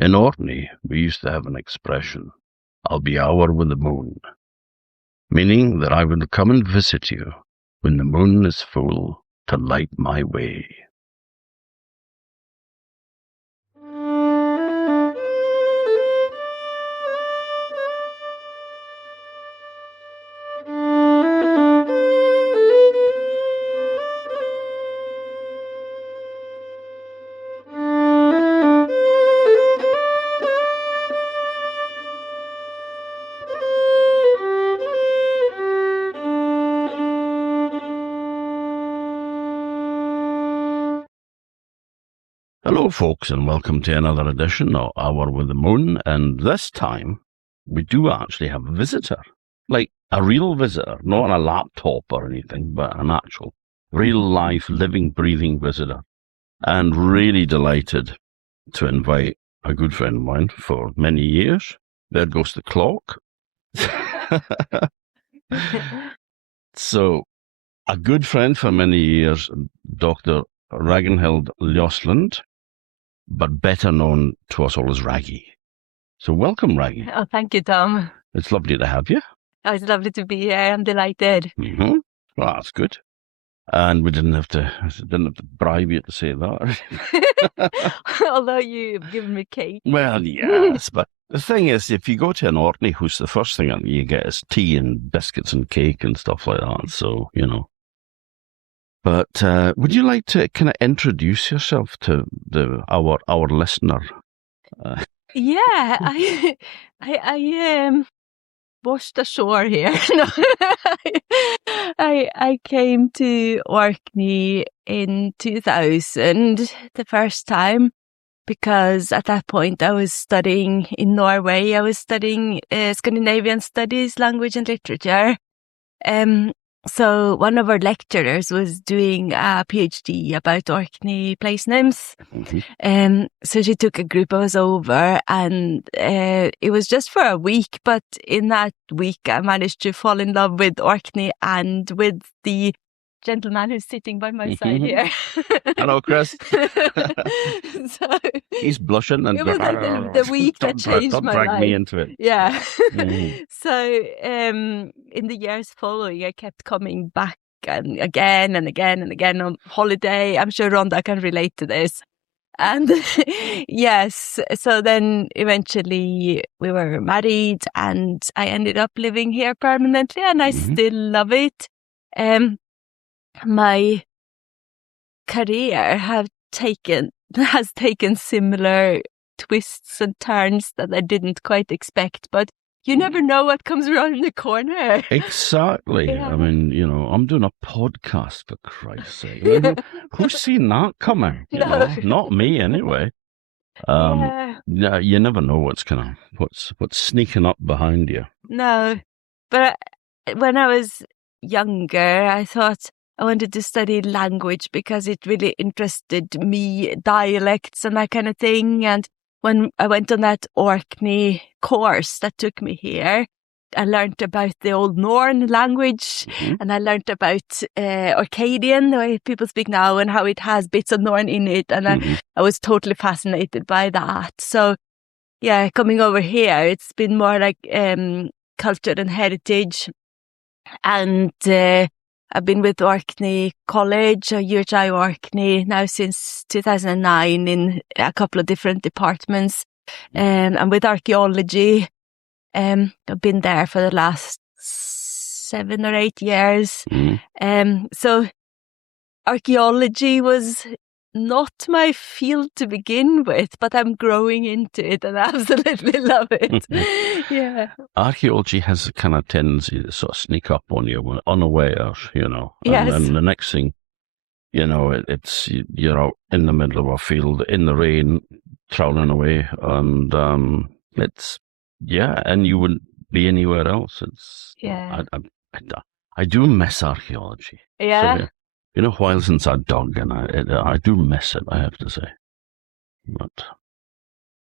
In Orkney, we used to have an expression, "I'll be hour with the moon," meaning that I will come and visit you when the moon is full to light my way. Hello, folks, and welcome to another edition of Hour with the Moon. And this time, we do actually have a visitor, like a real visitor, not on a laptop or anything, but an actual, real-life, living, breathing visitor. And really delighted to invite a good friend of mine for many years. There goes the clock. So, a good friend for many years, Dr. Ragnhild Ljosland, but better known to us all as Raggie. So welcome, Raggie. Oh, thank you, Tom. It's lovely to have you. Oh, it's lovely to be here. I'm delighted. Mm-hmm. Well, that's good. And we didn't have to bribe you to say that. Although you've given me cake. Well, yes, but the thing is, if you go to an Orkney house, the first thing you get is tea and biscuits and cake and stuff like that. So, you know. But would you like to kind of introduce yourself to our listener? Yeah, I washed ashore here. No, I came to Orkney in 2000 the first time because at that point I was studying in Norway. I was studying Scandinavian studies, language and literature. So one of our lecturers was doing a PhD about Orkney place names. Mm-hmm. So she took a group of us over and it was just for a week. But in that week, I managed to fall in love with Orkney and with the gentleman who's sitting by my side here. Hello, Chris. So he's blushing. And it was like the week that changed my life. Don't drag me into it. Yeah. Mm. So in the years following, I kept coming back and again on holiday. I'm sure Rhonda can relate to this. And yes, so then eventually we were married and I ended up living here permanently and I still love it. My career has taken similar twists and turns that I didn't quite expect, but you never know what comes around the corner. Exactly. Yeah. I mean, you know, I'm doing a podcast, for Christ's sake. Who's seen that coming? You know? Not me, anyway. Yeah, you never know what's sneaking up behind you. No, but when I was younger, I thought I wanted to study language because it really interested me, dialects and that kind of thing. And when I went on that Orkney course that took me here, I learned about the Old Norn language and I learned about Orcadian, the way people speak now, and how it has bits of Norn in it. And I was totally fascinated by that. So, yeah, coming over here, it's been more like culture and heritage. And I've been with Orkney College, UHI Orkney, now since 2009 in a couple of different departments. And with archaeology, I've been there for the last 7 or 8 years. So archaeology was not my field to begin with, but I'm growing into it and I absolutely love it. Yeah. Archaeology has a kind of tendency to sort of sneak up on you when unawares, you know. Yes. And the next thing, you know, you're out in the middle of a field in the rain, troweling away, and and you wouldn't be anywhere else. I do miss archaeology. Yeah. So, been a while since I dug, and I do miss it, I have to say. But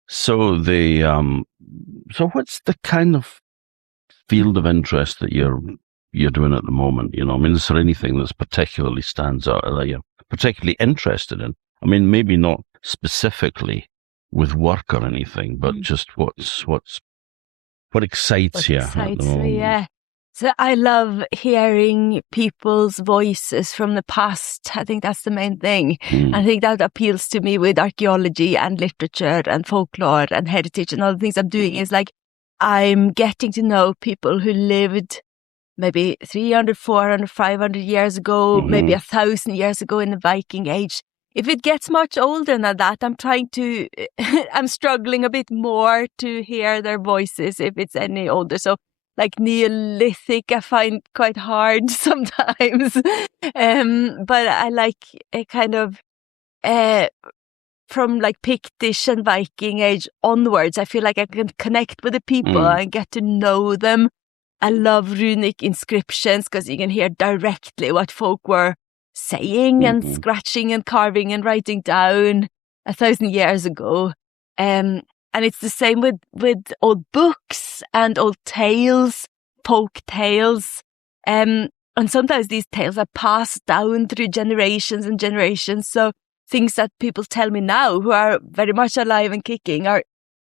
so so what's the kind of field of interest that you're doing at the moment? You know, I mean, is there anything that's particularly stands out that you're particularly interested in? I mean, maybe not specifically with work or anything, but just what excites you at the moment. Yeah. So I love hearing people's voices from the past. I think that's the main thing. I think that appeals to me with archaeology and literature and folklore and heritage and all the things I'm doing is like I'm getting to know people who lived maybe 300, 400, 500 years ago, maybe 1,000 years ago in the Viking Age. If it gets much older than that, I'm struggling a bit more to hear their voices if it's any older. So like Neolithic, I find quite hard sometimes. But I like a kind of, from like Pictish and Viking Age onwards, I feel like I can connect with the people and get to know them. I love runic inscriptions because you can hear directly what folk were saying and scratching and carving and writing down 1,000 years ago. And it's the same with old books and old tales, folk tales. And sometimes these tales are passed down through generations and generations. So things that people tell me now who are very much alive and kicking are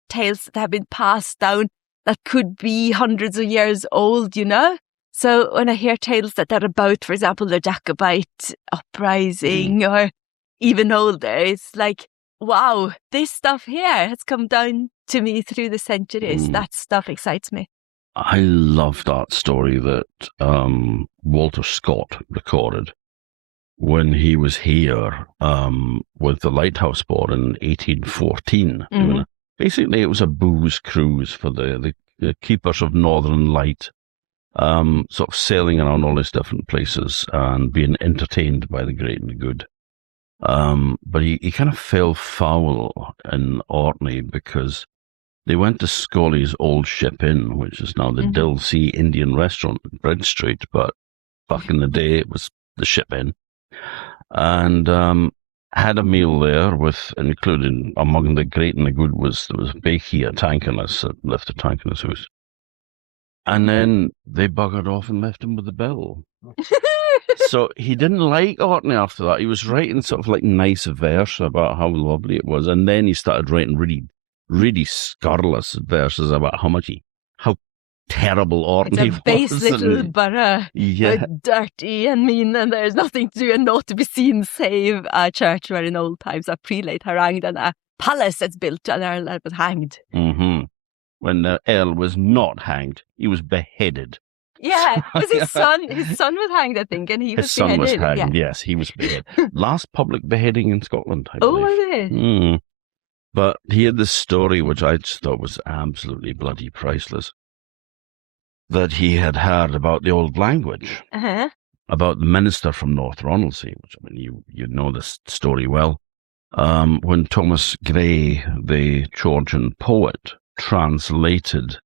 tales that have been passed down that could be hundreds of years old, you know? So when I hear tales that are about, for example, the Jacobite uprising or even older, it's like, wow, this stuff here has come down to me through the centuries. That stuff excites me. I love that story that Walter Scott recorded when he was here with the Lighthouse Board in 1814. Basically, it was a booze cruise for the keepers of Northern Light, sort of sailing around all these different places and being entertained by the great and the good. But he kind of fell foul in Orkney because they went to Scully's Old Ship Inn, which is now the Dill Sea Indian Restaurant in Bread Street, but back in the day it was the Ship Inn. And had a meal there with, including among the great and the good there was Becky, a tankiness that left a tank in his house. And then they buggered off and left him with the bill. So he didn't like Orkney after that. He was writing sort of like nice verse about how lovely it was. And then he started writing really, really scurrilous verses about how terrible Orkney was. It's a base little borough. Yeah. Dirty and mean, and there's nothing to do and not to be seen save a church where in old times a prelate hanged and a palace that's built and Earl that was hanged. When the Earl was not hanged, he was beheaded. Yeah, it was his son. His son was hanged, I think, and he was beheaded. His son was hanged, yes, he was beheaded. Last public beheading in Scotland, I believe. Oh, was it? But he had this story, which I just thought was absolutely bloody priceless, that he had heard about the old language, about the minister from North Ronaldsay, which, I mean, you know this story well, when Thomas Gray, the Georgian poet, translated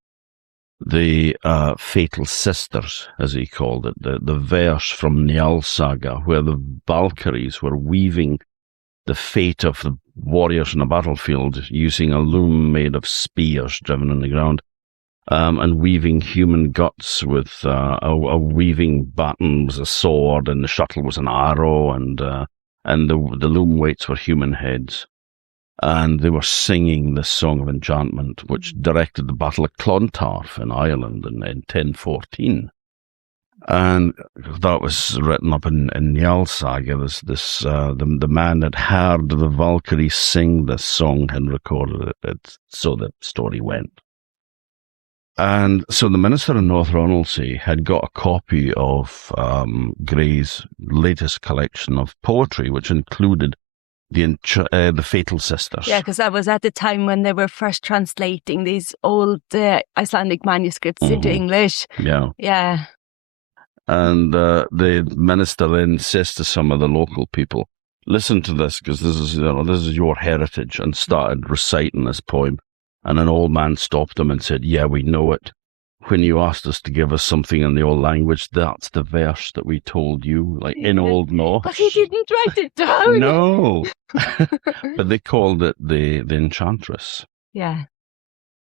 the Fatal Sisters, as he called it, the verse from Njal saga, where the Valkyries were weaving the fate of the warriors in a battlefield using a loom made of spears driven in the ground, and weaving human guts with a weaving baton was a sword, and the shuttle was an arrow, and the loom weights were human heads. And they were singing this song of enchantment, which directed the Battle of Clontarf in Ireland in 1014. And that was written up in Njal saga. The man that heard the Valkyries sing this song had recorded it. So the story went. And so the minister in North Ronaldsay had got a copy of Gray's latest collection of poetry, which included the Fatal Sisters. Yeah, because that was at the time when they were first translating these old Icelandic manuscripts into English. Yeah. And the minister then says to some of the local people, listen to this, because this is your heritage, and started reciting this poem. And an old man stopped him and said, yeah, we know it. When you asked us to give us something in the old language, that's the verse that we told you, like in Old Norse. But he didn't write it down. No. But they called it the Enchantress. Yeah.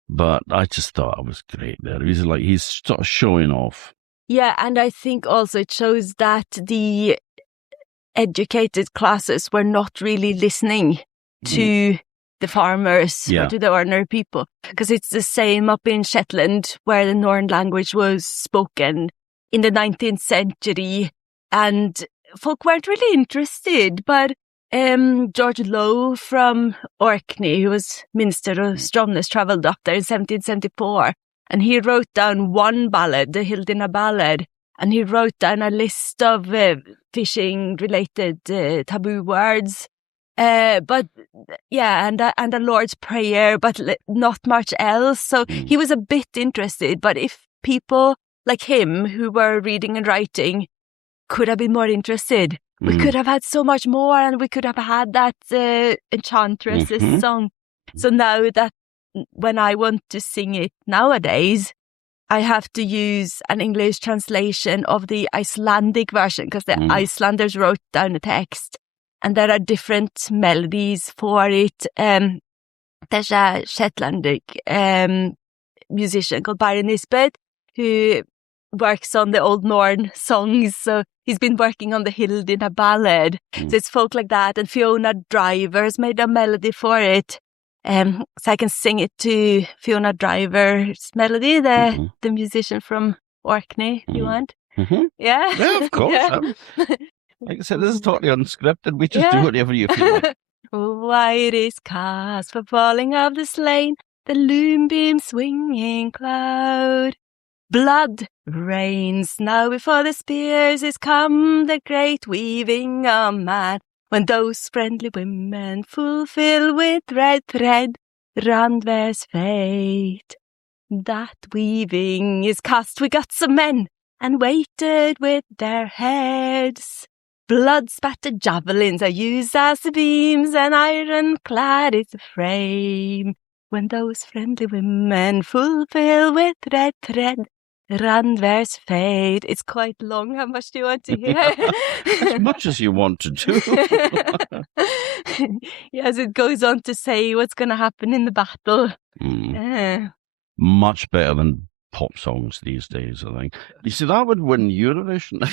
But I just thought it was great there. He's sort of showing off. Yeah, and I think also it shows that the educated classes were not really listening to the farmers Yeah. or to the ordinary people. Because it's the same up in Shetland, where the Northern language was spoken in the 19th century. And folk weren't really interested, but George Lowe from Orkney, who was Minister of Stromness, travelled up there in 1774, and he wrote down one ballad, the Hildina Ballad, and he wrote down a list of fishing-related taboo words. But yeah, and the Lord's Prayer, but not much else. So he was a bit interested. But if people like him, who were reading and writing, could have been more interested, we could have had so much more, and we could have had that Enchantress's song. So now that when I want to sing it nowadays, I have to use an English translation of the Icelandic version, because the Icelanders wrote down the text, and there are different melodies for it. There's a Shetlandic musician called Byron Nisbet who works on the Old Norn songs, so he's been working on the Hildina Ballad. So it's folk like that, and Fiona Driver's made a melody for it. So I can sing it to Fiona Driver's melody, the musician from Orkney, if you want. Yeah? Yeah, of course. Yeah. Like I said, this is totally unscripted. We just do whatever you feel like. White is cast for falling of the slain, the loom beam swinging cloud. Blood rains now before the spears is come, the great weaving of man. When those friendly women fulfill with red thread Randver's fate. That weaving is cast with guts of men, and weighted with their heads. Blood-spattered javelins are used as the beams, and iron-clad is the frame. When those friendly women fulfill with red thread Randver's fate. It's quite long. How much do you want to hear? As much as you want to do. Yes, it goes on to say what's going to happen in the battle. Much better than pop songs these days, I think. You see, that would win Eurovision.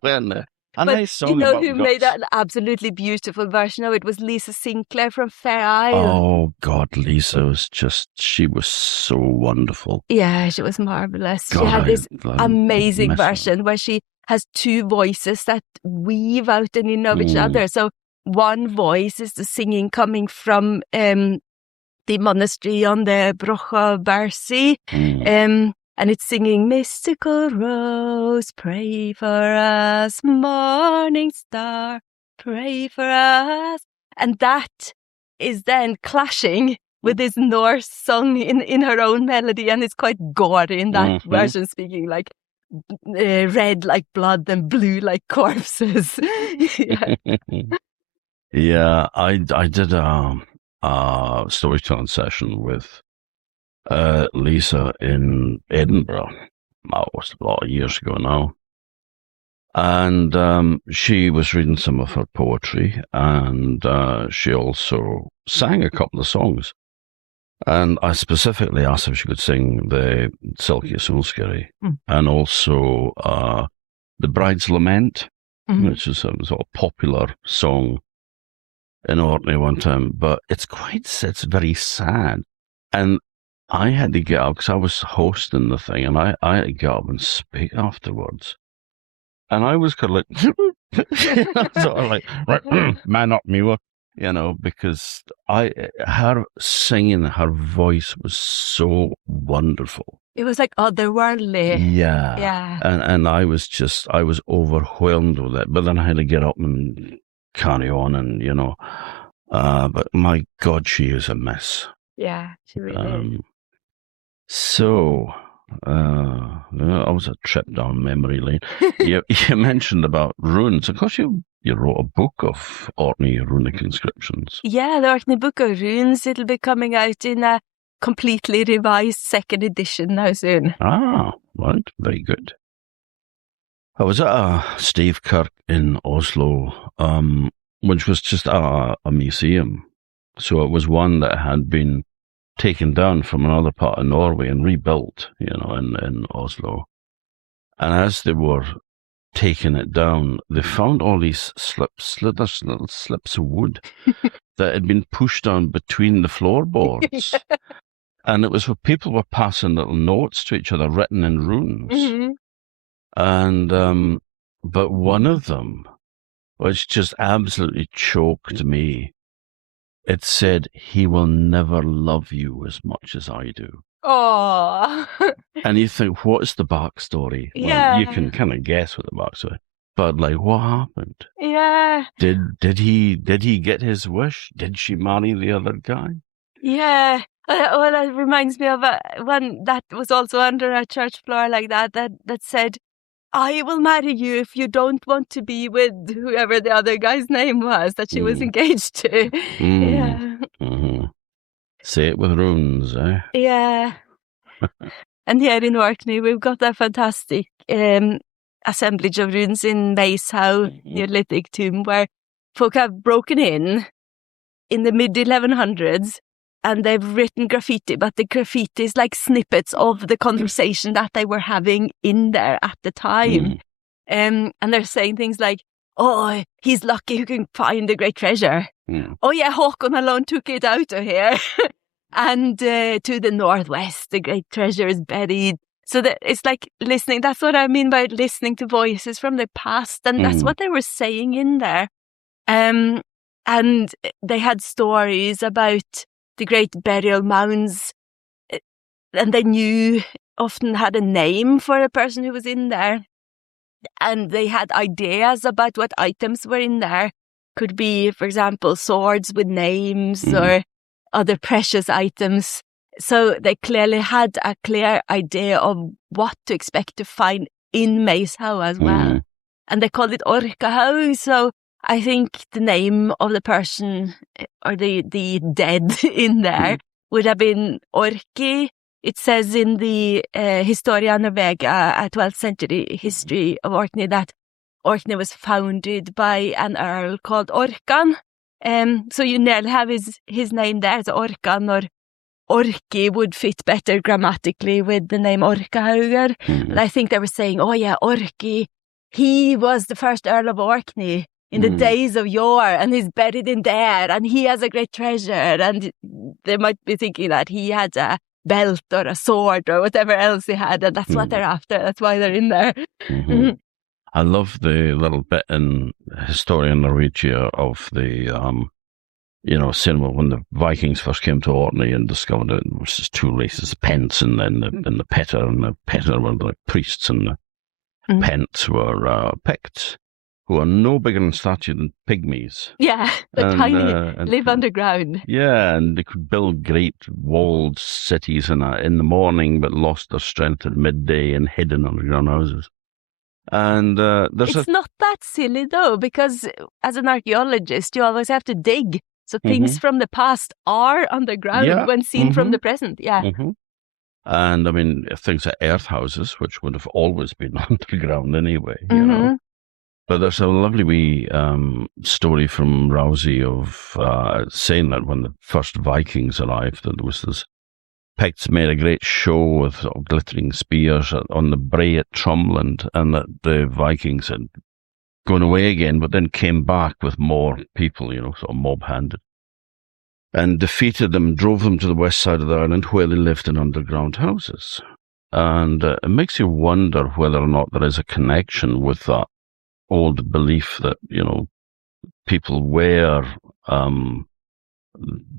When a nice song. You know about who guts. made an absolutely beautiful version of it was Lisa Sinclair from Fair Isle. Oh, God, Lisa was she was so wonderful. Yeah, she was marvellous. God, She had this I amazing miss her. version where she has two voices that weave out and in of each other. So one voice is the singing coming from the monastery on the Brocha Bersi. And it's singing, mystical rose, pray for us, morning star, pray for us. And that is then clashing with this Norse song in her own melody, and it's quite gory in that version, speaking like red like blood and blue like corpses. Yeah, I did a storytelling session with Lisa in Edinburgh. That was a lot of years ago now. And she was reading some of her poetry, and she also sang a couple of songs. And I specifically asked if she could sing the Silky Solskeri and also the Bride's Lament, which is a sort of popular song in Orkney one time. But it's very sad. And I had to get up because I was hosting the thing, and I had to get up and speak afterwards. And I was kind of like, sort of like, man up, Muir, because her singing, her voice was so wonderful. It was like otherworldly. Yeah. Yeah. And I was overwhelmed with it. But then I had to get up and carry on, and, but my God, she is a mess. Yeah, she really is. So, that was a trip down memory lane. You mentioned about runes. Of course, you wrote a book of Orkney runic inscriptions. Yeah, the Orkney Book of Runes. It'll be coming out in a completely revised second edition now soon. Ah, right. Very good. I was at a Stave Kirk in Oslo, which was just a museum. So it was one that had been taken down from another part of Norway and rebuilt, in Oslo. And as they were taken it down, they found all these little slips of wood that had been pushed down between the floorboards. And it was where people were passing little notes to each other written in runes. Mm-hmm. And, but one of them, which just absolutely choked me, it said, "He will never love you as much as I do." Oh. And you think, what is the backstory? Yeah. Well, you can kind of guess what the backstory. But like, what happened? Yeah. Did he get his wish? Did she marry the other guy? Yeah. Well, that reminds me of one that was also under a church floor like that said, "I will marry you if you don't want to be with whoever the other guy's name was that she was engaged to." Yeah. Mm-hmm. Say it with runes, eh? Yeah. And here in Orkney, we've got a fantastic assemblage of runes in Maeshowe, Neolithic tomb, where folk have broken in the mid-1100s, and they've written graffiti, but the graffiti is like snippets of the conversation that they were having in there at the time. And they're saying things like, "Oh, he's lucky who can find the great treasure. Oh yeah, Håkon alone took it out of here." And to the northwest, the great treasure is buried. So that it's like listening. That's what I mean by listening to voices from the past. And that's what they were saying in there. And they had stories about the great burial mounds. And they knew, often had a name for a person who was in there. And they had ideas about what items were in there. Could be, for example, swords with names or other precious items. So they clearly had a clear idea of what to expect to find in Maeshowe as well. And they called it Orkney. So I think the name of the person or the dead in there would have been Orkney. It says in the Historia Norvegia, a 12th century history of Orkney, that Orkney was founded by an earl called Orkan. So you nearly have his name there. So Orkan or Orki would fit better grammatically with the name Orkahauger. And I think they were saying, oh yeah, Orki, he was the first Earl of Orkney in the days of yore, and he's buried in there, and he has a great treasure. And they might be thinking that he had a belt or a sword or whatever else he had, and that's what they're after. That's why they're in there. I love the little bit in Historia Norvegia of the, saying, well, when the Vikings first came to Orkney and discovered it was just two races, the Pents and then the Petter, and the Petter were the priests and the Pents were Picts, who are no bigger in stature than pygmies. Yeah, they're tiny, live underground. Yeah, and they could build great walled cities in the morning, but lost their strength at midday and hid in underground houses. And it's not that silly though, because as an archaeologist, you always have to dig. So things from the past are underground when seen from the present. Yeah. And I mean, things like earth houses, which would have always been underground anyway, you know. But there's a lovely wee story from Rousey of saying that when the first Vikings arrived, that there was this Picts made a great show with sort of glittering spears on the brae at Trumland, and that the Vikings had gone away again, but then came back with more people, sort of mob-handed, and defeated them, drove them to the west side of the island where they lived in underground houses. And it makes you wonder whether or not there is a connection with that old belief that, people were,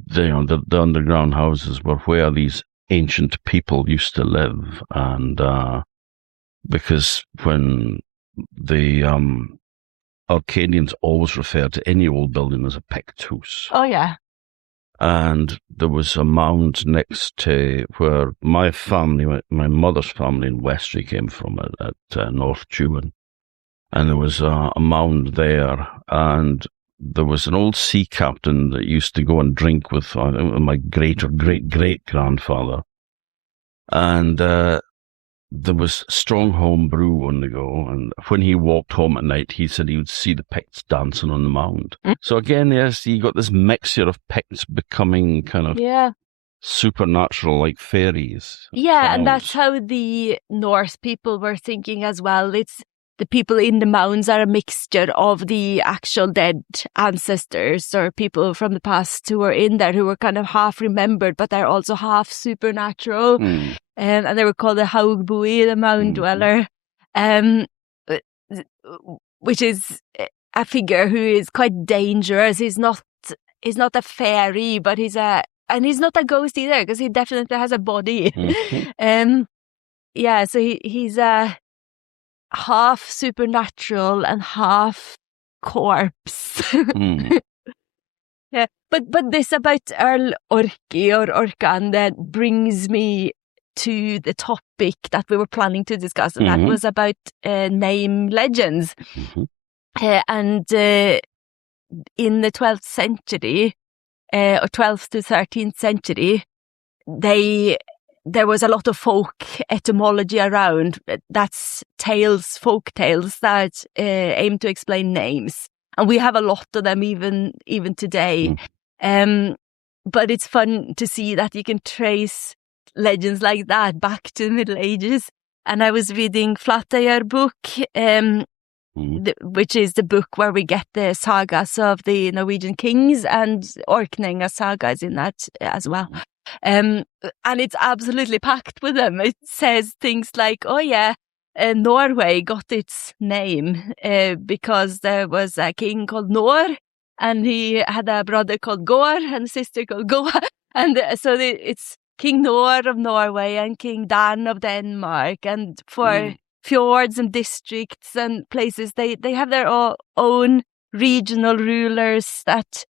the underground houses were where these ancient people used to live. And because when the Orcadians always referred to any old building as a Pict house. Oh, yeah. And there was a mound next to where my family, my mother's family in Westry came from at North Tuin. And there was a mound there, and there was an old sea captain that used to go and drink with my great or great-great-grandfather. And there was strong home brew on the go, and when he walked home at night, he said he would see the Picts dancing on the mound. So again, yes, you got this mixture of Picts becoming kind of supernatural, like fairies. Yeah, and that's how the Norse people were thinking as well. the people in the mounds are a mixture of the actual dead ancestors or people from the past who were in there, who were kind of half remembered, but they're also half supernatural. And they were called the Haugbui, the mound dweller, which is a figure who is quite dangerous. He's not a fairy, but he's not a ghost either, because he definitely has a body. So he's a half supernatural and half corpse. Yeah, but this about Earl Orkney or Orcan that brings me to the topic that we were planning to discuss, and that was about name legends. And in the 12th century, or 12th to 13th century, there was a lot of folk etymology around. That's folk tales that aim to explain names. And we have a lot of them even today. But it's fun to see that you can trace legends like that back to the Middle Ages. And I was reading Flateyjar book, which is the book where we get the sagas of the Norwegian kings, and Orkney saga is in that as well. And it's absolutely packed with them. It says things like, Norway got its name because there was a king called Nor, and he had a brother called Gor and a sister called Goa. And so it's King Nor of Norway and King Dan of Denmark. And for fjords and districts and places, they have their own regional rulers that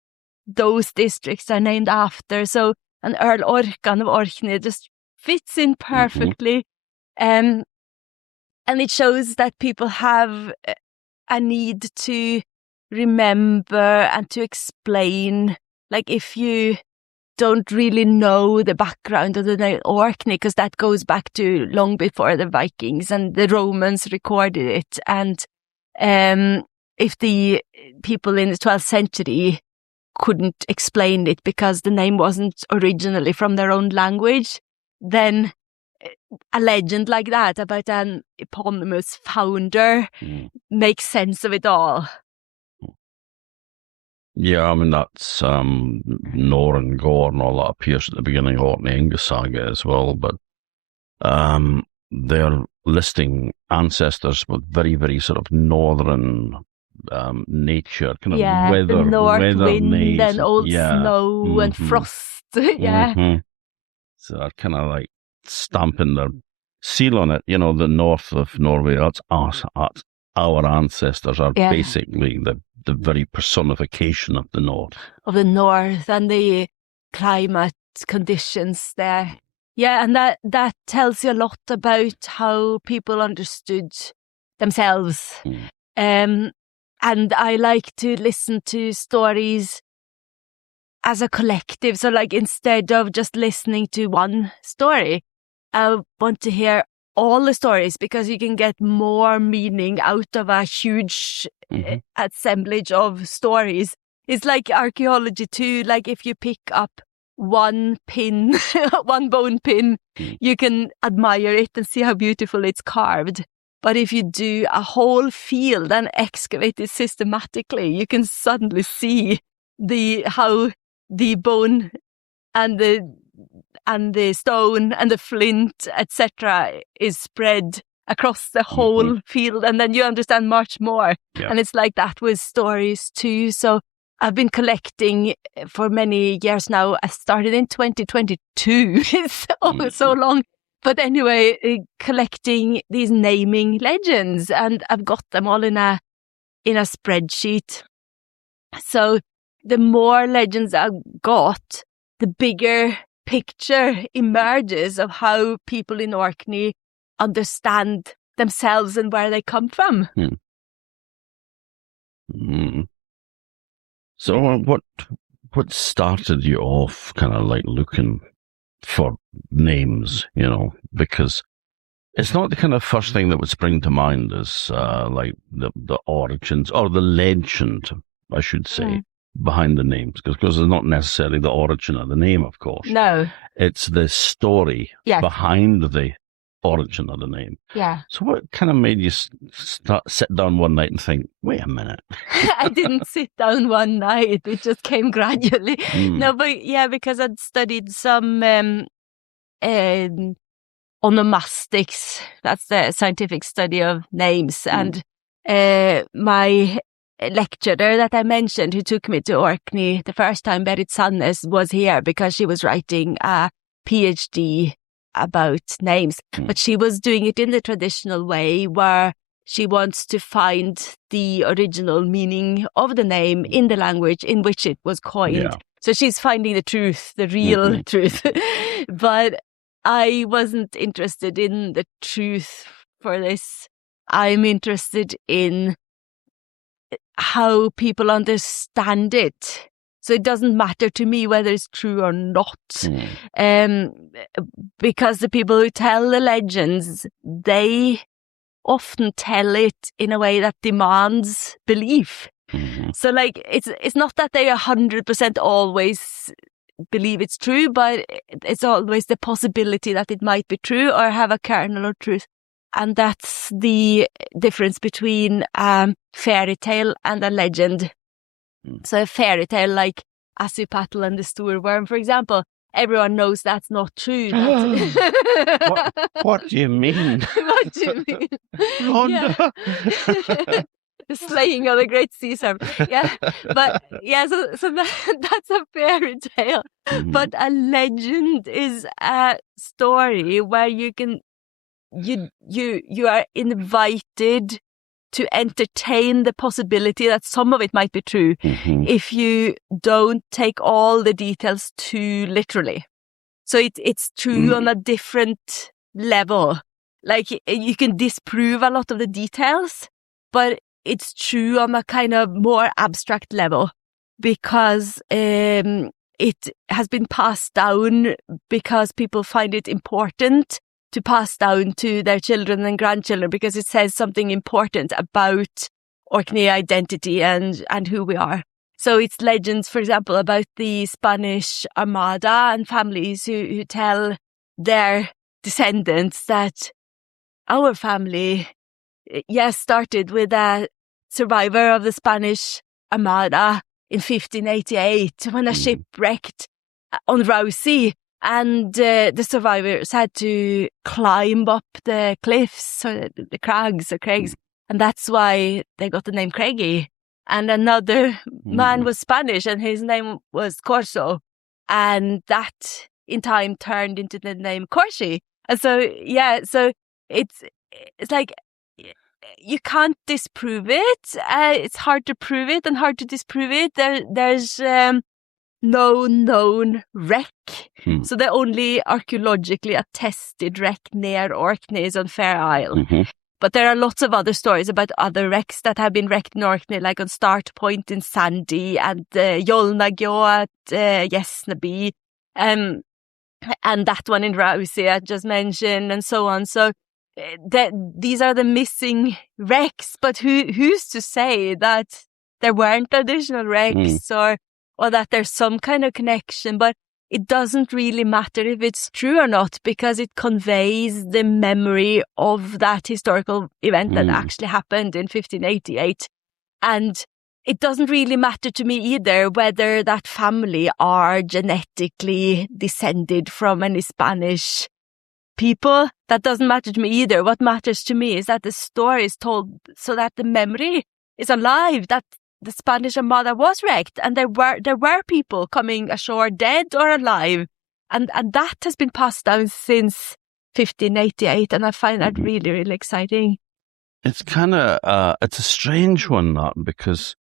those districts are named after. So an Earl Orcan of Orkney just fits in perfectly. And it shows that people have a need to remember and to explain. Like, if you don't really know the background of the name Orkney, because that goes back to long before the Vikings, and the Romans recorded it. And if the people in the 12th century couldn't explain it because the name wasn't originally from their own language, then a legend like that about an eponymous founder makes sense of it all. Yeah, I mean, that's Nor and Gore and all that appears at the beginning of Orkney saga as well, but they're listing ancestors with very, very sort of northern nature, kind of weather, the north wind names, and old snow and frost. So they're kind of like stamping their seal on it. You know, the north of Norway, that's us. That's our ancestors are basically the very personification of the north. Of the north and the climate conditions there. Yeah, and that tells you a lot about how people understood themselves. And I like to listen to stories as a collective. So, like, instead of just listening to one story, I want to hear all the stories, because you can get more meaning out of a huge assemblage of stories. It's like archaeology too. Like, if you pick up one pin, one bone pin, you can admire it and see how beautiful it's carved. But if you do a whole field and excavate it systematically, you can suddenly see how the bone and the stone and the flint, etc., is spread across the whole field, and then you understand much more. And it's like that with stories too. So I've been collecting for many years now. I started in 2022. It's so long. But anyway, collecting these naming legends, and I've got them all in a spreadsheet. So the more legends I've got, the bigger picture emerges of how people in Orkney understand themselves and where they come from. So what started you off kind of like looking for names, you know, because it's not the kind of first thing that would spring to mind as like the origins or the legend, I should say, behind the names, because it's not necessarily the origin of the name, of course. No. It's the story behind origin of the name. Yeah. So what kind of made you sit down one night and think, wait a minute? I didn't sit down one night. It just came gradually. No, but yeah, because I'd studied some onomastics. That's the scientific study of names. And my lecturer that I mentioned, who took me to Orkney the first time, Berit Sandnes, was here because she was writing a PhD about names. But she was doing it in the traditional way, where she wants to find the original meaning of the name in the language in which it was coined. Yeah. So she's finding the truth, the real truth. But I wasn't interested in the truth for this. I'm interested in how people understand it. So it doesn't matter to me whether it's true or not. Because the people who tell the legends, they often tell it in a way that demands belief. So like, it's not that they 100% always believe it's true, but it's always the possibility that it might be true or have a kernel of truth. And that's the difference between a fairy tale and a legend. So a fairy tale like Asupattle and the Storworm, for example, everyone knows that's not true. What do you mean? What do you mean? Rhonda. The slaying of the great sea serpent. Yeah, but yeah, so that's a fairy tale. But a legend is a story where you are invited to entertain the possibility that some of it might be true if you don't take all the details too literally. So it's true on a different level. Like, you can disprove a lot of the details, but it's true on a kind of more abstract level because it has been passed down because people find it important to pass down to their children and grandchildren because it says something important about Orkney identity and who we are. So it's legends, for example, about the Spanish Armada and families who tell their descendants that our family, started with a survivor of the Spanish Armada in 1588 when a ship wrecked on Rousey. And the survivors had to climb up the cliffs, or the crags, and that's why they got the name Craigie. And another man was Spanish, and his name was Corso, and that in time turned into the name Corsi. And so it's like you can't disprove it. It's hard to prove it and hard to disprove it. There's no known wreck. So the only archaeologically attested wreck near Orkney is on Fair Isle. But there are lots of other stories about other wrecks that have been wrecked in Orkney, like on Start Point in Sandy and Yolnagyo at Yesnaby, and that one in Rousey I just mentioned, and so on. So these are the missing wrecks, but who's to say that there weren't additional wrecks or that there's some kind of connection? But it doesn't really matter if it's true or not, because it conveys the memory of that historical event that actually happened in 1588. And it doesn't really matter to me either whether that family are genetically descended from any Spanish people. That doesn't matter to me either. What matters to me is that the story is told so that the memory is alive, that the Spanish Armada was wrecked and there were people coming ashore dead or alive. And that has been passed down since 1588, and I find that really, really exciting. It's kind of, it's a strange one, that, because,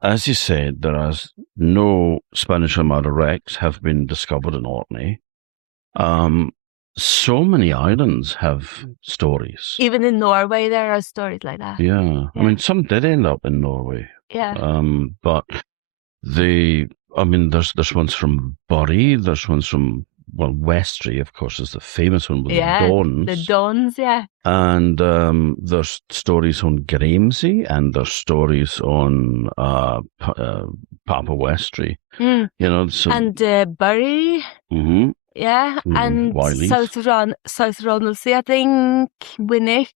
as you said, there are no Spanish Armada wrecks have been discovered in Orkney. So many islands have stories. Even in Norway, there are stories like that. Yeah. I mean, some did end up in Norway. Yeah. But there's ones from Bury, there's ones from, Westray, of course, is the famous one with the Dons. The Dons, yeah. And there's stories on Gramsay, and there's stories on Papa Westray. You know, so, and Bury. Yeah, and Wileys. South Ronaldsay, I think, Runic.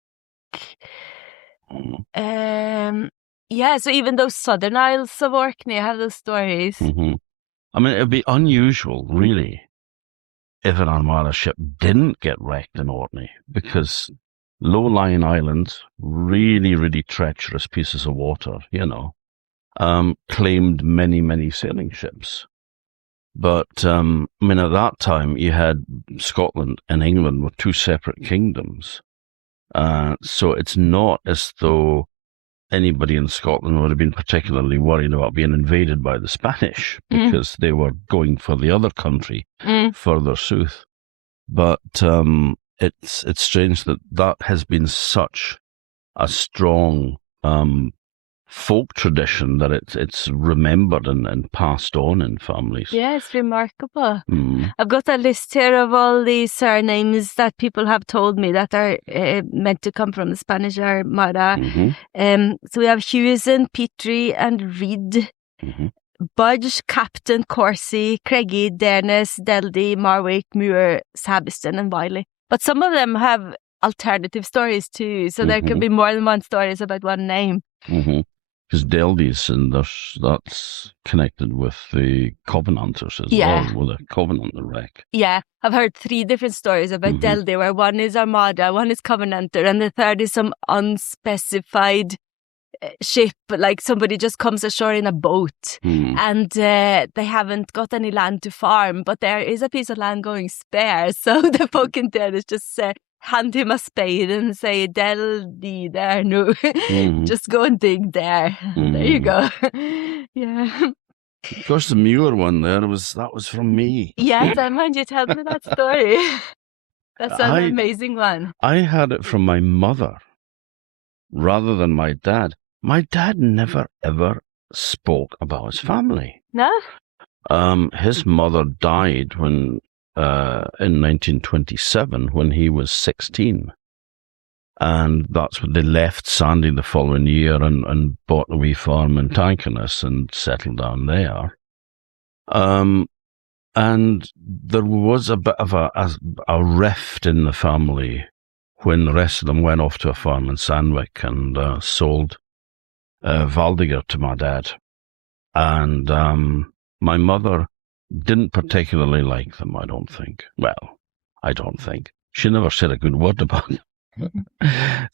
Yeah, so even those southern isles of Orkney have those stories. Mm-hmm. I mean, it'd be unusual, really, if an Armada ship didn't get wrecked in Orkney, because low-lying islands, really, really treacherous pieces of water, claimed many, many sailing ships. But, I mean, at that time, you had Scotland and England were two separate kingdoms. So it's not as though anybody in Scotland would have been particularly worried about being invaded by the Spanish, because they were going for the other country further south. But it's strange that has been such a strong folk tradition that it's remembered and passed on in families. Yeah, it's remarkable. I've got a list here of all the surnames that people have told me that are meant to come from the Spanish Armada. So we have Hewson, Petrie, and Reed. Budge, Captain, Corsi, Craigie, Dearness, Deldy, Marwick, Muir, Sabiston, and Wiley. But some of them have alternative stories too, so there could be more than one stories about one name. Because Deldy's, and that's connected with the Covenanters as well, with a Covenanter wreck. Yeah, I've heard 3 different stories about Deldy, where one is Armada, one is Covenanter, and the third is some unspecified ship, like somebody just comes ashore in a boat and they haven't got any land to farm, but there is a piece of land going spare, so the folk in there is just hand him a spade and say, Deldy there, no, just go and dig there. There you go. Yeah. Of course, the Muir one that was from me. Yes, I mind you tell me that story. That's an amazing one. I had it from my mother rather than my dad. My dad never, ever spoke about his family. No? His mother died in 1927 when he was 16. And that's when they left Sandy the following year and bought a wee farm in Tankernes and settled down there. And there was a bit of a rift in the family when the rest of them went off to a farm in Sandwick and sold Valdiger to my dad. And my mother didn't particularly like them, I don't think. Well, I don't think. She never said a good word about them.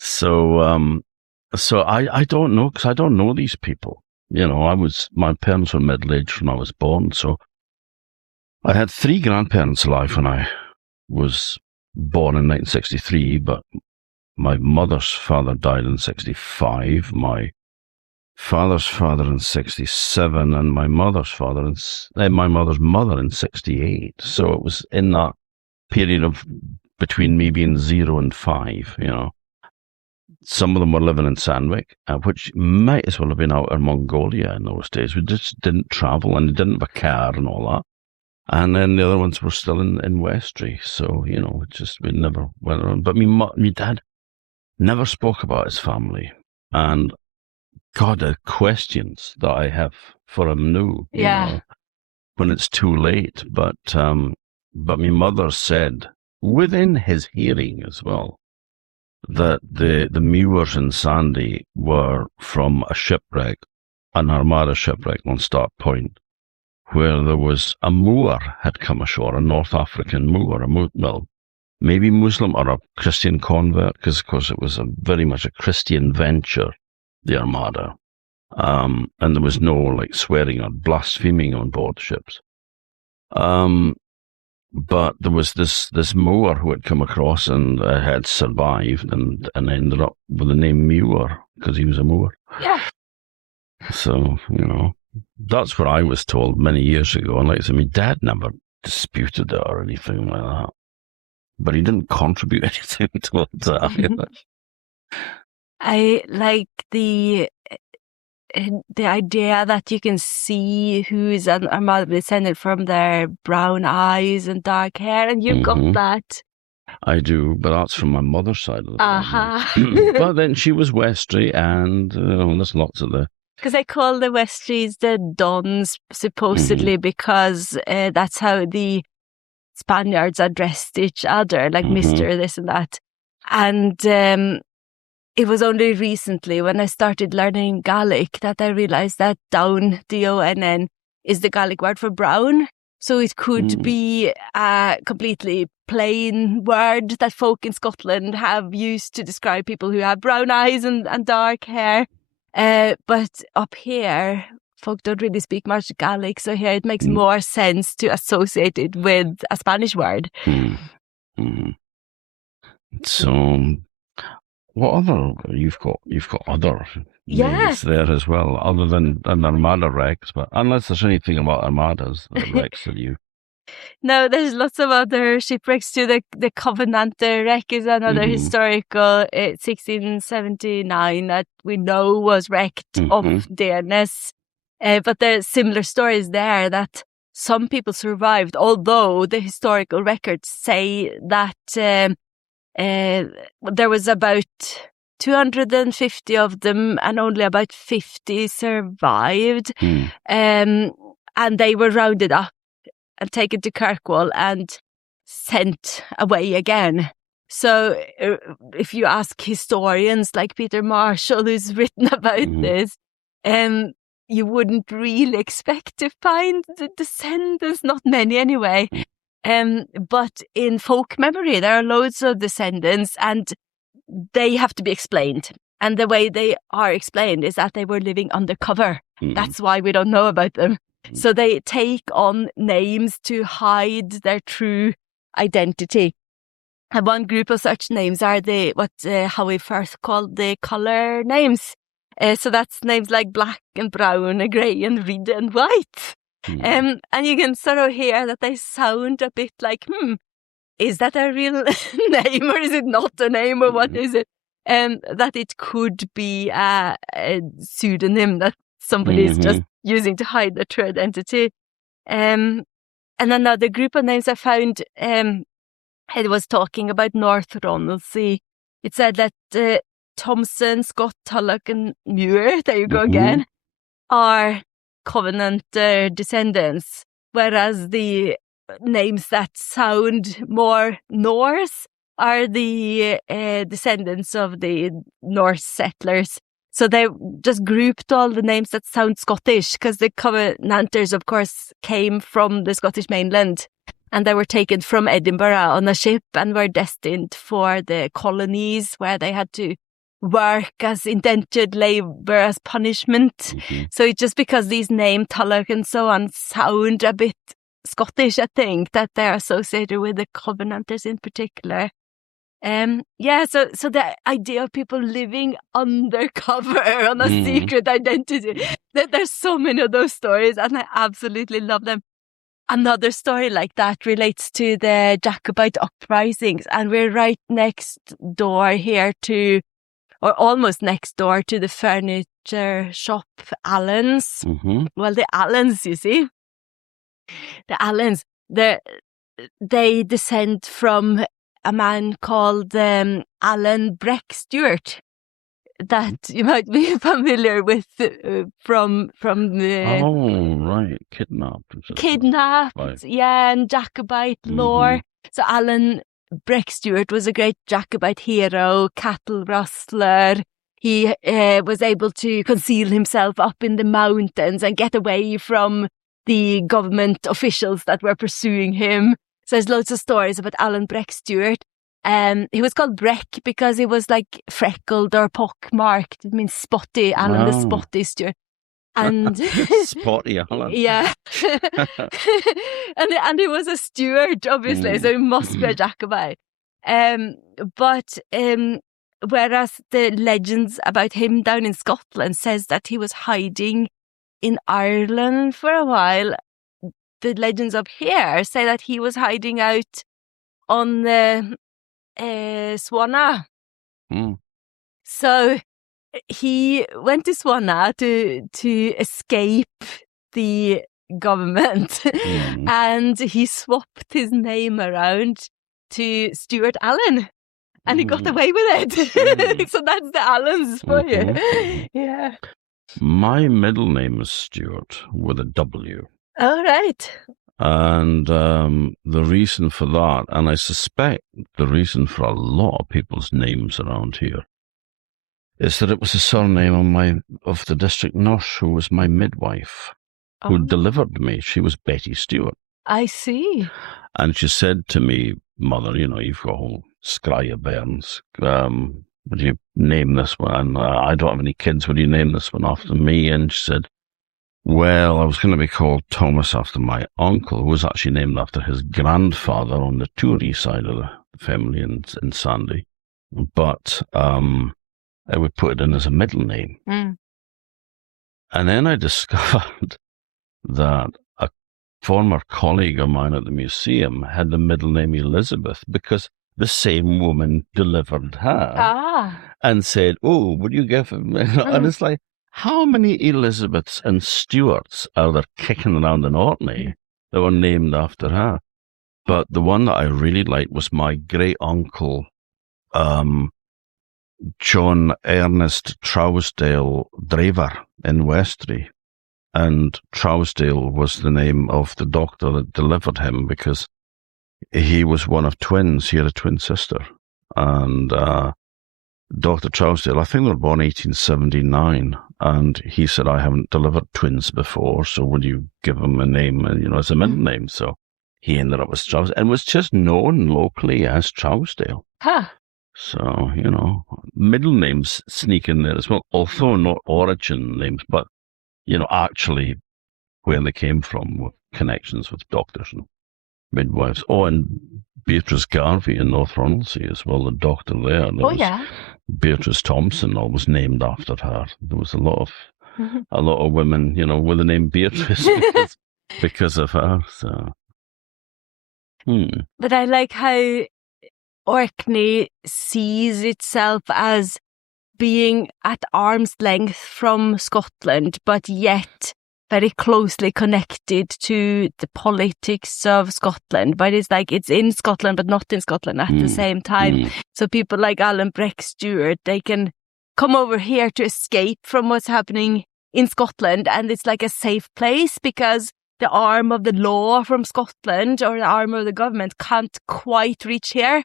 So I don't know, because I don't know these people. My parents were middle-aged when I was born, so I had 3 grandparents alive when I was born in 1963, but my mother's father died in 65, my father's father in 67, and my mother's mother in 68. So it was in that period of between me being 0 and 5, Some of them were living in Sandwick, which might as well have been out in Mongolia in those days. We just didn't travel and didn't have a car and all that. And then the other ones were still in Westry. So, we never went around. But my dad never spoke about his family. And God, the questions that I have for him now, when it's too late. But my mother said, within his hearing as well, that the Muirs and Sandy were from a shipwreck, an Armada shipwreck on Start Point, where there was a Moor had come ashore, a North African Moor, maybe Muslim or a Christian convert, because of course it was very much a Christian venture, the Armada. And there was no swearing or blaspheming on board ships. But there was this Moor who had come across and had survived and ended up with the name Muir because he was a Moor. Yeah. So, that's what I was told many years ago. And like I said, my dad never disputed it or anything like that. But he didn't contribute anything towards that. I like the idea that you can see who's an Armada descendant from their brown eyes and dark hair, and you've got that. I do, but that's from my mother's side of the family. But then she was Westry, and there's lots of the... Because they call the Westrys the Dons, supposedly, because that's how the Spaniards addressed each other, like Mr. this and that. And it was only recently when I started learning Gaelic that I realized that Donn, D-O-N-N, is the Gaelic word for brown. So it could be a completely plain word that folk in Scotland have used to describe people who have brown eyes and dark hair. But up here, folk don't really speak much Gaelic, so here it makes more sense to associate it with a Spanish word. So, what other you've got other names there as well, other than an Armada wrecks, but unless there's anything about Armadas that wrecks that you. No, there's lots of other shipwrecks too. The Covenanter wreck is another historical 1679 that we know was wrecked off Dearness. But there's similar stories there that some people survived, although the historical records say that there was about 250 of them and only about 50 survived. And they were rounded up and taken to Kirkwall and sent away again. So if you ask historians like Peter Maeshowe, who's written about this, you wouldn't really expect to find the descendants, not many anyway. But in folk memory, there are loads of descendants and they have to be explained. And the way they are explained is that they were living undercover. That's why we don't know about them. So they take on names to hide their true identity. And one group of such names are what Howie Firth called the colour names. So that's names like black and brown and grey and red and white. And you can sort of hear that they sound a bit like, is that a real name or is it not a name or what is it? That it could be a pseudonym that somebody is just using to hide their true identity. And another group of names I found, it was talking about North Ronaldsea. It said that Thompson, Scott, Tulloch and Muir, there you go again, are Covenanter descendants, whereas the names that sound more Norse are the descendants of the Norse settlers. So they just grouped all the names that sound Scottish, because the Covenanters, of course, came from the Scottish mainland, and they were taken from Edinburgh on a ship and were destined for the colonies where they had to work as indentured labour as punishment. So it's just because these names, Tulloch and so on, sound a bit Scottish, I think, that they're associated with the Covenanters in particular. So the idea of people living undercover on a secret identity, there's so many of those stories and I absolutely love them. Another story like that relates to the Jacobite uprisings, and we're right next door here to, or almost next door to, the furniture shop Allen's. Well, the Allens, you see. The Allens, they descend from a man called Alan Breck Stewart, that you might be familiar with from the kidnapped, right. And Jacobite lore. So Alan Breck Stewart was a great Jacobite hero, cattle rustler. He was able to conceal himself up in the mountains and get away from the government officials that were pursuing him. So there's loads of stories about Alan Breck Stewart. He was called Breck because he was like freckled or pock-marked. It means spotty, Alan the Spotty Stewart. And Spotty Alan. Yeah. and he was a steward, obviously, so he must be a Jacobite. But whereas the legends about him down in Scotland says that he was hiding in Ireland for a while, the legends up here say that he was hiding out on the Swanna. So he went to Swanna to escape the government and he swapped his name around to Stuart Allen and he got away with it. So that's the Allens for you. Yeah. My middle name is Stuart with a W. All right. And the reason for that, and I suspect the reason for a lot of people's names around here, is that it was the surname of the district nurse who was my midwife, who delivered me. She was Betty Stewart. I see. And she said to me, Mother, you've got a whole scry of bairns. Would you name this one? I don't have any kids. Would you name this one after me? And she said, well, I was going to be called Thomas after my uncle, who was actually named after his grandfather on the Tory side of the family in Sandy. But I would put it in as a middle name. Mm. And then I discovered that a former colleague of mine at the museum had the middle name Elizabeth because the same woman delivered her and said, oh, would you give him? And it's like, how many Elizabeths and Stuarts are there kicking around in Orkney that were named after her? But the one that I really liked was my great uncle, John Ernest Trousdale Draver in Westray. And Trousdale was the name of the doctor that delivered him because he was one of twins. He had a twin sister. And Dr. Trousdale, I think they were born 1879. And he said, I haven't delivered twins before, so would you give him a name, as a middle name? So he ended up with Trousdale and was just known locally as Trousdale. Huh. So, middle names sneak in there as well, although not origin names, but, actually where they came from with connections with doctors and midwives. Oh, and Beatrice Garvey in North Ronaldsay as well, the doctor there. Beatrice Thompson was named after her. There was a lot of women, with the name Beatrice because of her. So, But I like how Orkney sees itself as being at arm's length from Scotland, but yet very closely connected to the politics of Scotland. But it's in Scotland, but not in Scotland at the same time. So people like Alan Breck Stewart, they can come over here to escape from what's happening in Scotland. And it's like a safe place because the arm of the law from Scotland or the arm of the government can't quite reach here.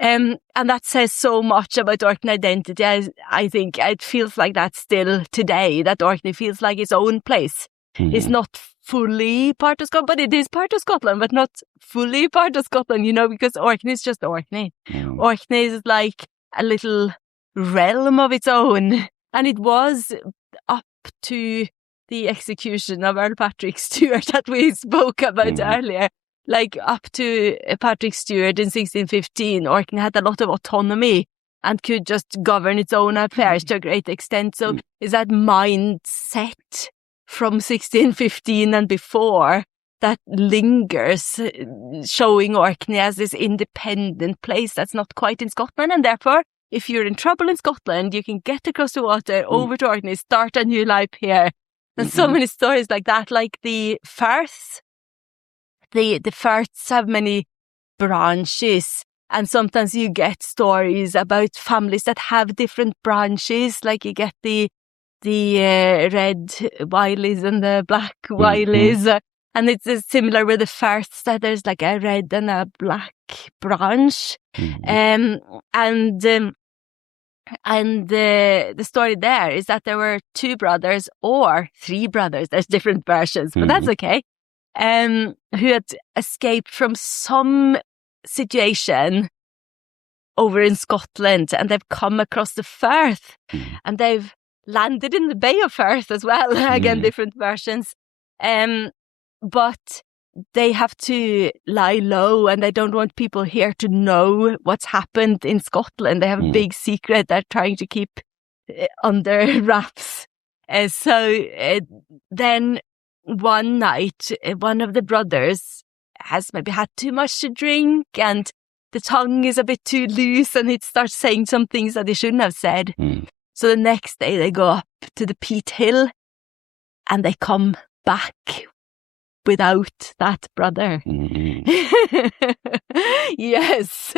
And that says so much about Orkney identity. I think it feels like that still today, that Orkney feels like its own place. It's not fully part of Scotland, but it is part of Scotland, but not fully part of Scotland, because Orkney is just Orkney. Orkney is like a little realm of its own. And it was up to the execution of Earl Patrick Stewart that we spoke about earlier. Like up to Patrick Stewart in 1615, Orkney had a lot of autonomy and could just govern its own affairs to a great extent. So is that mindset from 1615 and before that lingers, showing Orkney as this independent place that's not quite in Scotland. And therefore, if you're in trouble in Scotland, you can get across the water, over to Orkney, start a new life here. And so many stories like that, like the Firths. The Firths have many branches, and sometimes you get stories about families that have different branches, like you get the red Wileys and the black Wileys, and it's similar with the Firths, that there's like a red and a black branch, and the story there is that there were 2 brothers or 3 brothers, there's different versions, but that's okay, who had escaped from some situation over in Scotland, and they've come across the Firth, and they've landed in the Bay of Firth as well. Again, different versions. But they have to lie low, and they don't want people here to know what's happened in Scotland. They have a big secret they're trying to keep under wraps. So then one night, one of the brothers has maybe had too much to drink, and the tongue is a bit too loose, and it starts saying some things that he shouldn't have said. So the next day they go up to the Peat Hill, and they come back without that brother. Yes.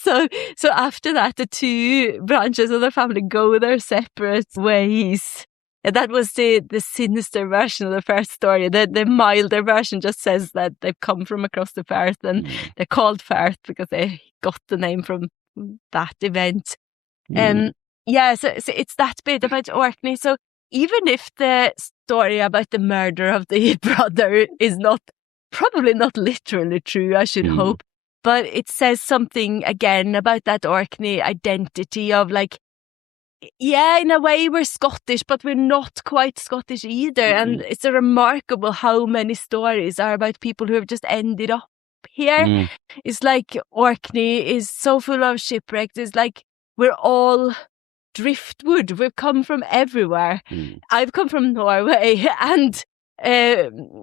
So after that, the 2 branches of the family go their separate ways. That was the sinister version of the first story. The milder version just says that they've come from across the Firth, and they're called Firth because they got the name from that event. So it's that bit about Orkney. So even if the story about the murder of the brother is probably not literally true, I should hope, but it says something again about that Orkney identity of like, yeah, in a way we're Scottish, but we're not quite Scottish either. And it's remarkable how many stories are about people who have just ended up here. It's like Orkney is so full of shipwrecks. It's like we're all driftwood. We've come from everywhere. I've come from Norway, and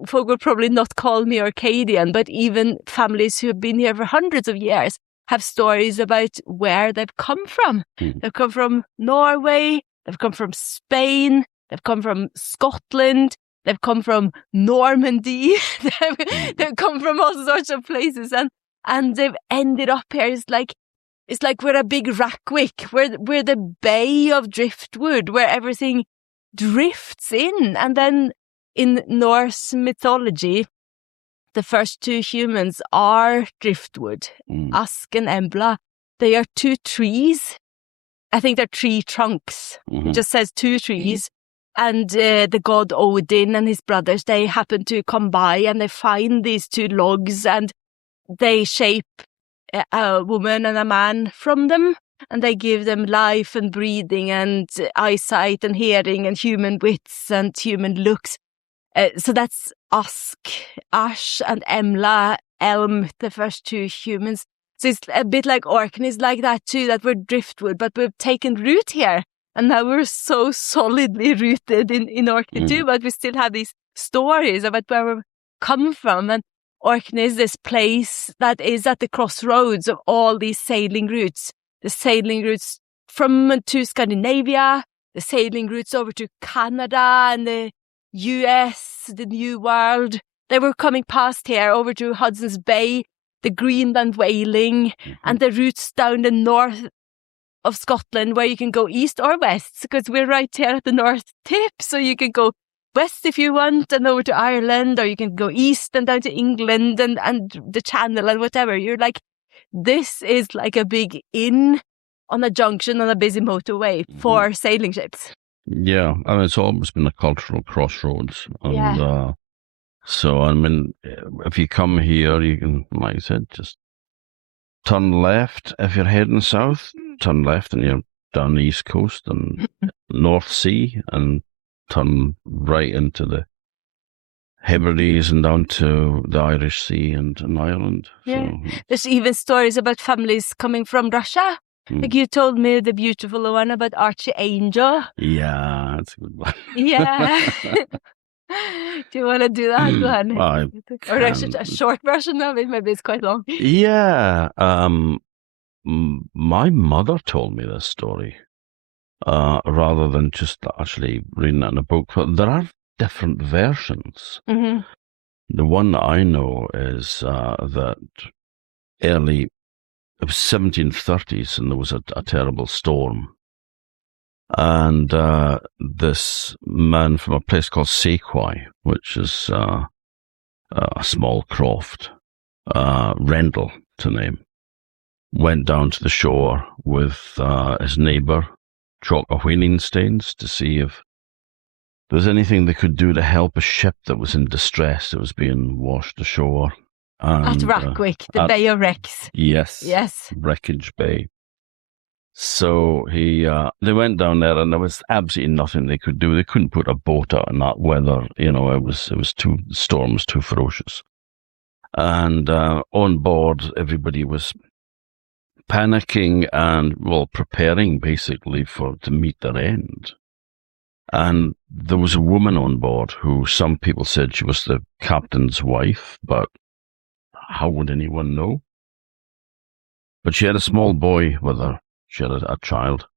folk will probably not call me Orcadian, but even families who have been here for hundreds of years have stories about where they've come from. They've come from Norway, they've come from Spain, they've come from Scotland, they've come from Normandy, they've come from all sorts of places, and they've ended up here. It's like we're a big Rackwick. We're the bay of driftwood where everything drifts in. And then in Norse mythology, the first two humans are driftwood, Ask and Embla. They are two trees. I think they're tree trunks. It just says two trees. And the god Odin and his brothers, they happen to come by and they find these two logs and they shape a woman and a man from them. And they give them life and breathing and eyesight and hearing and human wits and human looks. So that's Ask, Ash, and Emla, Elm, the first two humans. So it's a bit like Orkney is like that too, that we're driftwood, but we've taken root here. And now we're so solidly rooted in Orkney too, but we still have these stories about where we've come from. And Orkney is this place that is at the crossroads of all these sailing routes. The sailing routes to Scandinavia, the sailing routes over to Canada and the US, the New World. They were coming past here over to Hudson's Bay, the Greenland whaling, and the routes down the north of Scotland where you can go east or west, because we're right here at the north tip. So you can go west if you want and over to Ireland, or you can go east and down to England and the Channel and whatever. You're like, this is like a big inn on a junction on a busy motorway for sailing ships. Yeah, I mean, it's always been a cultural crossroads. And so, I mean, if you come here, you can, like I said, just turn left if you're heading south, turn left and you're down the east coast and North Sea, and turn right into the Hebrides and down to the Irish Sea and Ireland. Yeah. So, there's even stories about families coming from Russia. Like you told me the beautiful one about Archie Angel. yeah, that's a good one. Yeah. Do you want to do that one? Or a short version of it? Maybe it's quite long. Yeah. My mother told me this story rather than just actually reading it in a book. But there are different versions. The one that I know is that it was 1730s, and there was a terrible storm. And this man from a place called Sequoia, which is a small croft, Rendell to name, went down to the shore with his neighbour, chalk a whaling stains, to see if there was anything they could do to help a ship that was in distress that was being washed ashore. At Rackwick, the Bay of Wrecks. Yes. Wreckage Bay. So they went down there, and there was absolutely nothing they could do. They couldn't put a boat out in that weather. You know, the storm was too ferocious. And on board, everybody was panicking and, preparing basically to meet their end. And there was a woman on board who some people said she was the captain's wife, but how would anyone know? But she had a small boy with her. She had a child,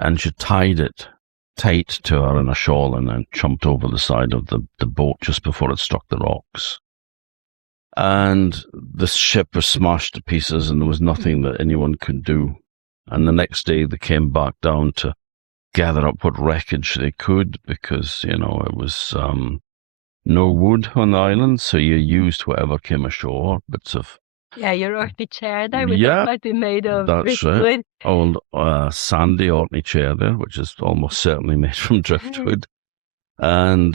and she tied it tight to her in a shawl and then jumped over the side of the boat just before it struck the rocks. And the ship was smashed to pieces, and there was nothing that anyone could do. And the next day they came back down to gather up what wreckage they could because, it was no wood on the island, so you used whatever came ashore, bits of... Yeah, your Orkney chair there, that might be made of driftwood. Old sandy Orkney chair there, which is almost certainly made from driftwood. And,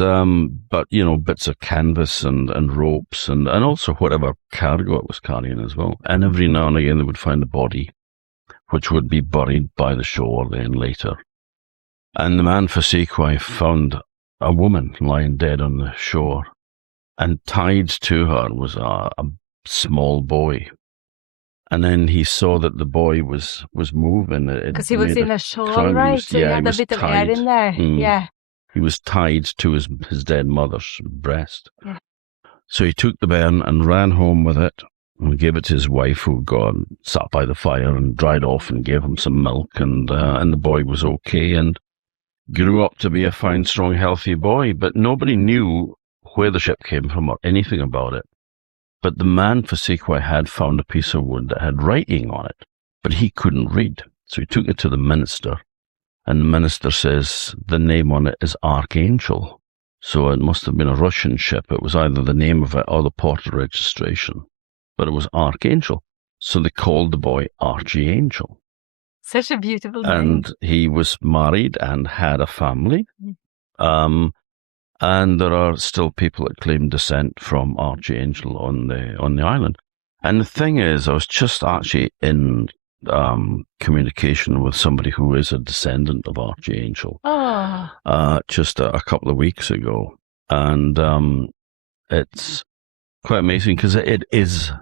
but, bits of canvas and ropes and also whatever cargo it was carrying as well. And every now and again they would find a body, which would be buried by the shore then later. And the man for Sequoia found a woman lying dead on the shore, and tied to her was a small boy. And then he saw that the boy was moving. Because he was in a shawl, right? So he had a bit of air in there. Yeah. He was tied to his dead mother's breast. Yeah. So he took the bairn and ran home with it and gave it to his wife, who sat by the fire and dried off and gave him some milk. And the boy was okay and grew up to be a fine, strong, healthy boy. But nobody knew where the ship came from or anything about it. But the man for Sequoia had found a piece of wood that had writing on it, but he couldn't read. So he took it to the minister, and the minister says the name on it is Archangel. So it must have been a Russian ship. It was either the name of it or the port of registration, but it was Archangel. So they called the boy Archangel. Such a beautiful name. And he was married and had a family. And there are still people that claim descent from Archangel on the island. And the thing is, I was just actually in communication with somebody who is a descendant of Archangel just a couple of weeks ago. And it's quite amazing because it is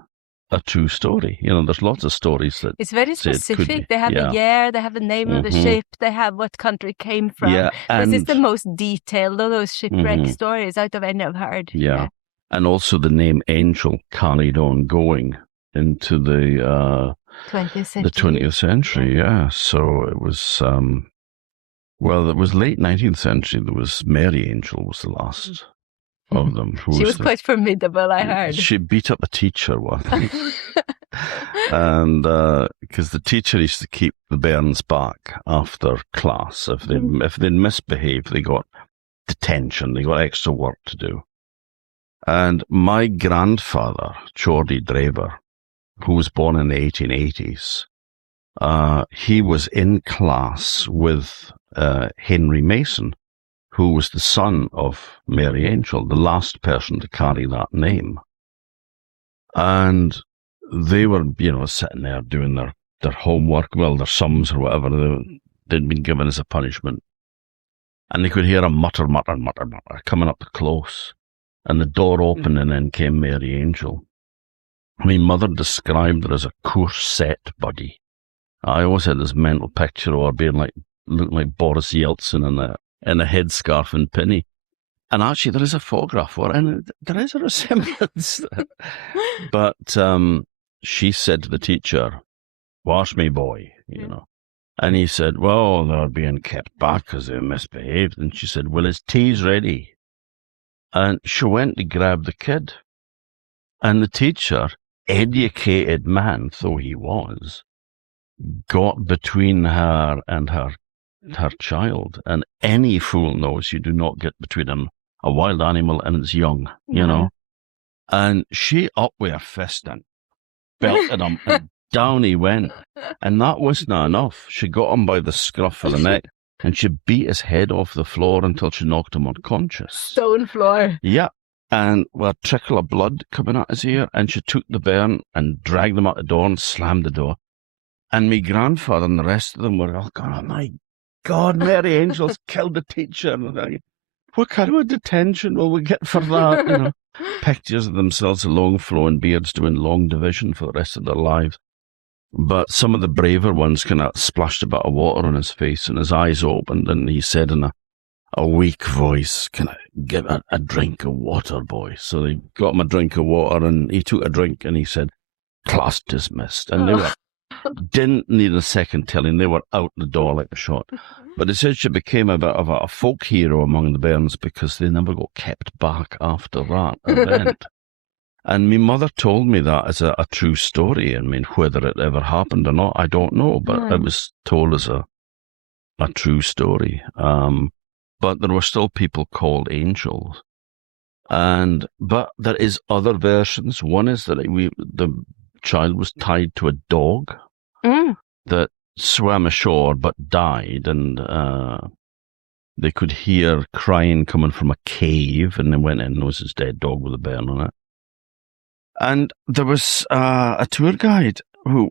a true story. There's lots of stories that... It's very specific. They have the year, they have the name of the ship, they have what country it came from. Yeah, this is the most detailed of those shipwreck stories out of any I've heard. Yeah. And also the name Angel carried on going into the 20th century. The 20th century, yeah. So it was, it was late 19th century. There was Mary Angel was the last of them. She was quite formidable, I heard. She beat up a teacher once. And because the teacher used to keep the bairns back after class. If they'd misbehaved, they got detention. They got extra work to do. And my grandfather, Geordie Draver, who was born in the 1880s, he was in class with Henry Mason, who was the son of Mary Angel, the last person to carry that name. And they were, sitting there doing their homework, their sums or whatever they'd been given as a punishment. And they could hear a mutter, mutter, mutter, mutter coming up close. And the door opened and then came Mary Angel. My mother described her as a coarse set body. I always had this mental picture of her being looking like Boris Yeltsin in a headscarf and pinny. And actually, there is a photograph of her, and there is a resemblance. But she said to the teacher, "Wash me, boy," And he said, "Well, they're being kept back because they misbehaved." And she said, "Well, his tea's ready." And she went to grab the kid. And the teacher, educated man though he was, got between her and her child. And any fool knows you do not get between a wild animal and its young, And she up with her fist and belted him, and down he went. And that wasn't enough. She got him by the scruff of the neck, and she beat his head off the floor until she knocked him unconscious. Stone floor. Yeah. And with a trickle of blood coming out his ear, and she took the bairn and dragged him out the door and slammed the door. And my grandfather and the rest of them were all going, "Oh my God, Mary Angel's killed the teacher." And what kind of a detention will we get for that? Pictures of themselves with long flowing beards doing long division for the rest of their lives. But some of the braver ones kind of splashed a bit of water on his face, and his eyes opened, and he said in a weak voice, "Can I get a drink of water, boy?" So they got him a drink of water, and he took a drink, and he said, "Class dismissed." And they didn't need a second telling. They were out the door like a shot. But it said she became a bit of a folk hero among the bairns because they never got kept back after that event. And my mother told me that as a true story. I mean, whether it ever happened or not, I don't know. But it was told as a true story. But there were still people called angels. But there is other versions. One is that the child was tied to a dog that swam ashore but died, and they could hear crying coming from a cave, and they went in, and there was his dead dog with a burn on it. And there was a tour guide who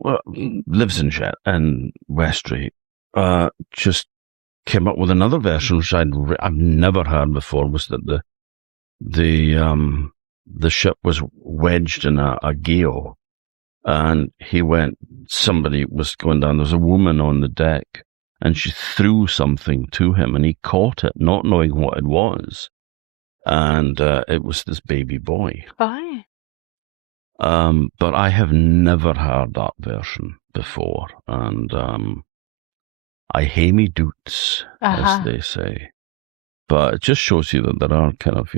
lives in Westray, just came up with another version, which I've never heard before, was that the ship was wedged in a gale, and somebody was going down, there was a woman on the deck, and she threw something to him, and he caught it, not knowing what it was, and it was this baby boy. Why? But I have never heard that version before, and I hae me doots, as they say. But it just shows you that there are kind of,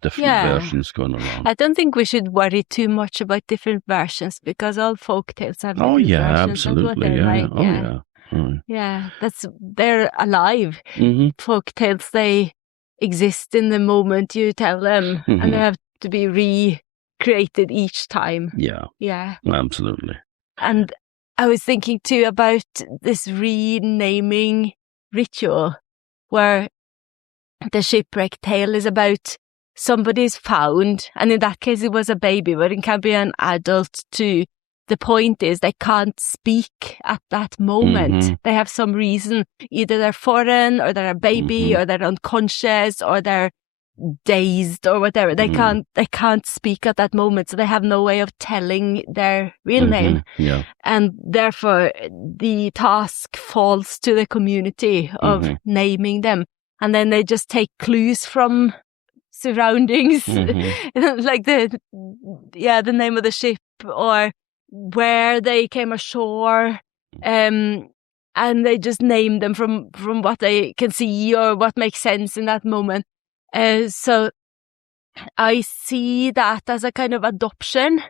different versions going around. I don't think we should worry too much about different versions, because all folk tales have different versions. Absolutely. Yeah, they're alive. Mm-hmm. Folk tales, they exist in the moment you tell them, and they have to be recreated each time. Yeah, absolutely. And I was thinking too about this renaming ritual, where the shipwreck tale is about somebody's found, and in that case it was a baby, but it can be an adult too. The point is they can't speak at that moment. They have some reason. Either they're foreign, or they're a baby, or they're unconscious, or they're dazed, or whatever. They can't speak at that moment, so they have no way of telling their real name. Yeah. And therefore the task falls to the community of naming them. And then they just take clues from surroundings, like the name of the ship, or where they came ashore, and they just name them from what they can see or what makes sense in that moment. So I see that as a kind of adoption,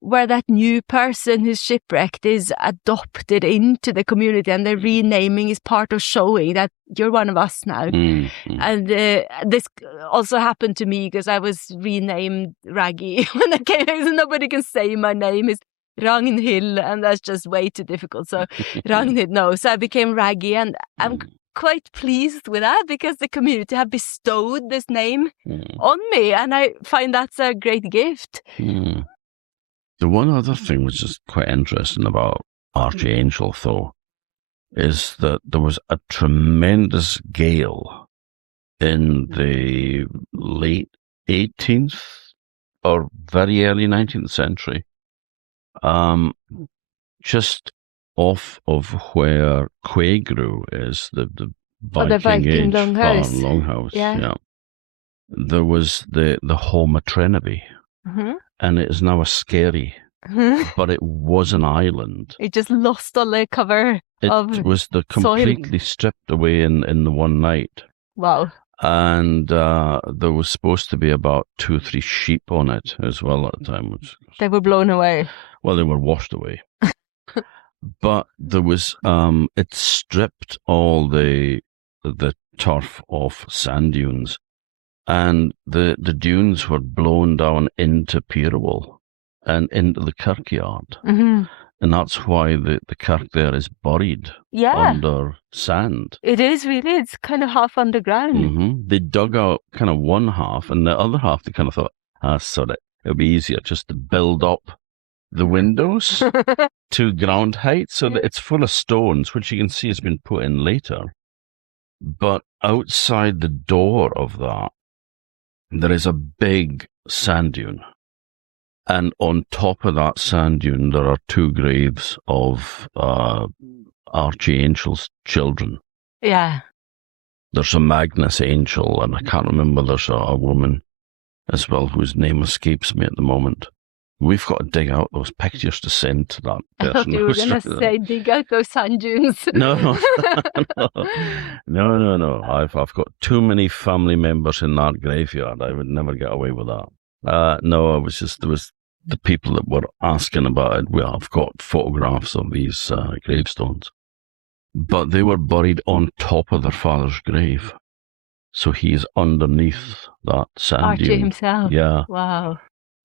where that new person who's shipwrecked is adopted into the community, and the renaming is part of showing that you're one of us now. And this also happened to me, because I was renamed Raggie when I came here, so nobody can say my name is Ragnhild, and that's just way too difficult. So Ragnhild, no. So I became Raggie, and I'm quite pleased with that, because the community have bestowed this name on me, and I find that's a great gift. The one other thing which is quite interesting about Archangel, though, is that there was a tremendous gale in the late 18th or very early 19th century, just off of where Quaigrew is, the Viking Age longhouse. Yeah. There was the Homa Trinity, and it is now a scary, but it was an island. It just lost all the cover It was completely stripped away in the one night. Wow. And there was supposed to be about 2 or 3 sheep on it as well at the time. They were blown away. Well, they were washed away. But there was, it stripped all the turf off sand dunes, and the dunes were blown down into Peerwell and into the kirkyard. And that's why the kirk there is buried under sand. It is really, it's kind of half underground. They dug out kind of one half, and the other half they kind of thought, sorry, it'll be easier just to build up the windows to ground height, so that it's full of stones, which you can see has been put in later. But outside the door of that, there is a big sand dune. And on top of that sand dune, there are 2 graves of Archangel's children. Yeah. There's a Magnus Angel, and I can't remember, there's a woman as well whose name escapes me at the moment. We've got to dig out those pictures to send to that person. I thought you were going to say dig out those sand dunes. No. I've got too many family members in that graveyard. I would never get away with that. No, there was the people that were asking about it. Well, I've got photographs of these gravestones. but they were buried on top of their father's grave. So he's underneath that sand Archie dune. himself. Yeah. Wow.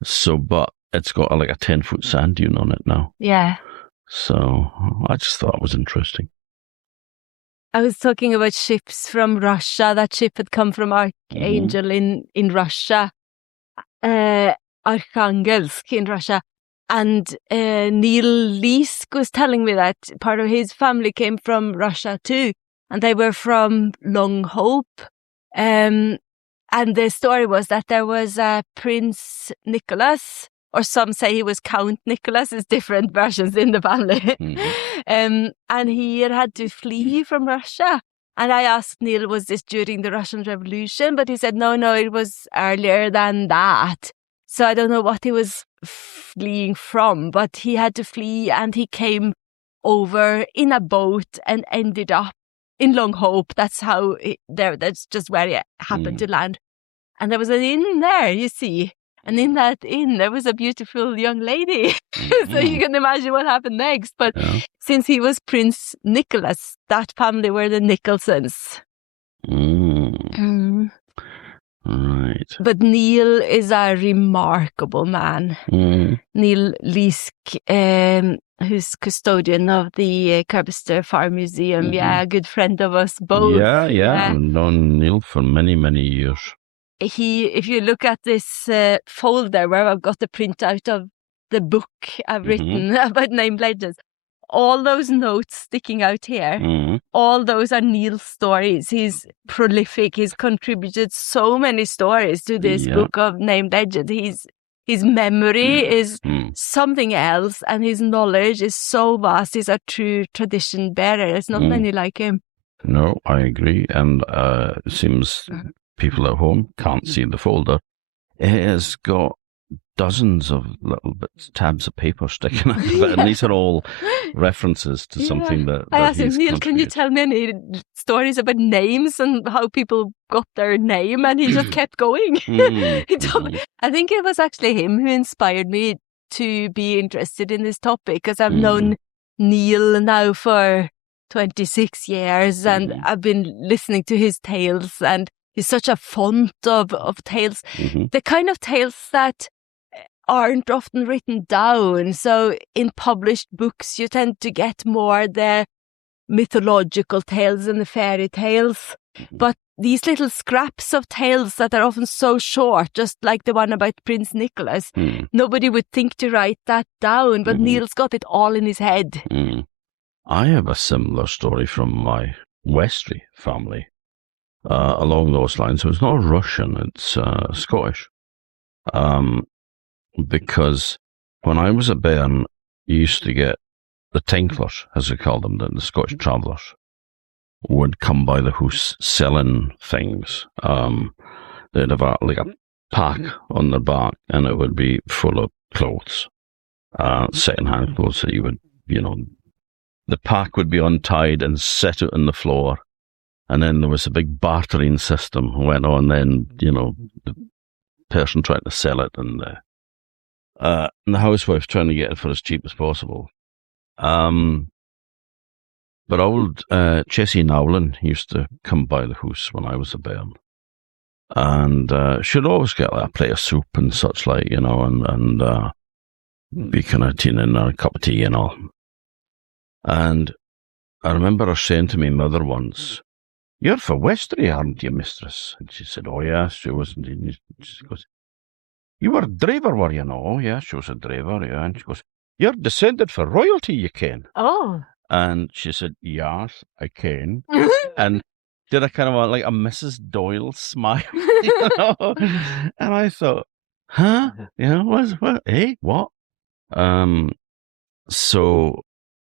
So, but it's got like a 10-foot sand dune on it now. Yeah. So I just thought it was interesting. I was talking about ships from Russia. That ship had come from Archangel in Russia, Arkhangelsk in Russia. And Neil Leask was telling me that part of his family came from Russia too. And they were from Long Hope. And the story was that there was Prince Nicholas, or some say he was Count Nicholas. There's different versions in the family. And he had to flee from Russia. And I asked Neil, was this during the Russian Revolution? But he said, no, it was earlier than that. So I don't know what he was fleeing from, but he had to flee, and he came over in a boat and ended up in Long Hope. That's how that's just where he happened to land. And there was an inn there, you see. And in that inn, there was a beautiful young lady. So you can imagine what happened next. But since he was Prince Nicholas, that family were the Nicholsons. Right. But Neil is a remarkable man. Neil Leask, who's custodian of the Kirbister Farm Museum. Yeah, a good friend of us both. Yeah. I've known Neil for many, many years. If you look at this folder where I've got the printout of the book I've written about named legends, all those notes sticking out here, all those are Neil's stories. He's prolific. He's contributed so many stories to this book of named legends. His memory is something else, and his knowledge is so vast. He's a true tradition bearer. There's not many like him. No, I agree. And it seems people at home can't see the folder. It has got dozens of little bits, tabs of paper sticking out of it, and these are all references to something that I asked him, he's Neil, can you tell me any stories about names and how people got their name? And he just kept going. I think it was actually him who inspired me to be interested in this topic, because I've known Neil now for 26 years, and I've been listening to his tales, and he's such a font of tales, the kind of tales that aren't often written down. So in published books, you tend to get more the mythological tales and the fairy tales. But these little scraps of tales that are often so short, just like the one about Prince Nicholas, nobody would think to write that down, but Neil's got it all in his head. I have a similar story from my Westry family along those lines. So it's not Russian, it's Scottish. Because when I was at Bern, you used to get the tinklers, as we call them, the Scottish travellers, would come by the house selling things. They'd have a pack on their back, and it would be full of clothes, second-hand clothes. So you would, the pack would be untied and set out on the floor, and then there was a big bartering system went on. Then the person trying to sell it, and the housewife trying to get it for as cheap as possible. But old Jessie Nowlin used to come by the house when I was a bairn. And she'd always get a plate of soup and such like, and be kind of in a cup of tea and all. And I remember her saying to me mother once, "You're for Westry, aren't you, mistress?" And she said, "Oh, yes." She was indeed. She goes, "You were a driver, were you? No, yeah." She was a driver, yeah. And she goes, "You're descended for royalty, you ken." Oh. And she said, "Yes, I can." And did a kind of like a Mrs. Doyle smile, And I thought, huh? What? What? So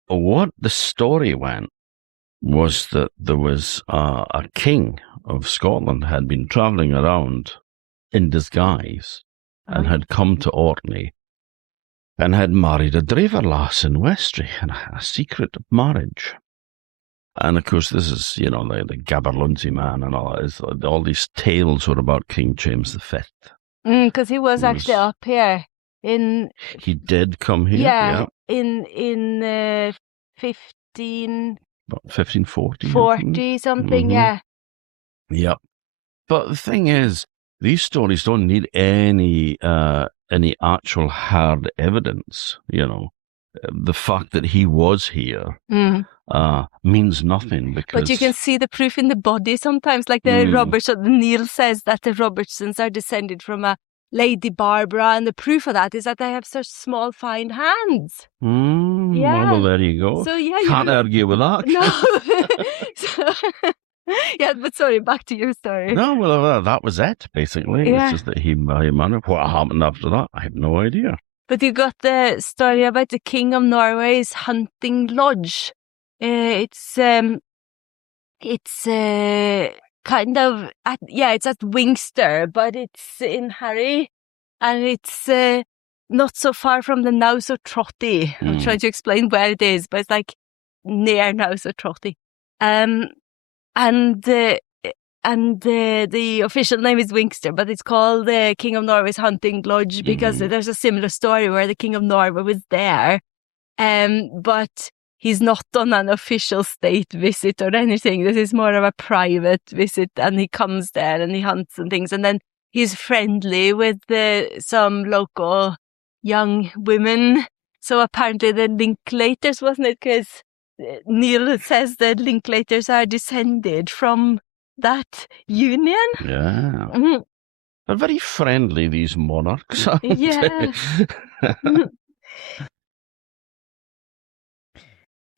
what the story went was that there was a king of Scotland had been travelling around in disguise and had come to Orkney and had married a driver lass in Westry, and a secret marriage. And of course, this is, the Gaberlunzie man and all that. All these tales were about King James V. Because he was actually up here in... He did come here, yeah. In 15... what, 1540? 40 something, yeah. Yep. But the thing is, these stories don't need any actual hard evidence. The fact that he was here means nothing because. But you can see the proof in the body sometimes, like the Neil says that the Robertsons are descended from a Lady Barbara, and the proof of that is that they have such small, fine hands. Yeah. Well, there you go. So yeah, can't argue with that. No. Yeah, but sorry, back to your story. No, well, that was it, basically. Yeah. It's just that he married. What happened after that, I have no idea. But you got the story about the King of Norway's hunting lodge. It's kind of, it's at Wingster, but it's in Harry, and it's not so far from the Naus or Trotty. I'm trying to explain where it is, but it's like near Naus or Trotty. And the official name is Wingster, but it's called the King of Norway's Hunting Lodge because there's a similar story where the King of Norway was there, but he's not on an official state visit or anything. This is more of a private visit, and he comes there and he hunts and things, and then he's friendly with some local young women. So apparently the Linklaters, wasn't it? Because Neil says the Linklaters are descended from that union. Yeah. They're very friendly, these monarchs. Yeah.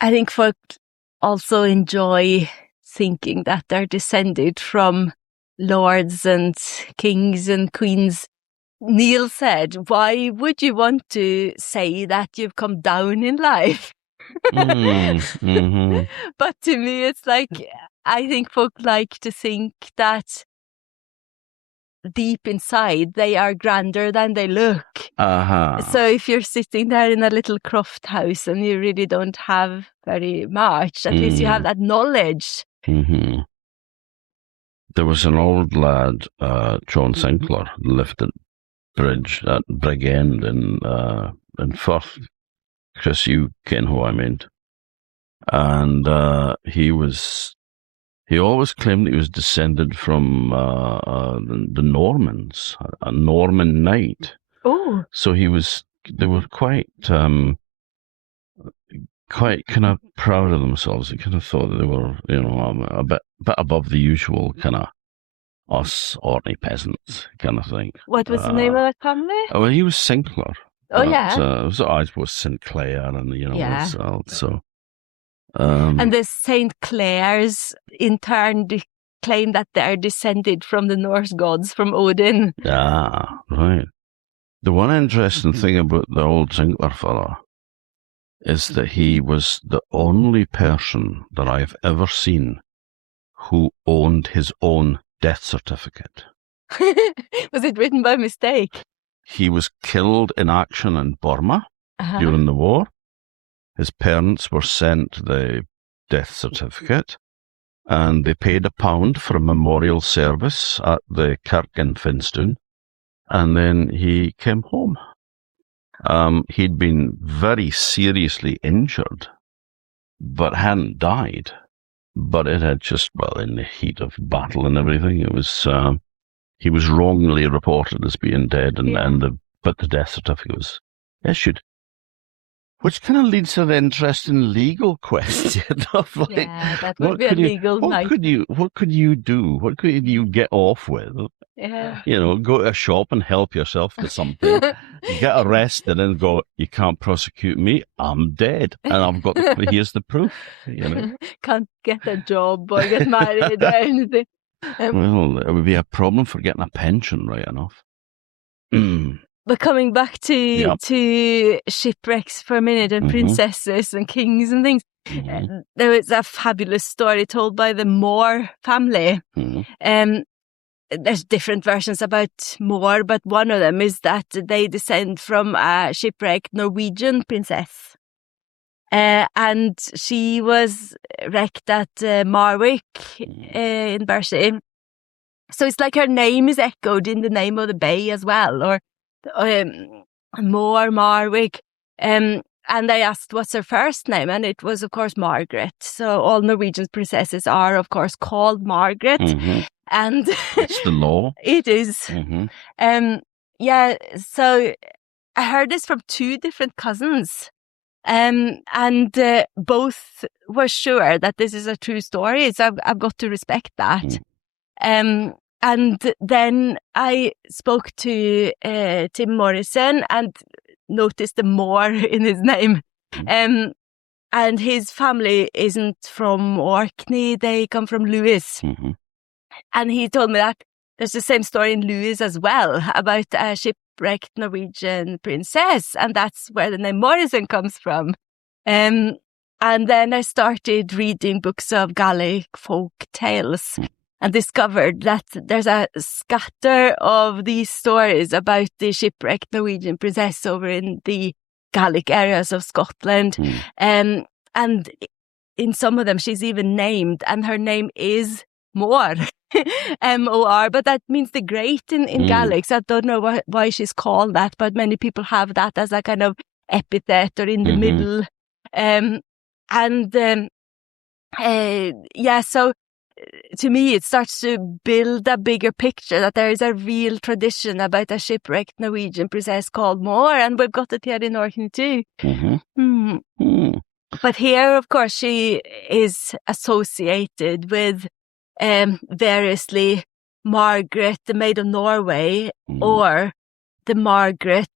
I think folk also enjoy thinking that they're descended from lords and kings and queens. Neil said, why would you want to say that you've come down in life? But to me, it's like, I think folk like to think that deep inside they are grander than they look. So if you're sitting there in a little croft house and you really don't have very much, at least you have that knowledge. There was an old lad, John Sinclair, lived at Brig End in Firth. Chris, you ken who I meant. And he always claimed that he was descended from the Normans, a Norman knight. Oh. So they were quite kind of proud of themselves. They kind of thought that they were, a bit above the usual kind of us Orkney peasants kind of thing. What was the name of that family? Well, he was Sinclair. Oh, yeah. So I suppose Sinclair and, so. And the St. Clairs, in turn, claim that they're descended from the Norse gods, from Odin. Ah, right. The one interesting thing about the old Sinclair fella is that he was the only person that I've ever seen who owned his own death certificate. Was it written by mistake? He was killed in action in Burma during the war. His parents were sent the death certificate, and they paid £1 for a memorial service at the kirk in Finstone, and then he came home. He'd been very seriously injured, but hadn't died. But it had just, in the heat of battle and everything, it was he was wrongly reported as being dead, but the death certificate was issued. Which kind of leads to an interesting legal question of that would be a legal night. What could you do? What could you get off with? Yeah. Go to a shop and help yourself to something. Get arrested and go, you can't prosecute me, I'm dead. And I've got here's the proof. Can't get a job or get married or anything. Well, it would be a problem for getting a pension, right enough. But coming back to shipwrecks for a minute and princesses and kings and things, there was a fabulous story told by the Moore family. There's different versions about Moore, but one of them is that they descend from a shipwrecked Norwegian princess. And she was wrecked at Marwick in Berkshire. So it's like her name is echoed in the name of the bay as well, or Moore, Marwick. and I asked what's her first name, and it was, of course, Margaret. So all Norwegian princesses are, of course, called Margaret. Mm-hmm. And It's the law. It is. Mm-hmm. Yeah, so I heard this from two different cousins. And both were sure that this is a true story. So I've got to respect that. And then I spoke to Tim Morrison and noticed the Moor in his name. And his family isn't from Orkney, they come from Lewis. Mm-hmm. And he told me that there's the same story in Lewis as well, about a shipwrecked Norwegian princess, and that's where the name Morrison comes from. And then I started reading books of Gaelic folk tales and discovered that there's a scatter of these stories about the shipwrecked Norwegian princess over in the Gaelic areas of Scotland. And in some of them she's even named, and her name is Moor, M-O-R, but that means the great in Gaelic. So I don't know why she's called that, but many people have that as a kind of epithet or in the middle. So to me it starts to build a bigger picture that there is a real tradition about a shipwrecked Norwegian princess called Moor, and we've got it here in Orkney too. But here, of course, she is associated with variously Margaret, the Maid of Norway, or the Margaret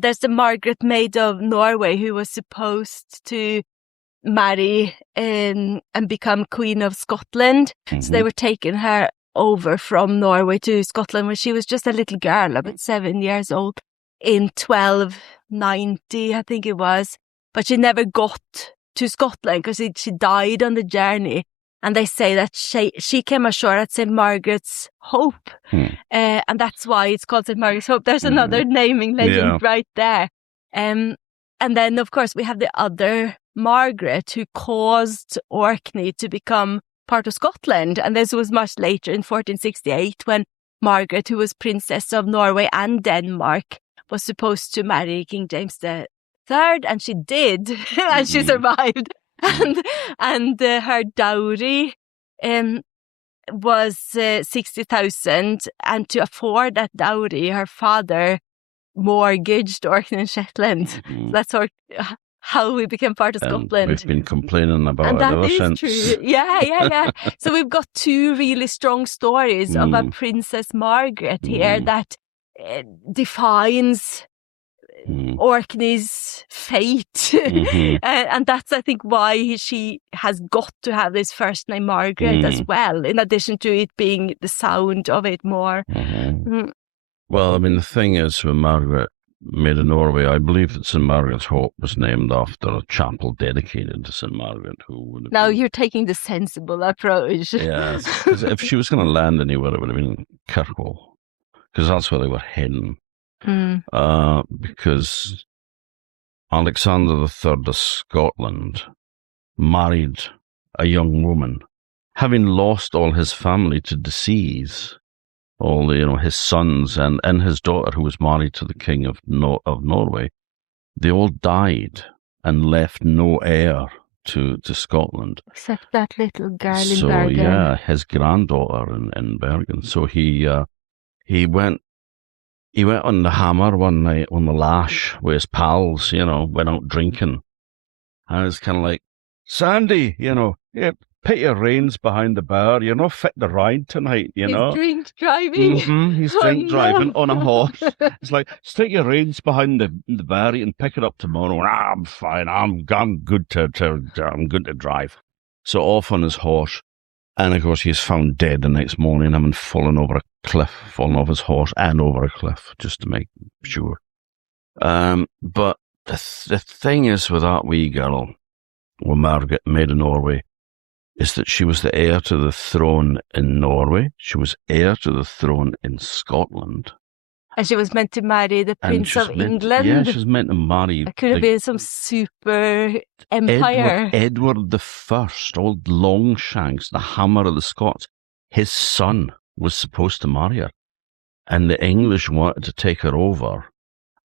there's the Margaret, Maid of Norway, who was supposed to marry and become Queen of Scotland. So they were taking her over from Norway to Scotland when she was just a little girl, about 7 years old, in 1290, I think it was. But she never got to Scotland because she died on the journey. And they say that she came ashore at St. Margaret's Hope. And that's why it's called St. Margaret's Hope. There's another naming legend right there. And then, of course, we have the other Margaret who caused Orkney to become part of Scotland. And this was much later in 1468 when Margaret, who was Princess of Norway and Denmark, was supposed to marry King James III, and she did, and she survived. And her dowry was 60,000, and to afford that dowry, her father mortgaged Orkney and Shetland. So that's how we became part of Scotland. We've been complaining about and it ever since. True. Yeah. So we've got two really strong stories of a Princess Margaret here that defines Orkney's fate. And that's, I think, why she has got to have this first name Margaret as well, in addition to it being the sound of it more. Well, I mean, the thing is, with Margaret, Maid of Norway, I believe that St. Margaret's Hope was named after a chapel dedicated to St. Margaret, who would have you're taking the sensible approach. Yes, because if she was going to land anywhere, it would have been Kirkwall, because that's where they were heading. Because Alexander III of Scotland married a young woman, having lost all his family to disease, all his sons and his daughter, who was married to the King of Norway. They all died and left no heir to Scotland, except that little girl in so, Bergen. Yeah, his granddaughter in Bergen. So he went on the hammer one night on the lash with his pals, went out drinking. And it's kind of like, Sandy, put your reins behind the bar. You're not fit to ride tonight, He's drink driving. He's drink driving on a horse. It's like, stick your reins behind the bar and pick it up tomorrow. I'm fine. I'm good to drive. So off on his horse. And of course, he's found dead the next morning, having fallen off his horse and over a cliff, just to make sure. But the thing is with that wee girl, with Margaret, Maid of Norway, is that she was the heir to the throne in Norway. She was heir to the throne in Scotland. And she was meant to marry the Prince of England. Yeah, she was meant to marry. It could have been some super empire. Edward the First, old Longshanks, the Hammer of the Scots. His son was supposed to marry her. And the English wanted to take her over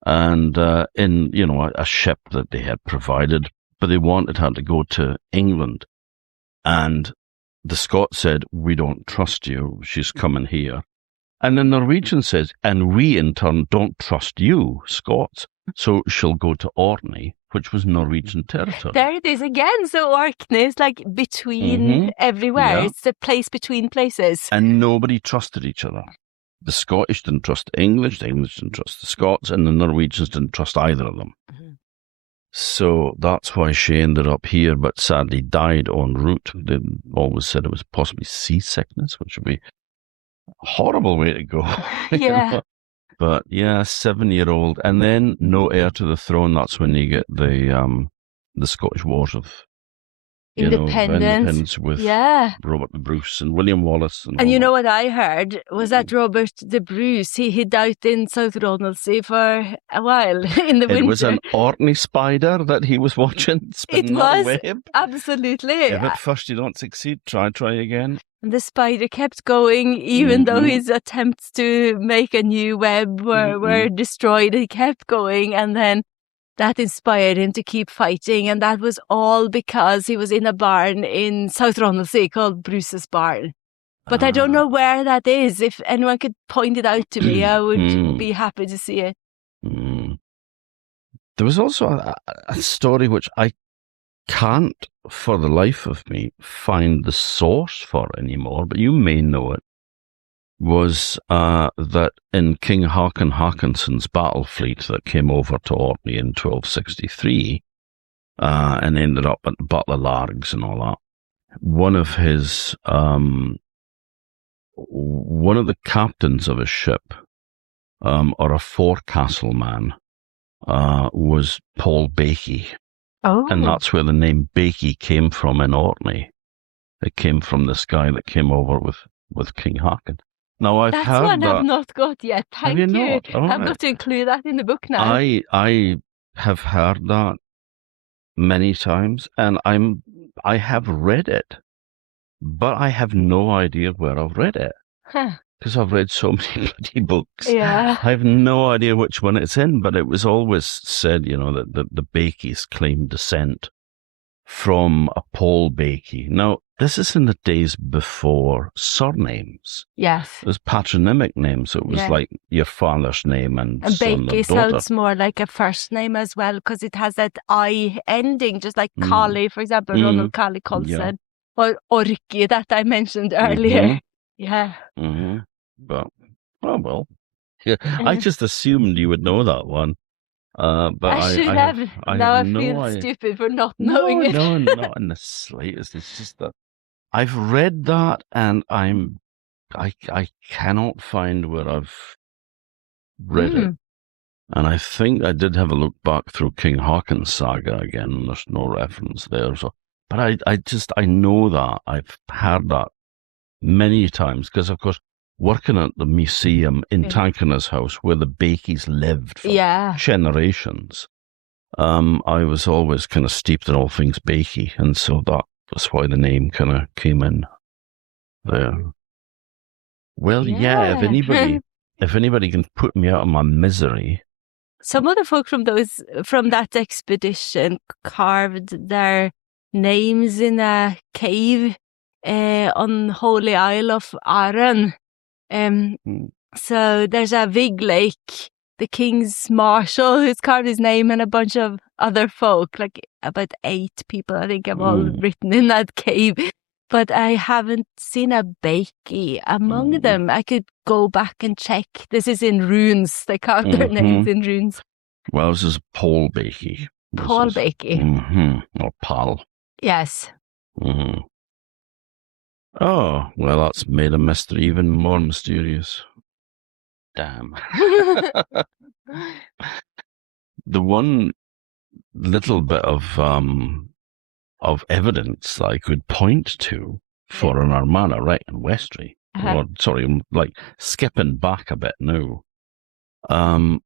and in a ship that they had provided, but they wanted her to go to England, and the Scots said, "We don't trust you. She's coming here." And the Norwegian says, "And we in turn don't trust you, Scots. So she'll go to Orkney," which was Norwegian territory. There it is again. So Orkney is like between everywhere. Yeah. It's the place between places. And nobody trusted each other. The Scottish didn't trust the English didn't trust the Scots, and the Norwegians didn't trust either of them. Mm-hmm. So that's why she ended up here, but sadly died en route. They always said it was possibly seasickness, which would be a horrible way to go. Yeah. But yeah, 7-year-old, and then no heir to the throne. That's when you get the Scottish Wars of independence with Robert the Bruce and William Wallace. And you know what I heard was that Robert the Bruce, he hid out in South Ronaldsay for a while in the winter. It was an Orkney spider that he was watching spinning that web. Absolutely. If at first you don't succeed, try again. And the spider kept going, even though his attempts to make a new web were destroyed. He kept going, and then that inspired him to keep fighting, and that was all because he was in a barn in South Ronaldsay called Bruce's Barn. But I don't know where that is. If anyone could point it out to me, I would be happy to see it. There was also a story which I can't, for the life of me, find the source for anymore, but you may know it, was that in King Haakon Haakonsson's battle fleet that came over to Orkney in 1263 and ended up at Butler Largs and all that, one of the captains of his ship, or a forecastle man, was Paul Bakey. Oh. And that's where the name Bakey came from in Orkney. It came from this guy that came over with King Haakon. Now, I've That's heard one that. I've not got yet. Thank Have you you. not? All I've right. got to include that in the book now. I have heard that many times, and I have read it, but I have no idea where I've read it. Because I've read so many bloody books. Yeah. I have no idea which one it's in, but it was always said, that the Bakeys claimed descent from a Paul Bakey. Now, this is in the days before surnames. Yes. It was patronymic names. It was like your father's name and son Bakey or daughter. sounds more like a first name as well, because it has that I ending, just like Collie, for example, Ronald Collie Colson, or Orky that I mentioned earlier. Yeah. But, oh well. Yeah, I just assumed you would know that one. But I should have. Now I feel stupid for not knowing it. No, not in the slightest. It's just that I've read that, and I cannot find where I've read it. And I think I did have a look back through King Haakon's saga again, and there's no reference there. So, but I know that I've heard that many times because, of course, working at the museum in Tankerna's house where the Bakeys lived for generations, I was always kind of steeped in all things Bakey, and so that's why the name kind of came in there. Well, if anybody can put me out of my misery. Some of the folk from that expedition carved their names in a cave on Holy Isle of Arran. So there's a big lake, the King's Marshal, who's carved his name, and a bunch of other folk, like about 8 people, I think, have all written in that cave. But I haven't seen a Bakey among them. I could go back and check. This is in runes. They carved their names in runes. Well, this is Paul Bakey. Paul Bakey. Or Pal. Yes. Oh, well, that's made a mystery even more mysterious. Damn. The one little bit of evidence that I could point to for an Armana right in Westray, or sorry, like skipping back a bit now,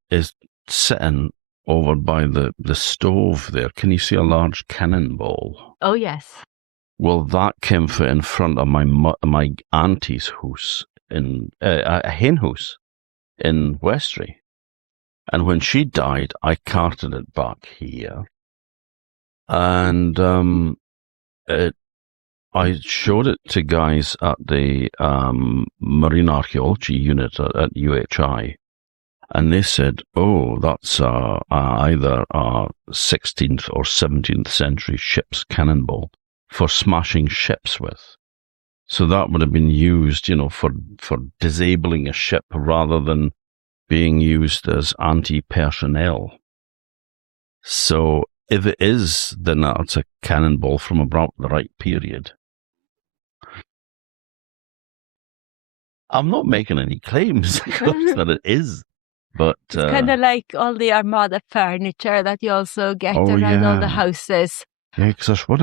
is sitting over by the stove there. Can you see a large cannonball? Oh, yes. Well, that came in front of my auntie's house, in a hen house in Westray. And when she died, I carted it back here. And I showed it to guys at the marine archaeology unit at UHI. And they said, oh, that's either a 16th or 17th century ship's cannonball for smashing ships with. So that would have been used, for disabling a ship rather than being used as anti-personnel. So if it is, then that's a cannonball from about the right period. I'm not making any claims that it is. But it's kind of like all the Armada furniture that you also get around all the houses. Yeah, because there's what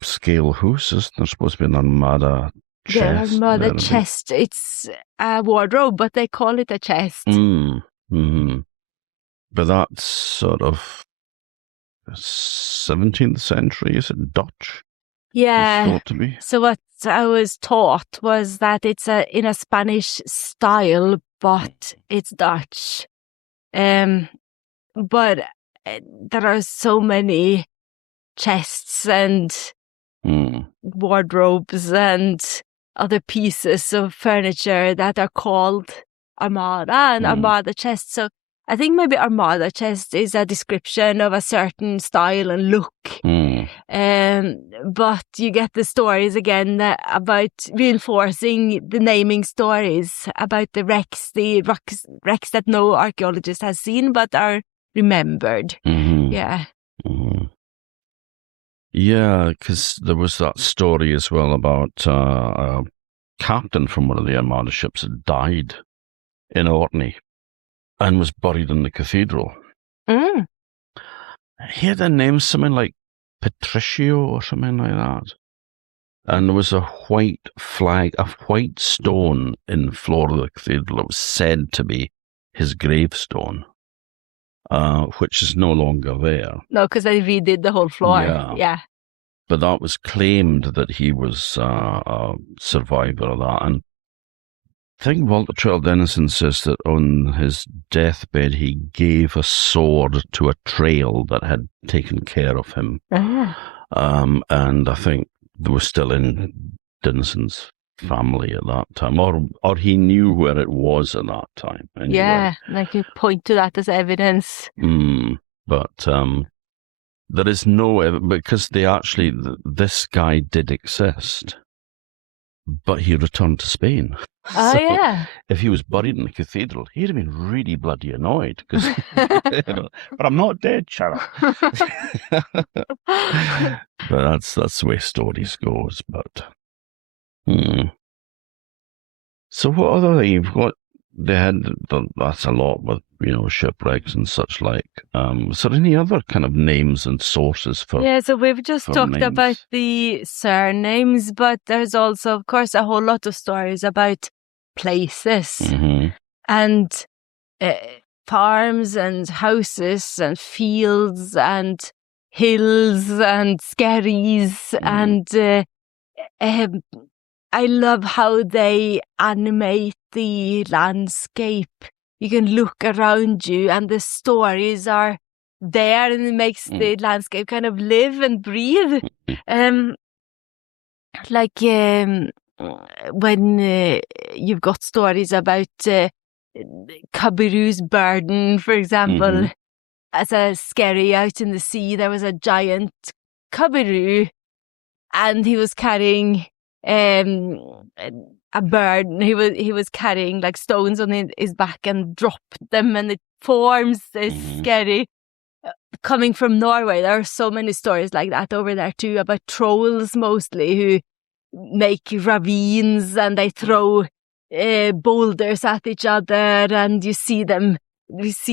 scale hooses. There's supposed to be an Armada chest. Yeah, Armada chest. It's a wardrobe, but they call it a chest. Mm-hmm. But that's sort of 17th century. Is it Dutch? Yeah. It's thought to be. So what I was taught was that it's in a Spanish style, but it's Dutch. But there are so many chests and wardrobes and other pieces of furniture that are called Armada and Armada chests. So I think maybe Armada chest is a description of a certain style and look. But you get the stories again about reinforcing the naming stories about the wrecks that no archaeologist has seen but are remembered. Yeah. Yeah, because there was that story as well about a captain from one of the Armada ships that died in Orkney and was buried in the cathedral. He had a name, something like Patricio or something like that. And there was a white flag, a white stone in the floor of the cathedral that was said to be his gravestone, which is no longer there. No, because they redid the whole floor. Yeah. But that was claimed that he was a survivor of that. And I think Walter Trell Dennison says that on his deathbed he gave a sword to a trail that had taken care of him. And I think they were still in Dennison's family at that time, or he knew where it was at that time. Anyway. Yeah, like you point to that as evidence. But there is no evidence, because this guy did exist, but he returned to Spain. Oh, yeah. If he was buried in the cathedral, he'd have been really bloody annoyed, because, but I'm not dead, Sharon. But that's the way stories goes. But so what other thing you've got? They had that's a lot with shipwrecks and such like. Is there any other kind of names and sources for? Yeah, so we've just talked names? About the surnames, but there's also, of course, a whole lot of stories about places and farms and houses and fields and hills and skerries and I love how they animate the landscape. You can look around you and the stories are there and it makes the landscape kind of live and breathe. When you've got stories about Kabiru's burden, for example, as a skerry out in the sea, there was a giant Kabiru and he was carrying a burden. He was carrying like stones on his back and dropped them, and it forms this skerry. Coming from Norway, there are so many stories like that over there too, about trolls mostly who make ravines and they throw boulders at each other, and we see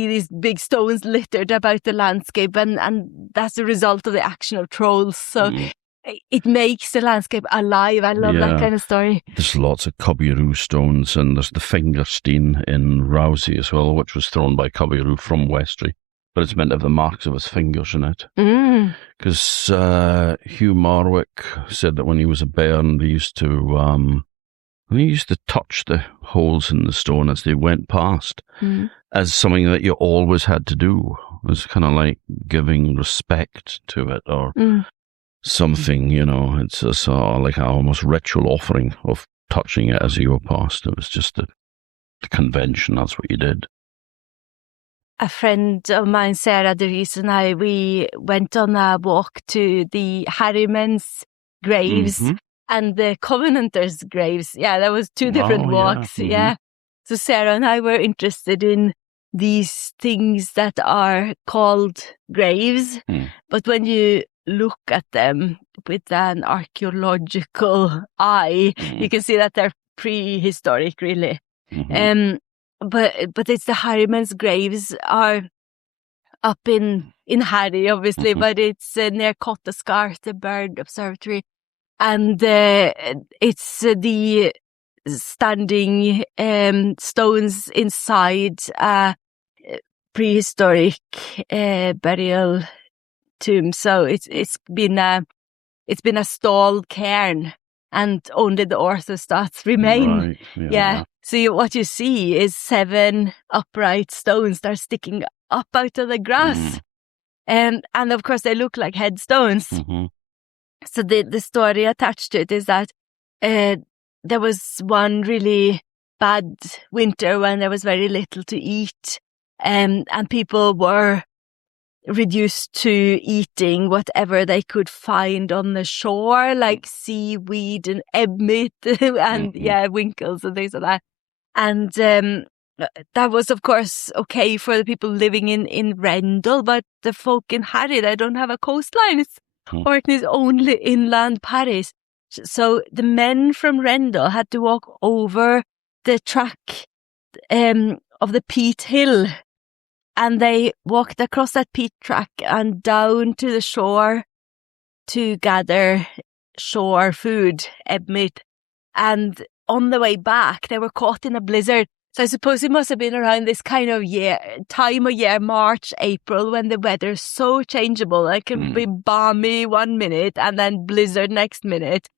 these big stones littered about the landscape, and that's a result of the action of trolls. So it makes the landscape alive. I love that kind of story. There's lots of Kabiru stones, and there's the Fingerstein in Rousey as well, which was thrown by Kabiru from Westry. But it's meant to have the marks of his fingers in it. Because Hugh Marwick said that when he was a bairn, they used to We used to touch the holes in the stone as they went past as something that you always had to do. It was kind of like giving respect to it or something, It's a sort of like an almost ritual offering of touching it as you go past. It was just the convention. That's what you did. A friend of mine, Sarah DeReese, and I, we went on a walk to the Harriman's graves and the Covenanters' graves. Yeah, that was two different walks. Yeah. So Sarah and I were interested in these things that are called graves. But when you look at them with an archaeological eye, you can see that they're prehistoric, really. But it's the Harriman's graves are up in Harry, obviously, but it's near Cottescar, the bird observatory. And it's the standing stones inside a prehistoric burial tomb. So it's been a stalled cairn, and only the orthostats remain. Right, yeah. So what you see is 7 upright stones that are sticking up out of the grass. And of course they look like headstones. So the story attached to it is that there was one really bad winter when there was very little to eat, and people were reduced to eating whatever they could find on the shore, like seaweed and ebmit and winkles and things like that. And that was, of course, okay for the people living in Rendell, but the folk in Harry, they don't have a coastline. It's Orkney's only inland parish. So the men from Rendell had to walk over the track of the peat hill, and they walked across that peat track and down to the shore to gather shore food, ebmit. And on the way back, they were caught in a blizzard. So I suppose it must have been around this kind of time of year, March, April, when the weather's so changeable. It can be balmy one minute and then blizzard next minute.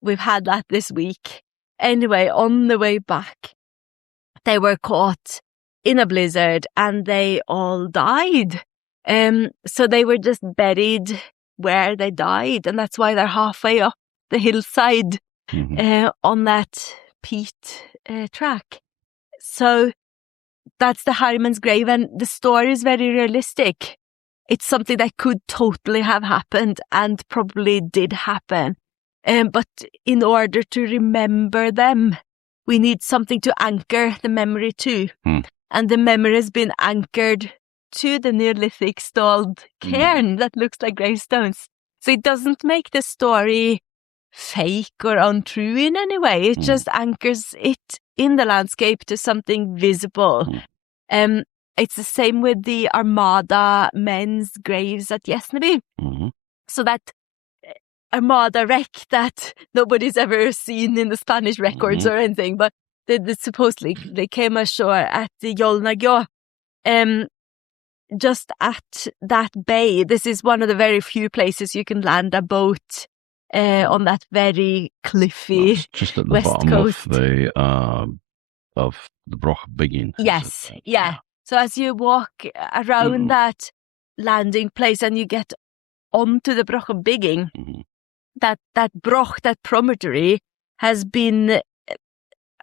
We've had that this week. Anyway, on the way back, they were caught in a blizzard and they all died. So they were just buried where they died, and that's why they're halfway up the hillside on that peat track. So that's the Harriman's grave, and the story is very realistic. It's something that could totally have happened and probably did happen. But in order to remember them, we need something to anchor the memory to. And the memory has been anchored to the Neolithic stalled cairn that looks like gravestones. So it doesn't make the story fake or untrue in any way. It just anchors it in the landscape to something visible. It's the same with the Armada men's graves at Yesneby. So that Armada wreck that nobody's ever seen in the Spanish records or anything, but supposedly they came ashore at the Yolnagyo, just at that bay. This is one of the very few places you can land a boat on that very cliffy just at the west bottom coast of the Broch Biggin. Yes, yeah. So as you walk around that landing place and you get onto the Broch Biggin, that Broch, that promontory, has been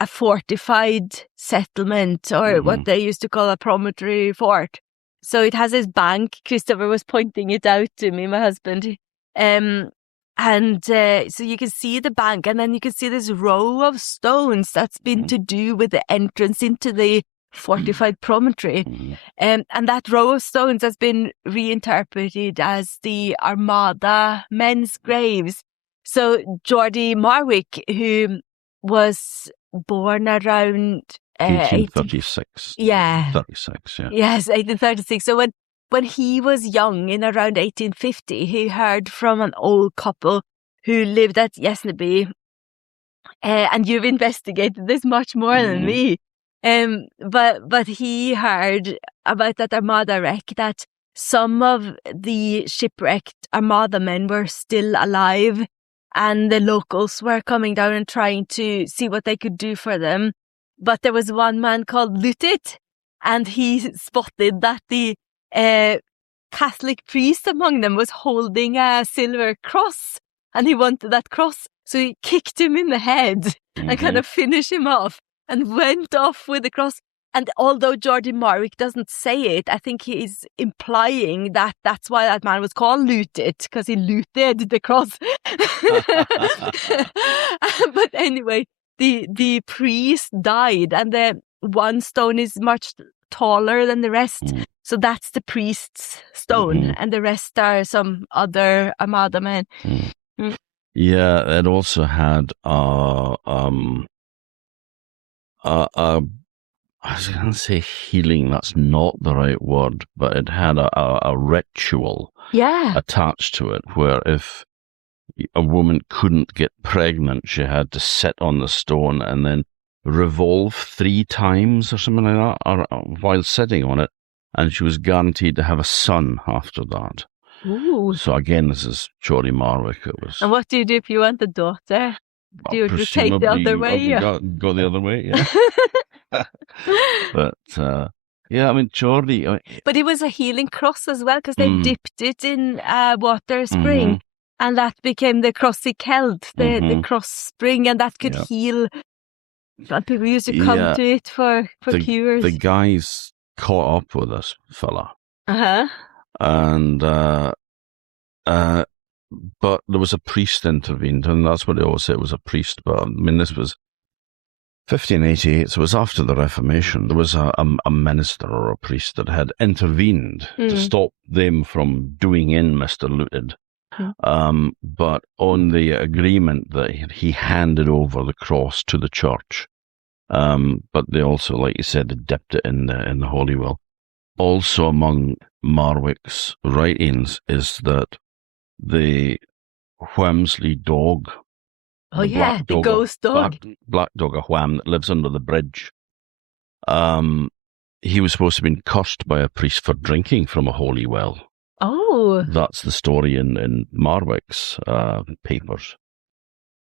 a fortified settlement, or what they used to call a promontory fort. So it has this bank. Christopher was pointing it out to me, my husband. So you can see the bank, and then you can see this row of stones that's been to do with the entrance into the fortified promontory. And that row of stones has been reinterpreted as the Armada men's graves. So Geordie Marwick, who was born around 1836. Yeah. 36, yeah. Yes, 1836. So when he was young, in around 1850, he heard from an old couple who lived at Yesneby. And you've investigated this much more than me. But he heard about that Armada wreck, that some of the shipwrecked Armada men were still alive and the locals were coming down and trying to see what they could do for them. But there was one man called Lutit, and he spotted that the Catholic priest among them was holding a silver cross, and he wanted that cross. So he kicked him in the head and kind of finished him off and went off with the cross. And although Geordie Marwick doesn't say it, I think he is implying that that's why that man was called Looted, because he looted the cross. But anyway, the priest died, and the one stone is much taller than the rest. So that's the priest's stone, and the rest are some other Armada men. Yeah, it also had I was going to say healing. That's not the right word, but it had a ritual attached to it, where if a woman couldn't get pregnant, she had to sit on the stone and then revolve 3 times or something like that, or while sitting on it, and she was guaranteed to have a son after that. Ooh. So again, this is Geordie Marwick. It was. And what do you do if you want a daughter? Do you just take the other way? Go the other way, yeah. But yeah, I mean, Geordie. But it was a healing cross as well, because they dipped it in a water spring, and that became the crossy Keld, the cross spring, and that could heal. And people used to come to it for cures. The guys caught up with this fella, and but there was a priest intervened, and that's what they always say, it was a priest. But I mean, this was 1588, so it was after the Reformation. There was a minister or a priest that had intervened to stop them from doing in Mr. Looted. But on the agreement that he handed over the cross to the church. But they also, like you said, they dipped it in the holy well. Also among Marwick's writings is that the Whamsley dog, the ghost dog, black dog, a Wham, that lives under the bridge. He was supposed to have been cursed by a priest for drinking from a holy well. Oh, that's the story in Marwick's papers.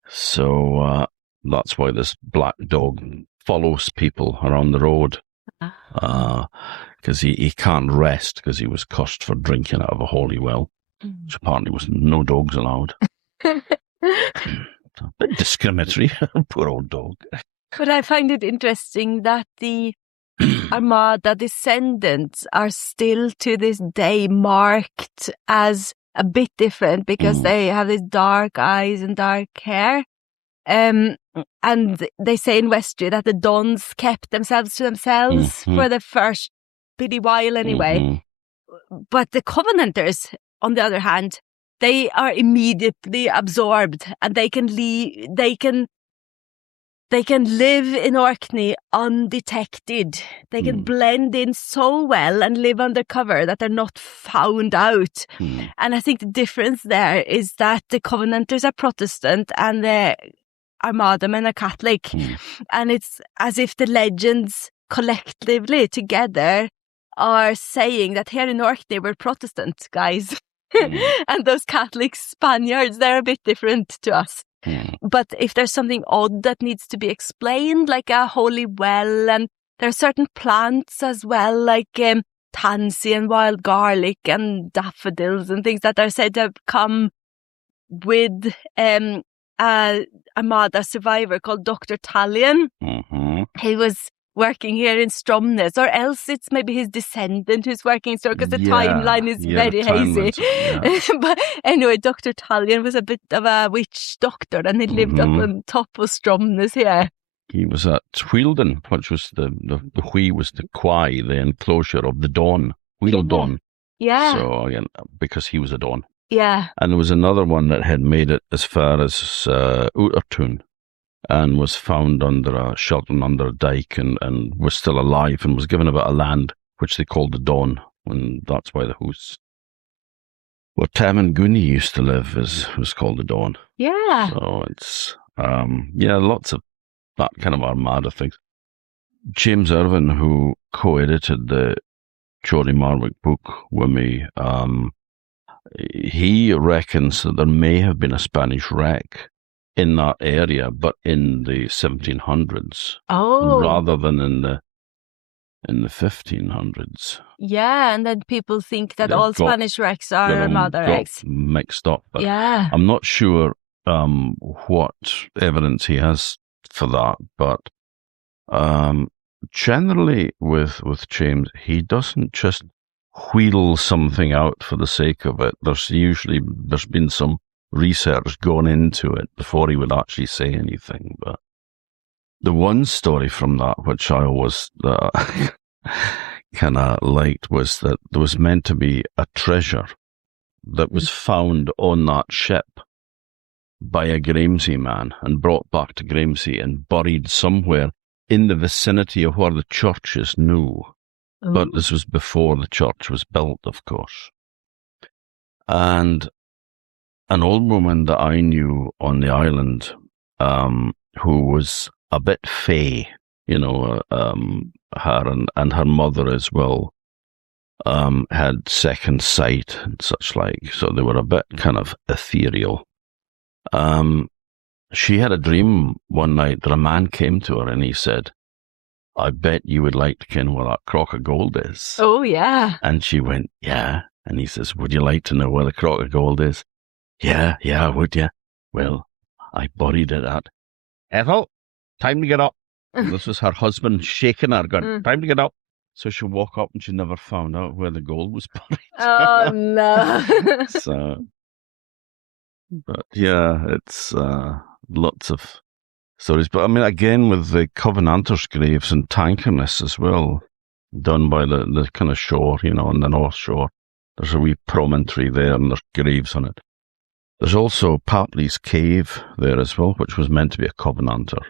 So that's why this black dog follows people around the road, because he can't rest because he was cursed for drinking out of a holy well, which apparently was no dogs allowed. A bit discriminatory. Poor old dog. But I find it interesting that the Armada descendants are still to this day marked as a bit different, because they have these dark eyes and dark hair. And they say in Westry that the Dons kept themselves to themselves for the first pretty while anyway. But the Covenanters, on the other hand, they are immediately absorbed, and they can live in Orkney undetected. They can blend in so well and live undercover that they're not found out. And I think the difference there is that the Covenanters are Protestant and the Armada men are Catholic. And it's as if the legends collectively together are saying that here in Orkney we're Protestant, guys. And those Catholic Spaniards, they're a bit different to us. But if there's something odd that needs to be explained, like a holy well, and there are certain plants as well, like tansy and wild garlic and daffodils and things that are said to have come with a Armada survivor called Dr. Talion. He was working here in Stromness, or else it's maybe his descendant who's working so, because the timeline is very hazy. But anyway, Dr. Talion was a bit of a witch doctor, and he lived up on top of Stromness here. He was at Wheeldon, which was the Whee was the Quay, the enclosure of the Don, Wheeldon. Yeah. So again, because he was a Don. Yeah. And there was another one that had made it as far as Outertoun, and was found sheltered under a dike, and was still alive, and was given a bit of land, which they called the Don, and that's why the house where Tam and Goonie used to live was called the Don. Yeah. So it's, lots of that kind of Armada things. James Irvin, who co-edited the Geordie Marwick book with me, he reckons that there may have been a Spanish wreck in that area, but in the 1700s rather than in the 1500s. Yeah, and then people think that They've all Spanish wrecks are another wrecks. Mixed up. But Yeah. I'm not sure what evidence he has for that, but generally with James, he doesn't just wheedle something out for the sake of it. There's been some research gone into it before he would actually say anything. But the one story from that, which I always kind of liked, was that there was meant to be a treasure that was found on that ship by a Gramsay man and brought back to Gramsay and buried somewhere in the vicinity of where the church is now. But this was before the church was built, of course. And an old woman that I knew on the island, who was a bit fey, her and her mother as well, had second sight and such like, so they were a bit kind of ethereal. She had a dream one night that a man came to her and he said, "I bet you would like to know where that crock of gold is." Oh, yeah. And she went, "Yeah." And he says, "Would you like to know where the crock of gold is?" Yeah, would you? Well, I buried it at Ethel, time to get up. And this was her husband shaking her, going, "Time to get up." So she woke up and she never found out where the gold was buried. Oh, no. But yeah, it's lots of stories. But I mean, again, with the Covenanters' graves in Tankerness as well, done by the kind of shore, on the North Shore. There's a wee promontory there and there's graves on it. There's also Papley's Cave there as well, which was meant to be a Covenanter,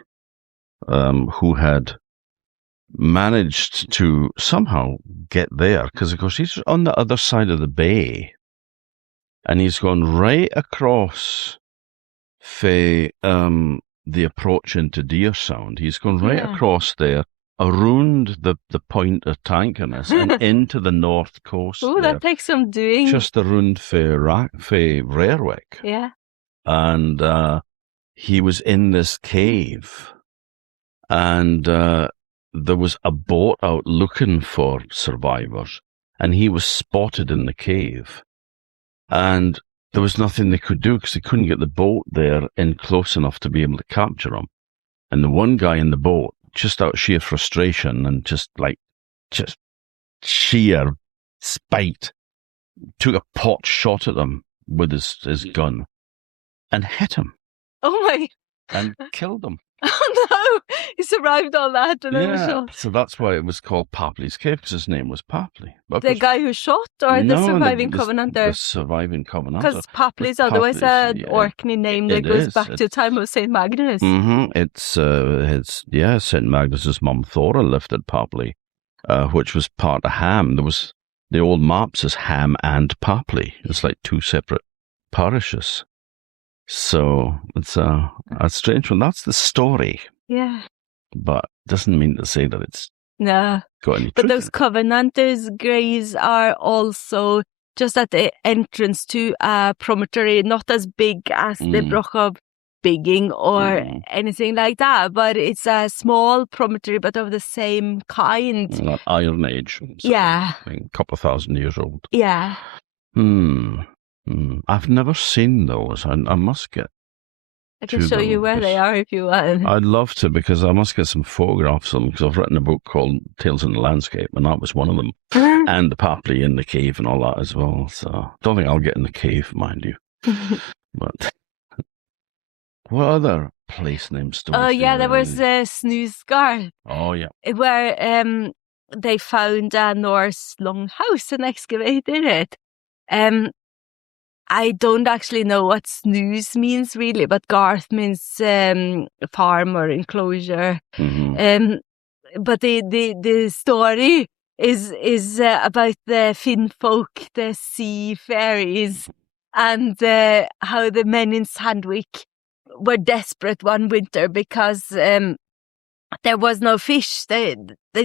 who had managed to somehow get there, because of course he's on the other side of the bay, and he's gone right across the approach into Deer Sound. He's gone right across there, around the point of Tankerness and into the north coast. Oh, that takes some doing. Just around Fae Rarwick. Yeah. And he was in this cave, and there was a boat out looking for survivors, and he was spotted in the cave. And there was nothing they could do because they couldn't get the boat there in close enough to be able to capture him. And the one guy in the boat, just out of sheer frustration and just sheer spite, took a pot shot at him with his gun and hit him. Oh my! And killed him. Oh no! He survived all that and it was shot. So that's why it was called Papley's Cave, because his name was Papley. The guy who shot, or the surviving Covenanter? The surviving Covenanter. Because Papley's otherwise an Orkney name that goes back to the time of St. Magnus. Mm-hmm. It's St. Magnus's mum Thora lifted Papley, which was part of Ham. There was the old maps as Ham and Papley. It's like two separate parishes. So it's a strange one. That's the story. Yeah. But doesn't mean to say that it's got any But truth those in it. Covenanters' graves are also just at the entrance to a promontory, not as big as the Broch of Bigging or anything like that, but it's a small promontory, but of the same kind. That Iron Age. Yeah. A couple of thousand years old. Yeah. I've never seen those. I must get. I can show you where they are if you want. I'd love to, because I must get some photographs of them, because I've written a book called Tales in the Landscape, and that was one of them. And the Papley in the cave and all that as well. So don't think I'll get in the cave, mind you. But what other place names do we Oh, see yeah, there around? was Snoosgar. Oh, yeah. Where they found a Norse longhouse and excavated it. I don't actually know what snooze means really, but Garth means farm or enclosure. Mm-hmm. But the story is about the Finn folk, the sea fairies, and how the men in Sandwich were desperate one winter because there was no fish. They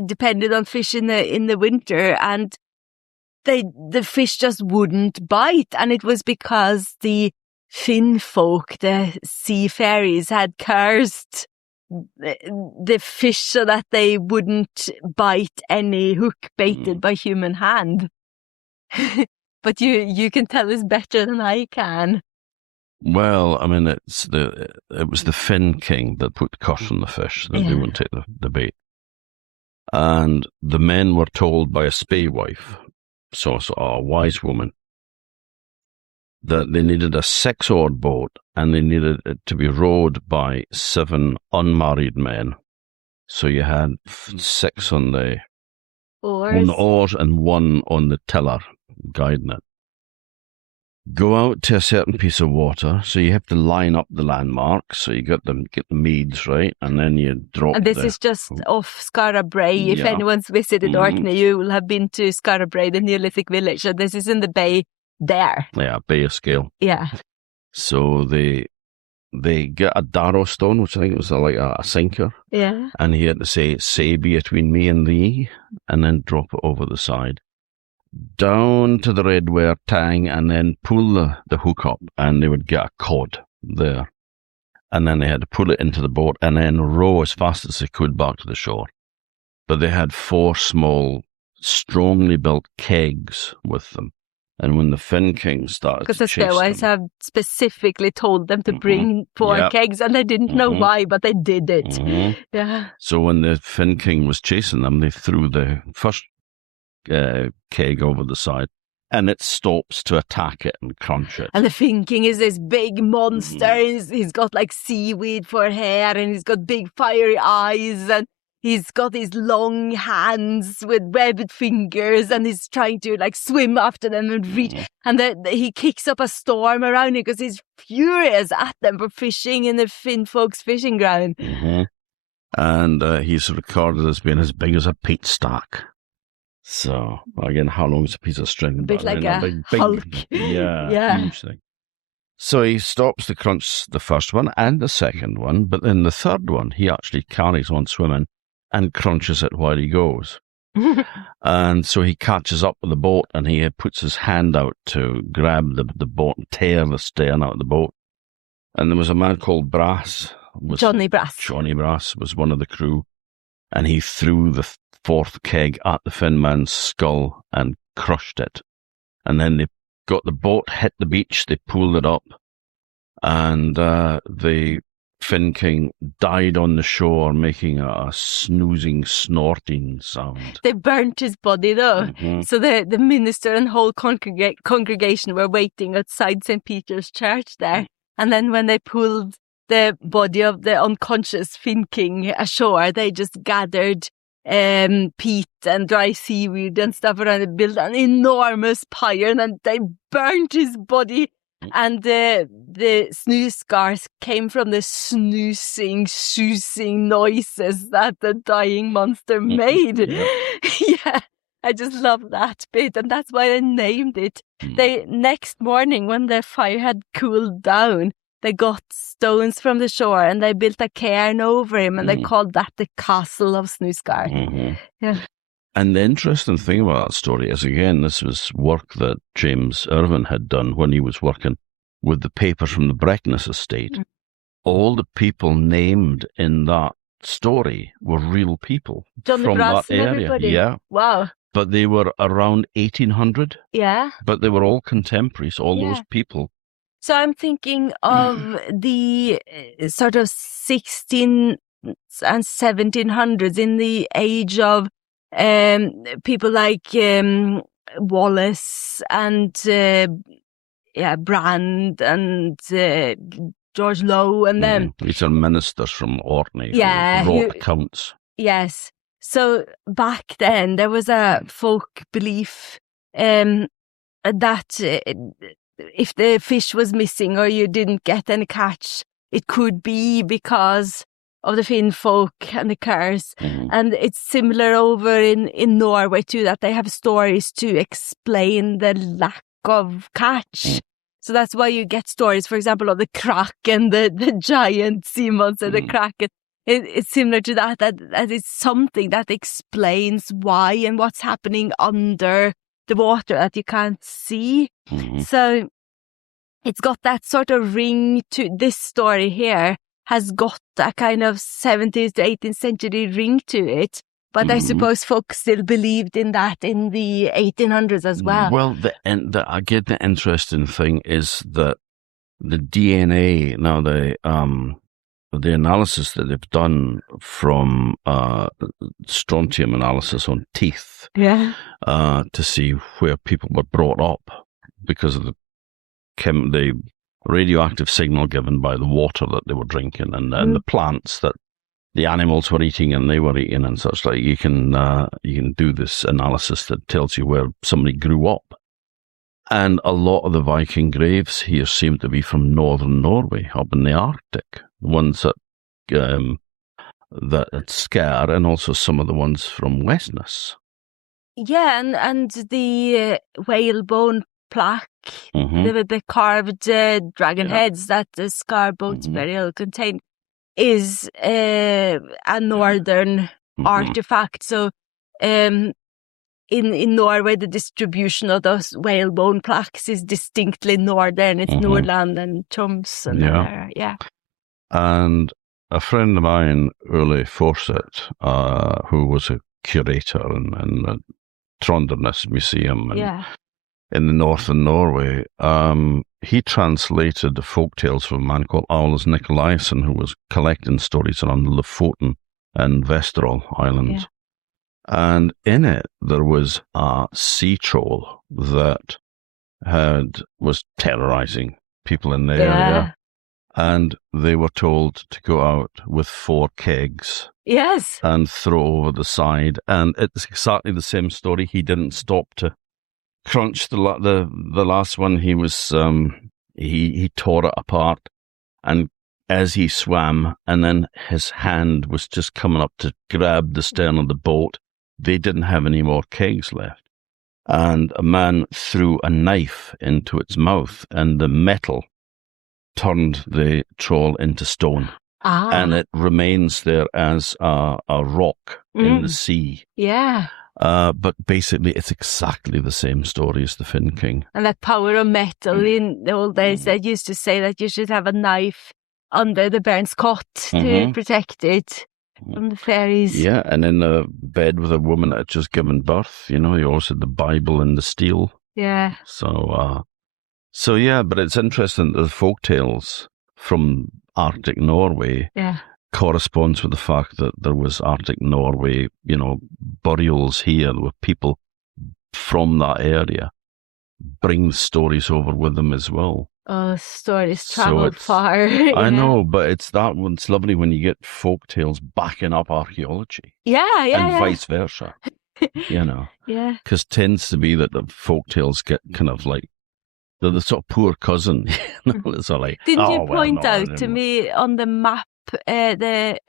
depended on fish in the winter, and the fish just wouldn't bite. And it was because the Finn folk, the sea fairies, had cursed the fish so that they wouldn't bite any hook baited by human hand. But you can tell us better than I can. Well, I mean, it was the Finn king that put the curse on the fish, that they wouldn't take the bait. And the men were told by a spae wife, so a wise woman, that they needed a 6-oared boat and they needed it to be rowed by 7 unmarried men. So you had 6 on the oars and 1 on the tiller, guiding it. Go out to a certain piece of water, so you have to line up the landmarks, so you get the meads right, and then you drop. And this is just off Skara Brae. If anyone's visited Orkney, you will have been to Skara Brae, the Neolithic village. So this is in the bay there. Yeah, Bay of Scale. Yeah. So they get a darrow stone, which I think was like a sinker. Yeah. And he had to say between me and thee, and then drop it over the side. Down to the redware tang, and then pull the hook up, and they would get a cod there. And then they had to pull it into the boat and then row as fast as they could back to the shore. But they had 4 small, strongly built kegs with them. And when the Finn King started to chase them... Because the Stairways have specifically told them to bring 4 kegs, and they didn't know why, but they did it. Yeah. So when the Finn King was chasing them, they threw the first keg over the side, and it stops to attack it and crunch it. And the Finn King is this big monster. He's got like seaweed for hair, and he's got big fiery eyes, and he's got these long hands with webbed fingers, and he's trying to like swim after them and reach. And he kicks up a storm around it because he's furious at them for fishing in the Finn folks' fishing ground. And he's recorded as being as big as a peat stack. So, again, how long is a piece of string? A bit like a big hulk. Yeah, huge thing. So he stops to crunch the first one and the second one, but then the third one, he actually carries on swimming and crunches it while he goes. And so he catches up with the boat, and he puts his hand out to grab the boat and tear the stern out of the boat. And there was a man called Brass. Johnny Brass. Johnny Brass was one of the crew, and he threw the 4th keg at the Finn man's skull and crushed it. And then they got the boat, hit the beach, they pulled it up, and the Finn King died on the shore, making a snoozing, snorting sound. They burnt his body, though. So the minister and whole congregation were waiting outside St. Peter's Church there. And then when they pulled the body of the unconscious Finn King ashore, they just gathered peat and dry seaweed and stuff around it, built an enormous pyre, and then they burnt his body. And the snooze scars came from the snoozing, sousing noises that the dying monster made. Yeah, I just love that bit, and that's why they named it. They next morning, when the fire had cooled down, they got stones from the shore and they built a cairn over him, and they called that the Castle of Snooscar. Yeah. And the interesting thing about that story is, again, this was work that James Irvine had done when he was working with the papers from the Breckness estate. All the people named in that story were real people from that area. Everybody. Yeah. Wow. But they were around 1800. Yeah. But they were all contemporaries, all those people. So I'm thinking of the sort of 16 and 1700s, in the age of people like Wallace and Brand and George Lowe and them. These are ministers from Orkney who wrote accounts. Yes. So back then there was a folk belief that if the fish was missing or you didn't get any catch, it could be because of the Finn folk and the curse. And it's similar over in Norway too, that they have stories to explain the lack of catch. So that's why you get stories, for example, of the kraken, the giant sea monster, the kraken. It's similar to that it's something that explains why and what's happening under the water that you can't see. Mhm. So it's got that sort of ring to this story here, has got a kind of 17th to 18th century ring to it. But I Mhm. suppose folks still believed in that in the 1800s as well. Well, again, the interesting thing is that the DNA, now the analysis that they've done from strontium analysis on teeth, Yeah. to see where people were brought up because of the radioactive signal given by the water that they were drinking and the plants that the animals were eating and they were eating and such. Like you can do this analysis that tells you where somebody grew up. And a lot of the Viking graves here seem to be from northern Norway, up in the Arctic. Ones that at Skar, and also some of the ones from Westness. Yeah, and the whalebone plaque, the carved dragon heads that the Skar boat's burial contained, is a northern artifact. So in Norway, the distribution of those whalebone plaques is distinctly northern. It's Nordland and Troms. And yeah. And a friend of mine, Ole Forseth, who was a curator in the Trondernes Museum in the north of Norway, he translated the folktales from a man called Aulas Nikolaisen, who was collecting stories around the Lofoten and Vesterålen Islands. And in it, there was a sea troll that was terrorizing people in the area. And they were told to go out with 4 kegs. Yes. And throw over the side. And it's exactly the same story. He didn't stop to crunch the last one. He was, he tore it apart. And as he swam, and then his hand was just coming up to grab the stern of the boat, they didn't have any more kegs left. And a man threw a knife into its mouth, and the metal turned the troll into stone. And it remains there as a rock in the sea. Yeah. But basically, it's exactly the same story as the Finn King. And that power of metal in the old days, they used to say that you should have a knife under the bairn's cot to protect it from the fairies. Yeah, and in the bed with a woman that had just given birth, you also had the Bible and the steel. Yeah. So yeah, but it's interesting that the folktales from Arctic Norway corresponds with the fact that there was Arctic Norway, burials here with people from that area bring the stories over with them as well. Oh, stories traveled far. I know, but it's lovely when you get folktales backing up archaeology. Yeah. And vice versa, Yeah. Because tends to be that the folktales get kind of like, they're the sort of poor cousin. It's all like, Didn't you point out to me on the map, the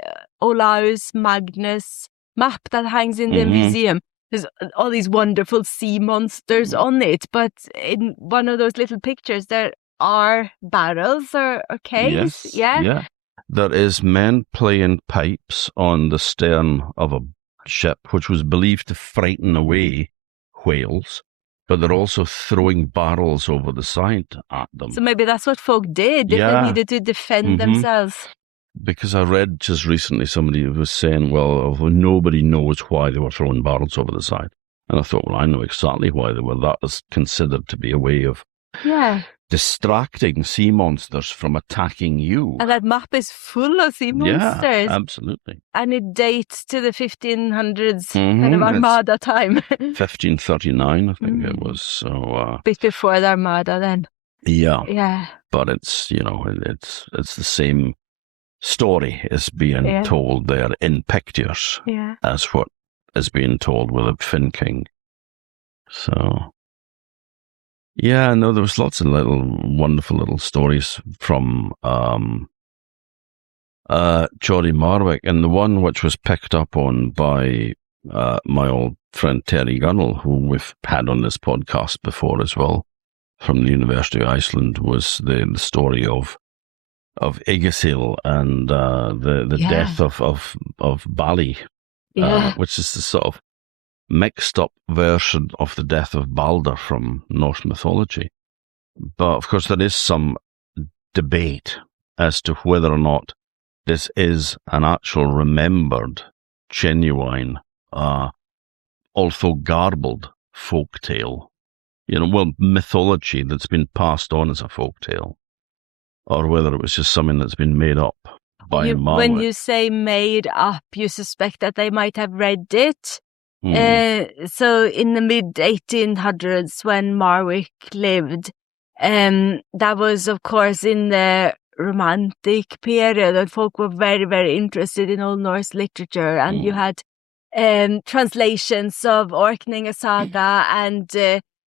Olaus Magnus map that hangs in the museum? There's all these wonderful sea monsters on it, but in one of those little pictures, there are barrels or kegs. Yes, yeah. There is men playing pipes on the stern of a ship, which was believed to frighten away whales. But they're also throwing barrels over the side at them. So maybe that's what folk did. They needed to defend themselves. Because I read just recently somebody was saying, well, nobody knows why they were throwing barrels over the side. And I thought, well, I know exactly why they were. That was considered to be a way of distracting sea monsters from attacking you. And that map is full of sea monsters. Yeah, absolutely. And it dates to the 1500s kind of Armada time. 1539, I think it was. So bit before the Armada then. Yeah. But it's, it's the same story is being told there in pictures as what is being told with a Finn King. So, yeah, no, there was lots of wonderful little stories from Geordie Marwick, and the one which was picked up on by my old friend Terry Gunnell, who we've had on this podcast before as well, from the University of Iceland, was the story of Yggdrasil and the death of Bali, which is the sort of mixed up version of the death of Balder from Norse mythology. But of course, there is some debate as to whether or not this is an actual remembered, genuine, although garbled folk tale. Mythology that's been passed on as a folk tale, or whether it was just something that's been made up by Marwick. When you say made up, you suspect that they might have read it. So in the mid-1800s, when Marwick lived, that was, of course, in the Romantic period, and folk were very, very interested in Old Norse literature, and you had translations of Orkney saga and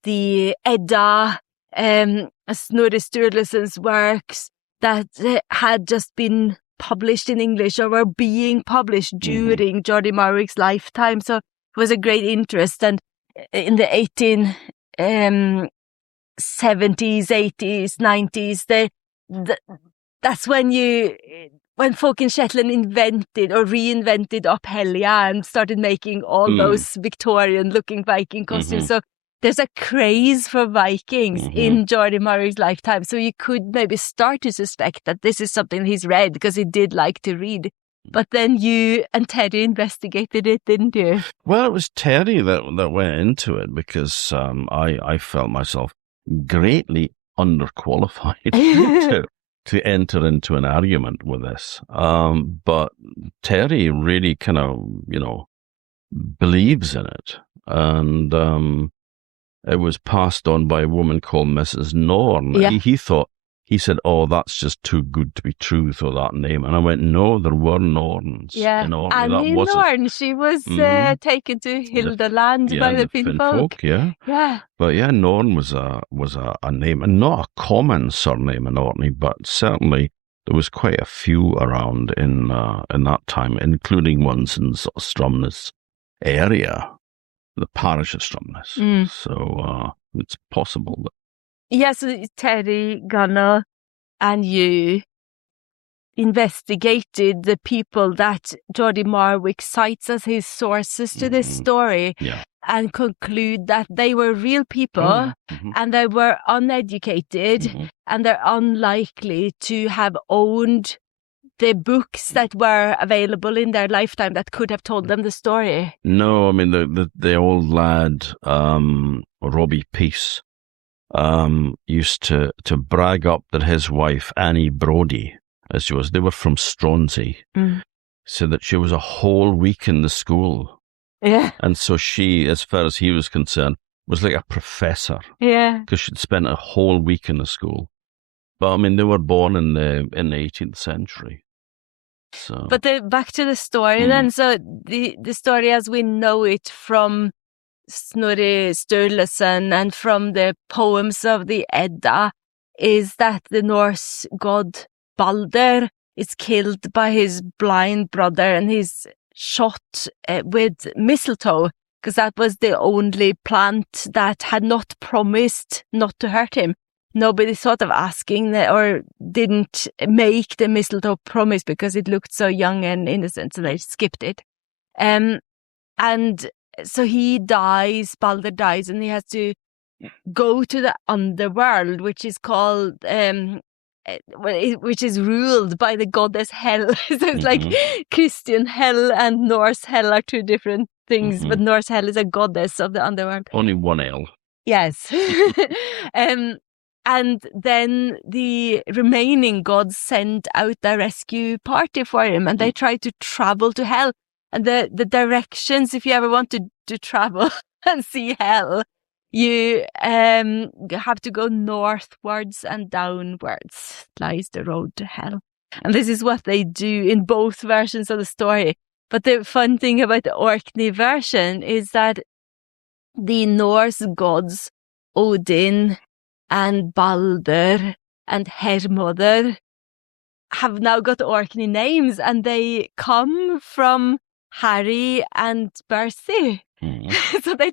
the Edda, Snorri Sturluson's works that had just been published in English or were being published during Geordie Marwick's lifetime. So it was a great interest. And in the 1870s, 80s, 90s, that's when folk in Shetland invented or reinvented Ophelia and started making all those Victorian-looking Viking costumes. So there's a craze for Vikings in Geordie Marwick's lifetime. So you could maybe start to suspect that this is something he's read because he did like to read. But then you and Terry investigated it, didn't you? Well, it was Terry that went into it because I felt myself greatly underqualified to enter into an argument with this. But Terry really kind of, believes in it. And it was passed on by a woman called Mrs. Norn. Yeah. He said, "Oh, that's just too good to be true, so that name." And I went, "No, there were Norns in Orkney." Annie Norn, she was taken to Hildeland by the Finnfolk. Yeah. But yeah, Norn was a name, and not a common surname in Orkney, but certainly there was quite a few around in that time, including ones in sort of Stromness area, the parish of Stromness. So it's possible that. Yes, so Terry, Gunnar, and you investigated the people that Geordie Marwick cites as his sources to this story and conclude that they were real people and they were uneducated and they're unlikely to have owned the books that were available in their lifetime that could have told them the story. No, I mean, the old lad, Robbie Peace, used to brag up that his wife, Annie Brodie, as she was, they were from Stronsey, said that she was a whole week in the school. Yeah. And so she, as far as he was concerned, was like a professor. Yeah. Because she'd spent a whole week in the school. But I mean, they were born in the 18th century. So. But back to the story then. So the story as we know it from Snorri Sturluson and from the poems of the Edda is that the Norse god Balder is killed by his blind brother and he's shot with mistletoe because that was the only plant that had not promised not to hurt him. Nobody thought of asking or didn't make the mistletoe promise because it looked so young and innocent, so they skipped it. And so he dies, Balder dies, and he has to go to the underworld, which is called, which is ruled by the goddess Hel. So it's like Christian Hel and Norse Hel are two different things, but Norse Hel is a goddess of the underworld. Only one L. Yes. And then the remaining gods send out a rescue party for him, and they try to travel to Hell. And the directions, if you ever want to travel and see Hell, you have to go northwards and downwards lies the road to Hell. And this is what they do in both versions of the story. But the fun thing about the Orkney version is that the Norse gods, Odin and Balder and Hermodr, have now got Orkney names, and they come from Harry and Bercy. So they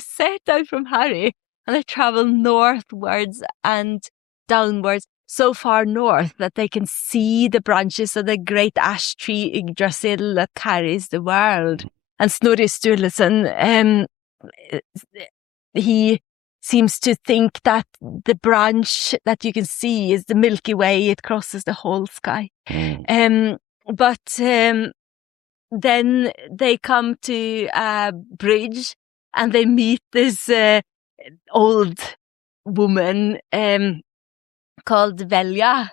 set out from Harry and they travel northwards and downwards, so far north that they can see the branches of the great ash tree Yggdrasil that carries the world. And Snorri Sturluson, he seems to think that the branch that you can see is the Milky Way. It crosses the whole sky. But then they come to a bridge and they meet this old woman called Velja.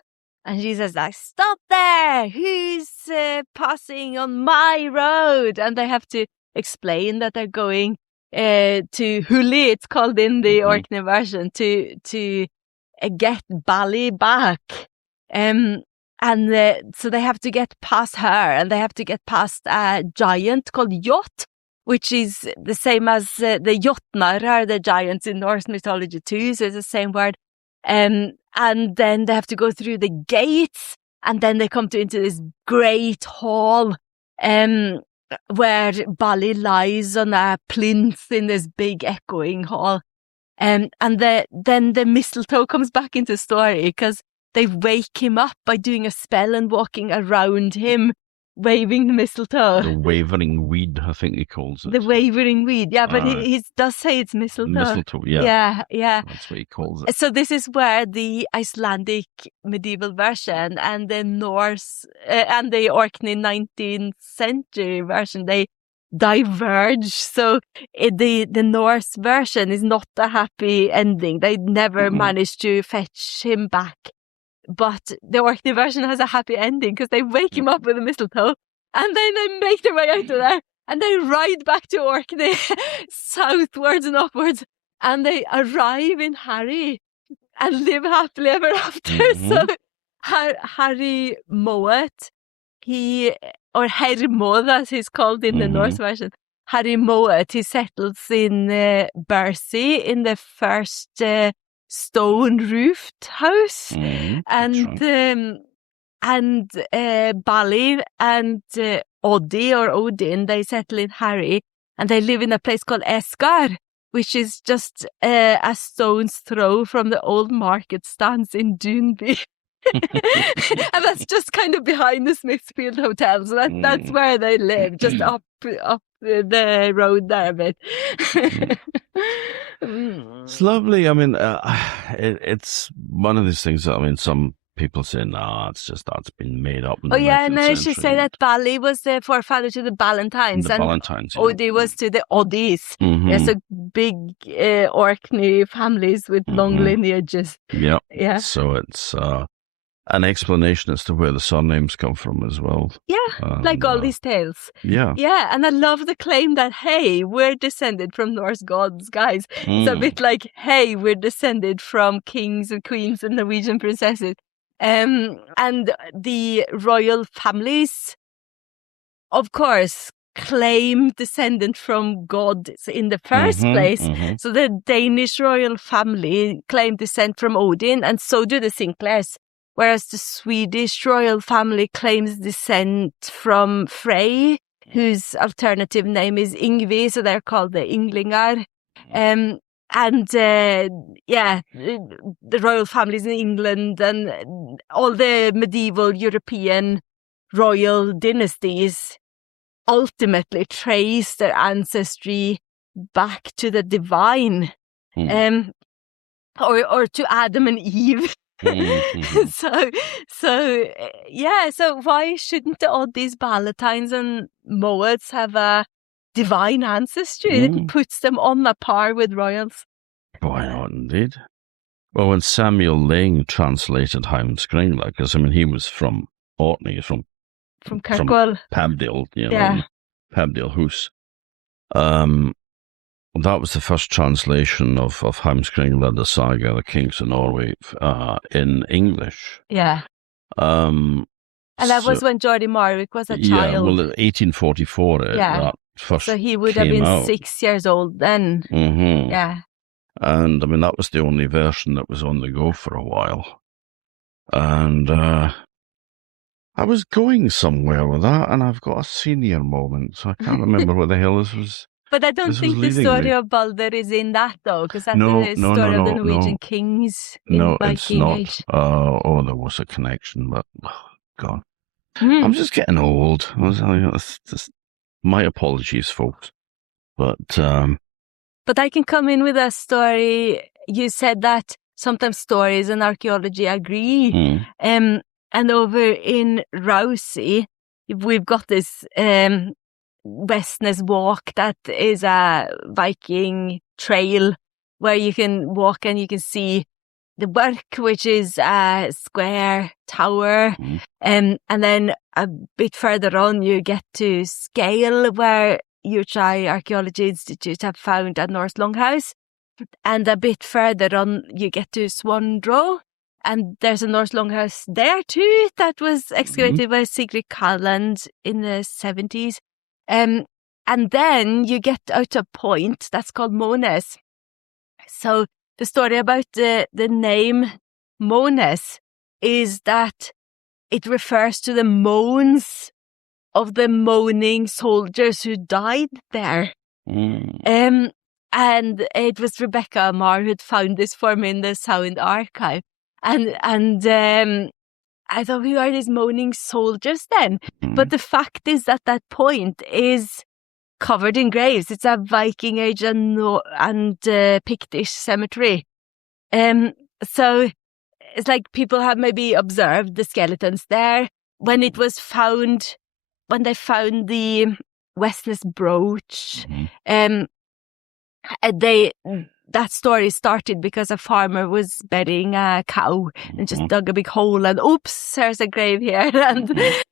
And she says, like, stop there! Who's passing on my road? And they have to explain that they're going to Huli, it's called in the Orkney version, to get Bali back. So they have to get past her, and they have to get past a giant called Jot, which is the same as the Jotnar are the giants in Norse mythology too, so it's the same word. And then they have to go through the gates, and then they come into this great hall, where Bali lies on a plinth in this big echoing hall. And then the mistletoe comes back into the story, because they wake him up by doing a spell and walking around him, waving the mistletoe. The wavering weed, I think he calls it. The wavering weed, yeah, but he does say it's mistletoe. Mistletoe, yeah. Yeah. That's what he calls it. So this is where the Icelandic medieval version and the Norse and the Orkney 19th century version, they diverge. So the Norse version is not a happy ending. They never managed to fetch him back. But the Orkney version has a happy ending, because they wake him up with a mistletoe, and then they make their way out of there, and they ride back to Orkney, southwards and upwards, and they arrive in Harry and live happily ever after. So Harry Moet, or Hermod as he's called in the Norse version, Harry Moet, he settles in Bercy in the first stone-roofed house, and Bali and Oddi or Odin, they settle in Harry, and they live in a place called Eskar, which is just a stone's throw from the old market stands in Dunby. And that's just kind of behind the Smithfield Hotel, so that's where they live, just up the road there a bit. It's lovely. I mean, it's one of these things that, I mean, some people say, nah, it's just that's been made up. In the 19th and I should century. say that Bali was the forefather to the Ballantines, and Ballantines, Oddi was to the Oddis. Yeah, so big Orkney families with long lineages. Yeah. So it's an explanation as to where the surnames come from as well. Yeah, like all these tales. Yeah. Yeah, and I love the claim that, hey, we're descended from Norse gods, guys. It's a bit like, hey, we're descended from kings and queens and Norwegian princesses. And the royal families, of course, claim descendant from God in the first place. So the Danish royal family claim descent from Odin, and so do the Sinclairs. Whereas the Swedish royal family claims descent from Frey, whose alternative name is Yngvi, so they're called the Ynglingar. The royal families in England and all the medieval European royal dynasties ultimately trace their ancestry back to the divine, or to Adam and Eve. So why shouldn't all these Ballantines and Moets have a divine ancestry that puts them on a par with royals? Why not, indeed? Well, when Samuel Lang translated Heimskringla, because I mean he was from Orkney, from Kirkwall, Pabdale, Pabdale Hoose. That was the first translation of Heimskringla, the saga, the Kings of Norway, in English. Yeah. And that was when Geordie Marwick was a child. Yeah, well, 1844, that first so he would have been 6 years old then. Yeah. And, I mean, that was the only version that was on the go for a while. And I was going somewhere with that, and I've got a senior moment, so I can't remember what the hell this was. But I don't think the story of Balder is in that, though, because that's the story of the Norwegian kings in the Viking Age. There was a connection, but, God. I'm just getting old. My apologies, folks. But I can come in with a story. You said that sometimes stories and archaeology agree. And over in Rousey, we've got this Westness Walk that is a Viking trail where you can walk and you can see the Work, which is a square tower. And then a bit further on, you get to Scale, where Yorkshire Archaeology Institute have found a Norse longhouse. And a bit further on, you get to Swandrow. And there's a Norse longhouse there too that was excavated by Sigrid Calland in the 70s. And then you get out a point that's called Mones. So the story about the name Mones is that it refers to the moans of the moaning soldiers who died there. And it was Rebecca Marr who'd found this for me in the Sound Archive. And I thought, who are these moaning soldiers then? But the fact is that point is covered in graves. It's a Viking Age and Pictish cemetery. So it's like people have maybe observed the skeletons there. When it was found, when they found the Westness brooch, that story started because a farmer was burying a cow and just dug a big hole and oops, there's a grave here.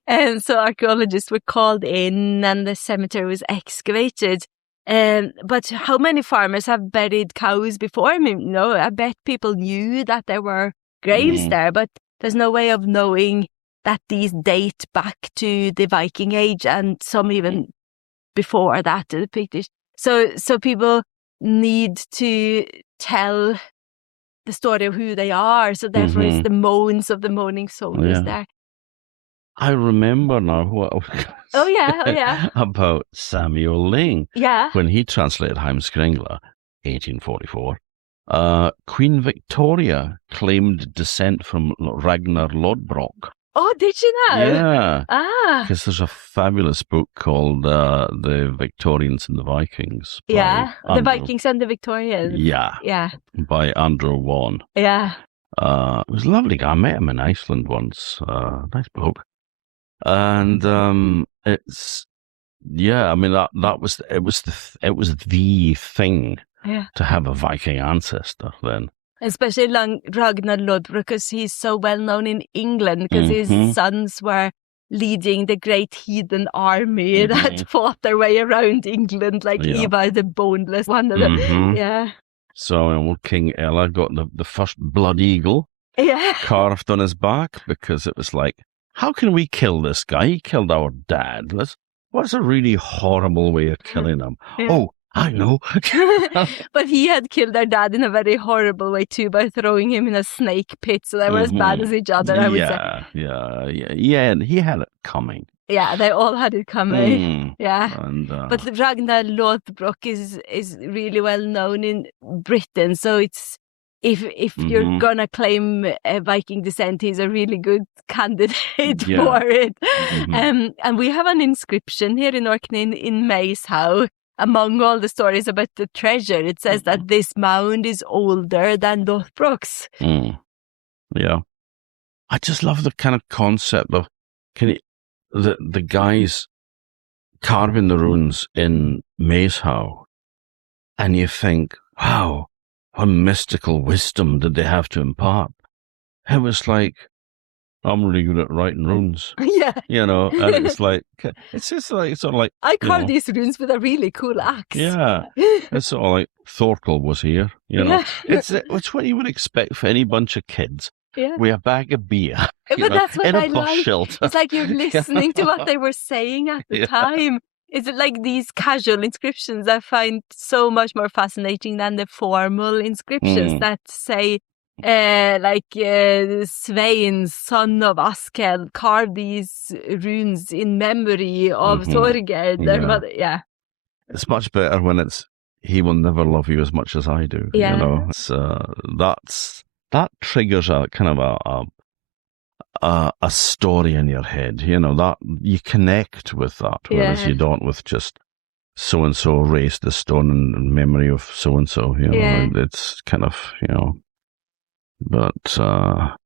And so archaeologists were called in and the cemetery was excavated. But how many farmers have buried cows before? I mean, I bet people knew that there were graves there, but there's no way of knowing that these date back to the Viking Age and some even before that, to the Pictish. So people need to tell the story of who they are. So therefore it's the moans of the moaning soldiers there. I remember now what Oh yeah. about Samuel Ling. Yeah. When he translated Heimskringla, 1844, Queen Victoria claimed descent from Ragnhild Ljosland. Oh, did you know? Yeah. Because there's a fabulous book called The Victorians and the Vikings. The Vikings and the Victorians. Yeah. By Andrew Vaughan. Yeah. It was a lovely guy. I met him in Iceland once. Nice bloke. And it's, I mean, it was the thing to have a Viking ancestor then. Especially Ragnar Lodbrok, because he's so well known in England, because his sons were leading the great heathen army that fought their way around England, like Ivar the Boneless, one of them. Yeah. So King Ella got the first blood eagle carved on his back, because it was like, how can we kill this guy? He killed our dad. What's a really horrible way of killing him? Yeah. Oh, I know. But he had killed their dad in a very horrible way too, by throwing him in a snake pit. So they were as bad as each other, I would say. Yeah. And he had it coming. Yeah, they all had it coming. Yeah. And, but Ragnhild Ljosland is really well known in Britain. So it's, if you're gonna claim a Viking descent, he's a really good candidate for it. And we have an inscription here in Orkney in Maeshowe. Among all the stories about the treasure, it says that this mound is older than Lothbrok's. Yeah. I just love the kind of concept of the guys carving the runes in Maeshowe, and you think, wow, what mystical wisdom did they have to impart? It was like, I'm really good at writing runes. Yeah. And it's like, it's just like, sort of like, I carved these runes with a really cool axe. Yeah. It's sort of like Thorkel was here, Yeah. It's what you would expect for any bunch of kids. Yeah. With a bag of beer. But that's what in I a bus like. shelter. It's like you're listening to what they were saying at the time. It's like these casual inscriptions I find so much more fascinating than the formal inscriptions that say, Svein, son of Askel, carved these runes in memory of Thorgerd, their mother. Yeah. It's much better when it's, he will never love you as much as I do. Yeah. It's, that triggers a kind of a story in your head. You know, that you connect with that, whereas you don't with just so-and-so raised the stone in memory of so-and-so. You know, it's kind of, you know, but well,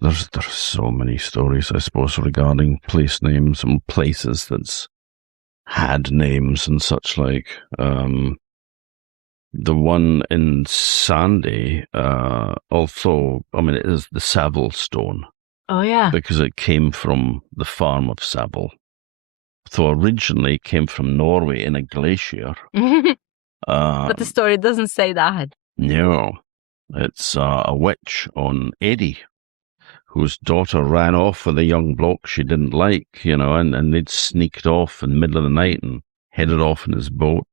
there's so many stories, I suppose, regarding place names and places that's had names and such like. The one in Sandy, although, I mean, it is the Savile stone. Oh, yeah. Because it came from the farm of Savile. So originally it came from Norway in a glacier. But the story doesn't say that. No. It's a witch on Eddie, whose daughter ran off with a young bloke she didn't like, you know, and they'd sneaked off in the middle of the night and headed off in his boat.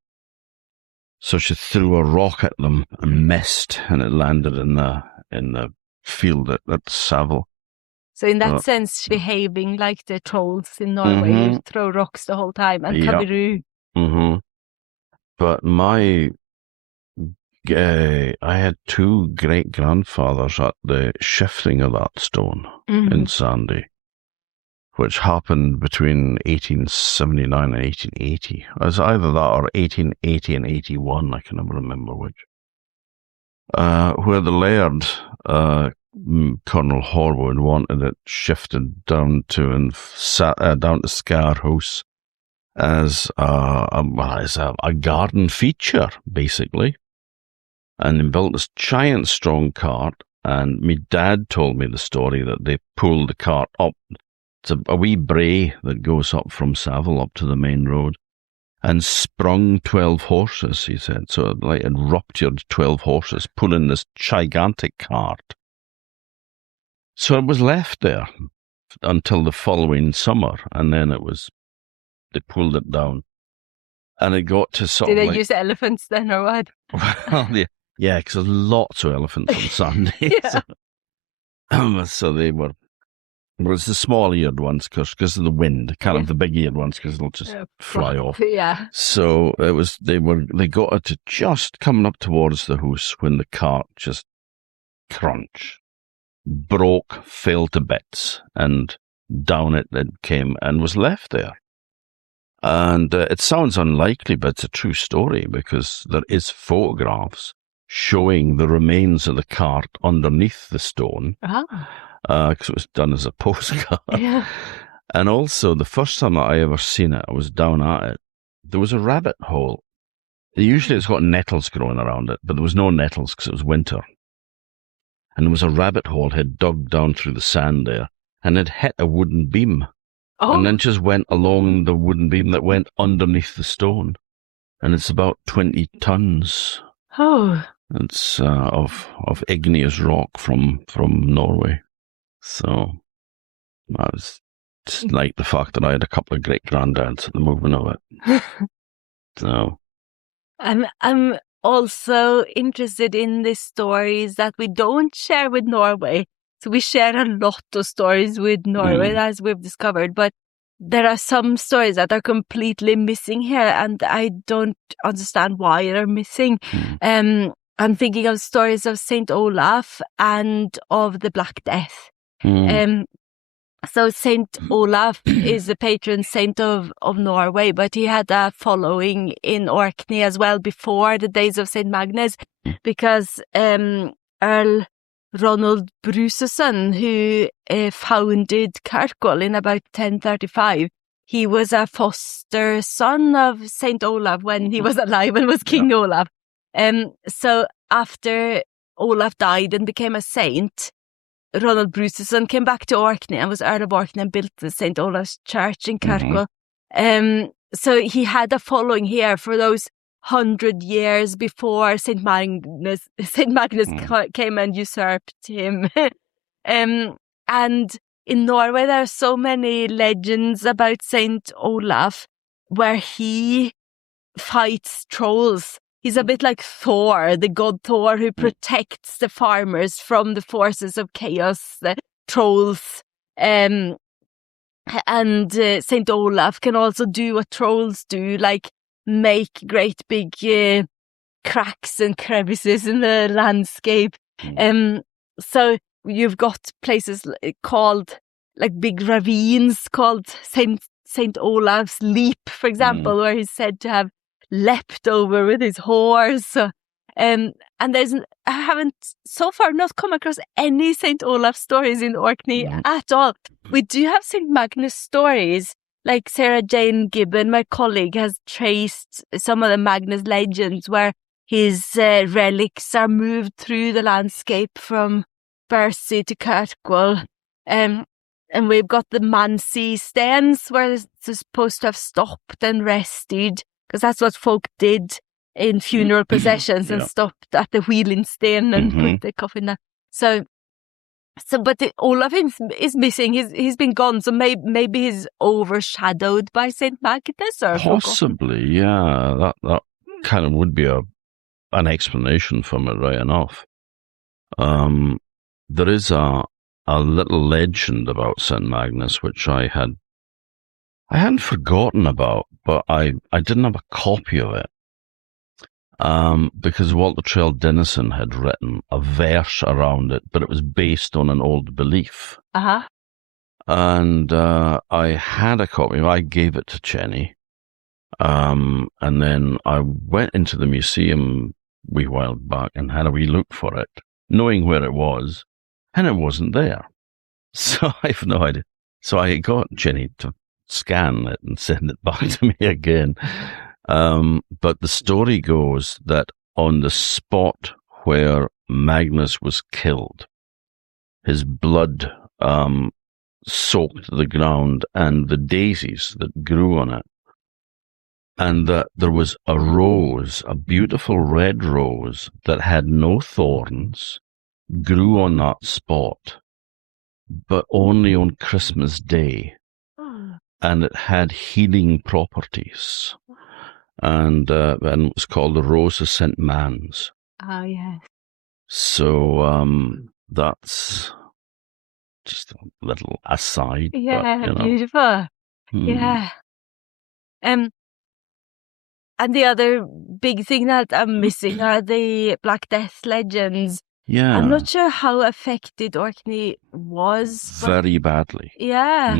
So she threw a rock at them and missed, and it landed in the field at Savile. So in that sense, behaving like the trolls in Norway, who throw rocks the whole time, and Kabiru. Mm-hmm. But I had two great-grandfathers at the shifting of that stone in Sandy, which happened between 1879 and 1880. It was either that or 1880 and 81, I can never remember which. Where the laird, Colonel Horwood, wanted it shifted down to Scar House as a garden feature, basically. And they built this giant strong cart, and my dad told me the story that they pulled the cart up. It's a wee brae that goes up from Savile up to the main road, and sprung 12 horses, he said. So it ruptured 12 horses, pulling this gigantic cart. So it was left there until the following summer, and then they pulled it down. And it got to sort of Did they use elephants then, or what? Well, yeah, because there's lots of elephants on Sunday. So they were... Well, it's the small-eared ones because of the wind, kind of the big-eared ones because they'll just fly off. Yeah. So they got it to just coming up towards the house when the cart just crunch, broke, fell to bits, and down it came and was left there. And it sounds unlikely, but it's a true story because there is photographs showing the remains of the cart underneath the stone. Because it was done as a postcard. Yeah. And also, the first time that I ever seen it, I was down at it, there was a rabbit hole. Usually it's got nettles growing around it, but there was no nettles because it was winter. And there was a rabbit hole had dug down through the sand there, and it hit a wooden beam. And then just went along the wooden beam that went underneath the stone. And it's about 20 tons. It's of igneous rock from Norway. So I was just like the fact that I had a couple of great granddads at the movement of it. So I'm also interested in the stories that we don't share with Norway. So we share a lot of stories with Norway, as we've discovered, but there are some stories that are completely missing here, and I don't understand why they're missing. I'm thinking of stories of Saint Olaf and of the Black Death. So Saint Olaf is the patron saint of Norway, but he had a following in Orkney as well before the days of Saint Magnus, because Earl Ronald Bruceson, who founded Kirkwall in about 1035, he was a foster son of Saint Olaf when he was alive and was King Olaf. So after Olaf died and became a saint, Ronald Bruceson came back to Orkney and was Earl of Orkney and built the St. Olaf's Church in Kirkwall. So he had a following here for those 100 years before St. Magnus came and usurped him. And in Norway, there are so many legends about St. Olaf where he fights trolls. He's a bit like Thor, the god Thor, who protects the farmers from the forces of chaos, the trolls. And Saint Olaf can also do what trolls do, like make great big cracks and crevices in the landscape. So you've got places called like big ravines called Saint Olaf's Leap, for example, where he's said to have leapt over with his horse. And I haven't so far not come across any Saint Olaf stories in Orkney at all. We do have Saint Magnus stories. Like Sarah Jane Gibbon, my colleague, has traced some of the Magnus legends where his relics are moved through the landscape from Bercy to Kirkwall. And we've got the Mansi stands where it's supposed to have stopped and rested, because that's what folk did in funeral processions and stopped at the wheeling stand and put the coffin there. So but Olaf is missing. He's been gone. So maybe he's overshadowed by Saint Magnus, or possibly, yeah. That kind of would be an explanation from it, right enough. There is a little legend about Saint Magnus which I hadn't forgotten about, but I didn't have a copy of it. Because Walter Trell Dennison had written a verse around it, but it was based on an old belief. And I had a copy. I gave it to Jenny. And then I went into the museum a wee while back and had a wee look for it, knowing where it was, and it wasn't there. So I have no idea. So I got Jenny to scan it and send it back to me again. But the story goes that on the spot where Magnus was killed, his blood soaked the ground and the daisies that grew on it, and that there was a rose, a beautiful red rose that had no thorns, grew on that spot, but only on Christmas Day, and it had healing properties. And it was called the Rose of St. Mans. Oh, yes. So that's just a little aside. Yeah, but, beautiful. Yeah. And the other big thing that I'm missing are the Black Death legends. Yeah. I'm not sure how affected Orkney was. Very badly. Yeah.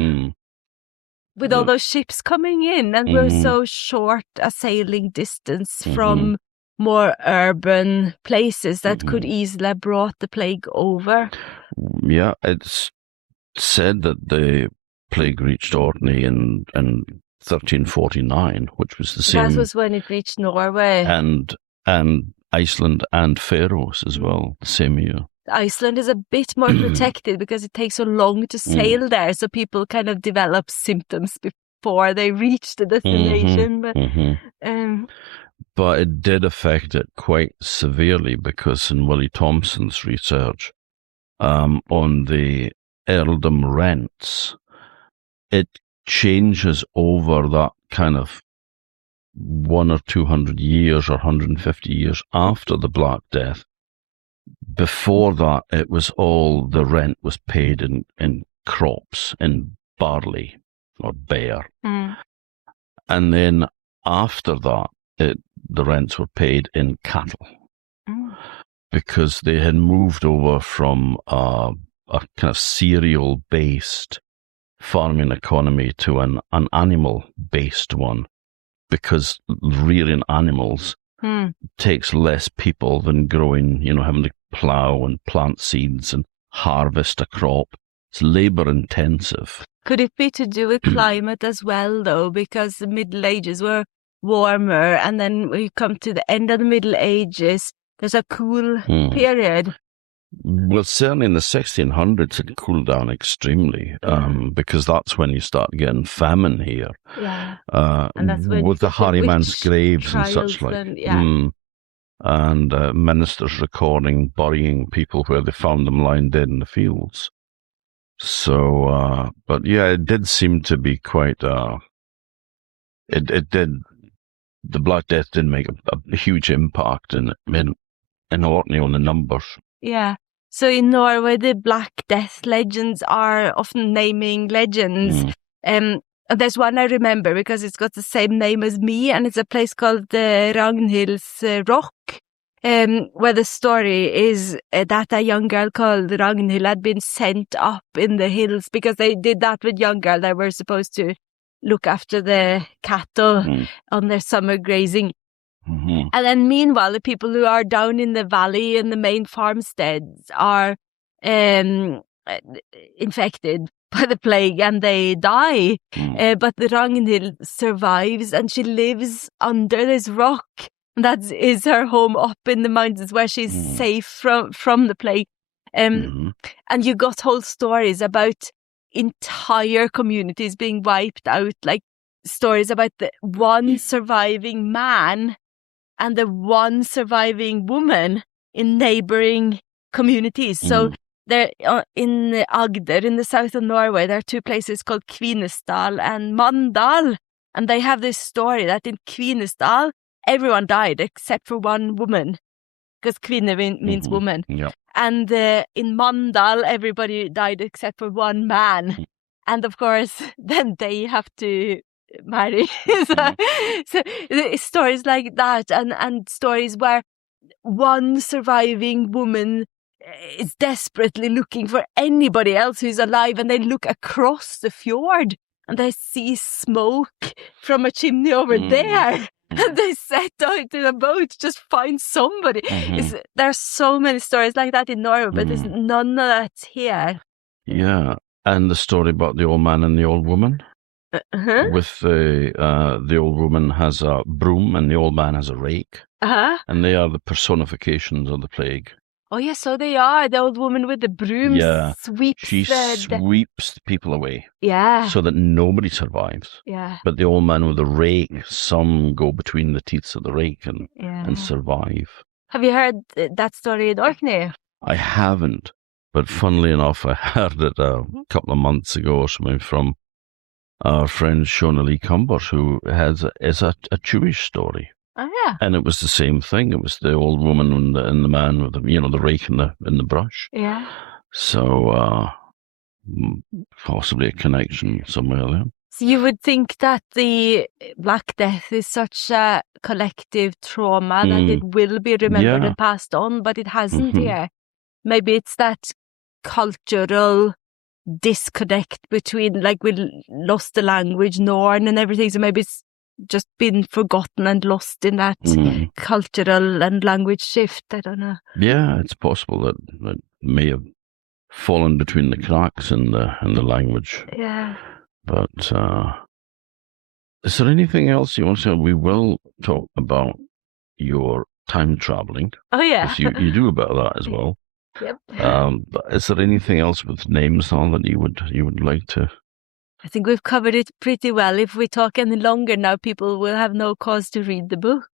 With all those ships coming in, and we're so short a sailing distance from more urban places that could easily have brought the plague over. Yeah, it's said that the plague reached Orkney in 1349, which was the same. That was when it reached Norway. And Iceland and Faroes as well, the same year. Iceland is a bit more protected because it takes so long to sail there, so people kind of develop symptoms before they reach the destination. But it did affect it quite severely, because in Willie Thompson's research on the earldom rents, it changes over that kind of 100 or 200 years or 150 years after the Black Death. Before that, it was all the rent was paid in crops, in barley or bear. And then after that, the rents were paid in cattle, because they had moved over from a kind of cereal-based farming economy to an animal-based one, because rearing animals takes less people than growing, having to plough and plant seeds and harvest a crop. It's labour intensive. Could it be to do with climate as well, though? Because the Middle Ages were warmer, and then when you come to the end of the Middle Ages, there's a cool period. Well, certainly in the 1600s, it cooled down extremely, because that's when you start getting famine here. Yeah. And that's when with the Harryman's graves and such like. And ministers recording burying people where they found them lying dead in the fields. So, but yeah, it did seem to be quite, it did, the Black Death did make a huge impact in Orkney on the numbers. Yeah. So in Norway, the Black Death legends are often naming legends. And there's one I remember because it's got the same name as me, and it's a place called Ragnhild's Rock where the story is that a young girl called Ragnhild had been sent up in the hills because they did that with young girls. They were supposed to look after the cattle on their summer grazing. Mm-hmm. And then meanwhile, the people who are down in the valley in the main farmsteads are infected by the plague and they die. But the Ragnhild survives and she lives under this rock. That is her home up in the mountains where she's safe from the plague. And you got whole stories about entire communities being wiped out, like stories about the one surviving man and the one surviving woman in neighboring communities. So there, in Agder, in the south of Norway, there are two places called Kvinesdal and Mandal. And they have this story that in Kvinesdal, everyone died except for one woman, because kvinne means woman. Yeah. And in Mandal, everybody died except for one man. And of course, then they have to marry. so stories like that, and stories where one surviving woman is desperately looking for anybody else who's alive, and they look across the fjord and they see smoke from a chimney over there. And they set out in a boat to just find somebody. There are so many stories like that in Norway, but there's none of that here. Yeah, and the story about the old man and the old woman. With the old woman has a broom and the old man has a rake. And they are the personifications of the plague. Oh, yes, so they are. The old woman with the broom sweeps sweeps people away. Yeah. So that nobody survives. Yeah. But the old man with the rake, some go between the teeth of the rake and survive. Have you heard that story in Orkney? I haven't. But funnily enough, I heard it a couple of months ago or something from our friend Shona Lee Cumbers, who is a Jewish story. Oh, yeah. And it was the same thing. It was the old woman and the man with the rake and the brush. Yeah. So possibly a connection somewhere there. So you would think that the Black Death is such a collective trauma that it will be remembered and passed on, but it hasn't here. Maybe it's that cultural disconnect between, like, we lost the language, Norn and everything, so maybe it's just been forgotten and lost in that cultural and language shift. I don't know. Yeah, it's possible that it may have fallen between the cracks in the language. Yeah. But is there anything else you want to say? We will talk about your time traveling. Oh, yeah. You do a bit of that as well. Yep. But is there anything else with names on that you would like to? I think we've covered it pretty well. If we talk any longer now, people will have no cause to read the book.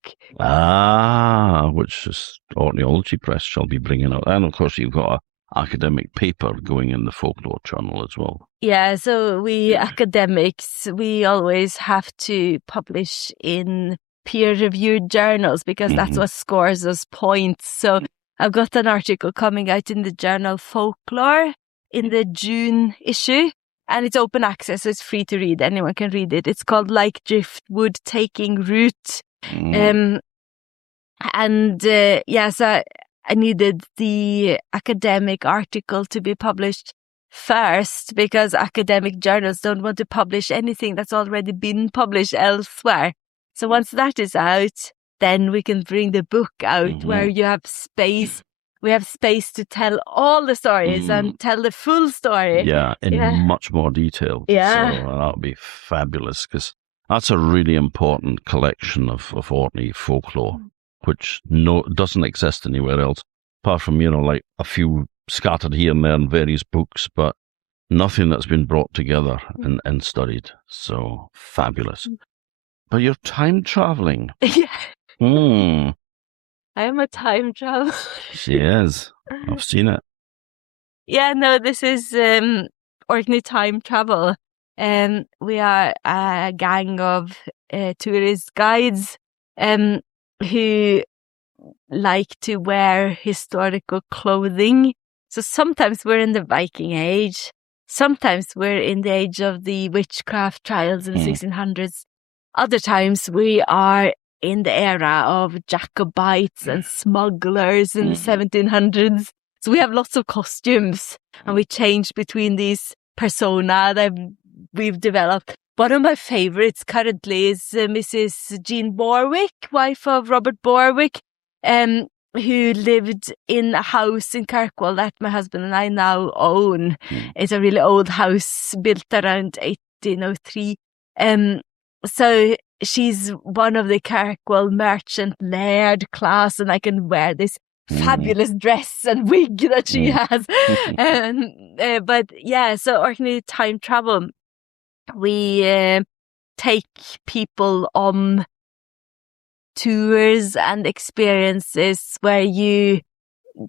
Which is Archaeology Press shall be bringing out. And of course, you've got an academic paper going in the Folklore Journal as well. Yeah, so we academics, we always have to publish in peer-reviewed journals because that's what scores us points. So I've got an article coming out in the journal Folklore in the June issue. And it's open access, so it's free to read. Anyone can read it. It's called Like Driftwood Taking Root. So I needed the academic article to be published first because academic journals don't want to publish anything that's already been published elsewhere. So once that is out, then we can bring the book out where you have space. We have space to tell all the stories and tell the full story. Yeah, in much more detail. Yeah. So that would be fabulous because that's a really important collection of Orkney folklore, which doesn't exist anywhere else, apart from, like a few scattered here and there in various books, but nothing that's been brought together and studied. So fabulous. But you're time traveling. Yeah. I am a time traveler. She is. I've seen it. Yeah, no, this is Orkney Time Travel. We are a gang of tourist guides who like to wear historical clothing. So sometimes we're in the Viking Age. Sometimes we're in the age of the witchcraft trials in the 1600s. Other times we are in the era of Jacobites and smugglers in the 1700s. So we have lots of costumes, and we change between these persona that we've developed. One of my favorites currently is Mrs. Jean Borwick, wife of Robert Borwick, who lived in a house in Kirkwall that my husband and I now own. It's a really old house built around 1803. So she's one of the Kirkwall merchant laird class, and I can wear this fabulous dress and wig that she has. But yeah, so Orkney time travel, we take people on tours and experiences where you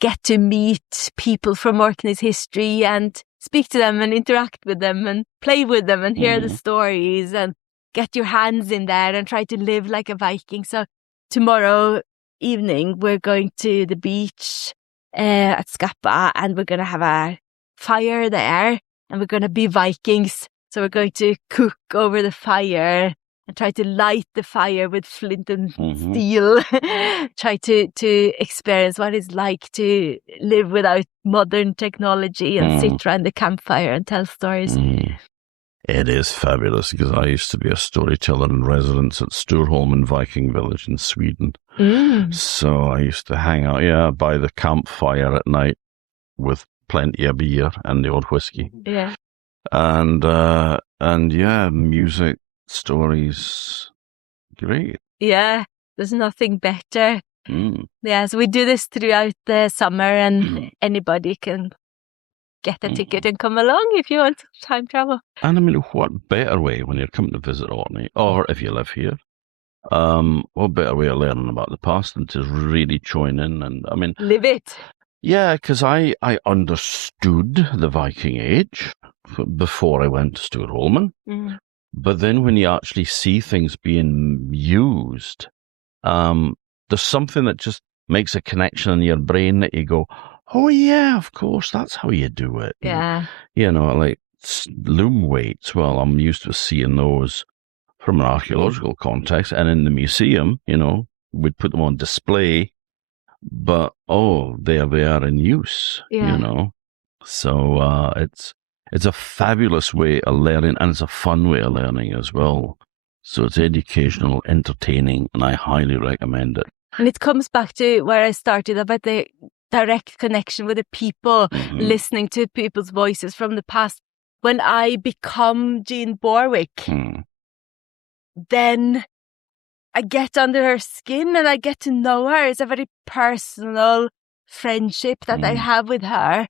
get to meet people from Orkney's history and speak to them and interact with them and play with them and hear the stories and get your hands in there and try to live like a Viking. So tomorrow evening we're going to the beach at Scapa, and we're going to have a fire there, and we're going to be Vikings. So we're going to cook over the fire and try to light the fire with flint and steel. Try to experience what it's like to live without modern technology and sit around the campfire and tell stories. It is fabulous, because I used to be a storyteller in residence at Storholmen Viking village in Sweden. So I used to hang out, by the campfire at night with plenty of beer and the old whiskey. Yeah. And music, stories, great. Yeah, there's nothing better. Yeah, so we do this throughout the summer, and anybody can get a ticket and come along if you want time travel. And I mean, what better way when you're coming to visit Orkney, or if you live here, what better way of learning about the past than to really join in and, I mean... live it. Yeah, because I understood the Viking Age before I went to Storholmen. But then when you actually see things being used, there's something that just makes a connection in your brain that you go, oh yeah, of course, that's how you do it. Yeah. You know, like loom weights. Well, I'm used to seeing those from an archaeological context, and in the museum, you know, we'd put them on display, but there they are in use, you know. So it's a fabulous way of learning, and it's a fun way of learning as well. So it's educational, entertaining, and I highly recommend it. And it comes back to where I started about the direct connection with the people, listening to people's voices from the past. When I become Jean Borwick, then I get under her skin and I get to know her. It's a very personal friendship that I have with her.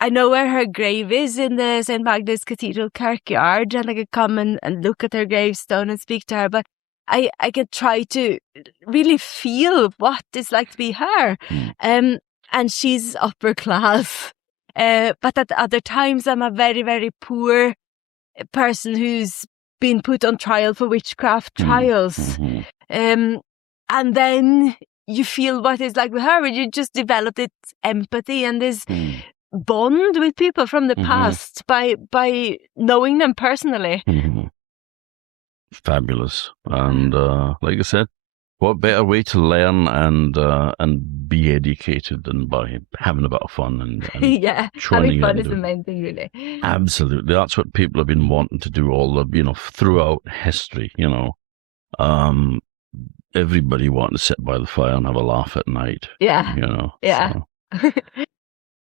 I know where her grave is in the St. Magnus Cathedral Kirkyard, and I can come and look at her gravestone and speak to her, but I can try to really feel what it's like to be her. And she's upper class. But at other times, I'm a very, very poor person who's been put on trial for witchcraft trials. And then you feel what it's like with her, and you just develop this empathy and this bond with people from the past by knowing them personally. Fabulous. And like I said, what better way to learn and be educated than by having a bit of fun and yeah, having fun is the main thing, really. Absolutely, that's what people have been wanting to do throughout history. Everybody wanted to sit by the fire and have a laugh at night. Yeah, yeah. So.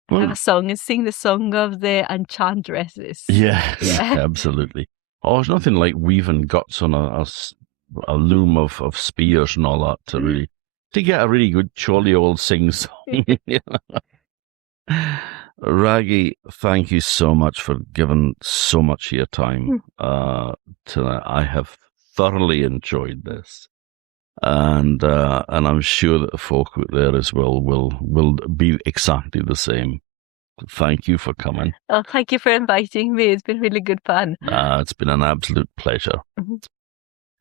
Have a song and sing the song of the enchantresses. Yeah, absolutely. Oh, there's nothing like weaving guts on a loom of spears and all that to get a really good jolly old sing song. Raggie, thank you so much for giving so much of your time tonight. I have thoroughly enjoyed this, and I'm sure that the folk out there as well will be exactly the same. Thank you for coming. Oh, thank you for inviting me. It's been really good fun. It's been an absolute pleasure.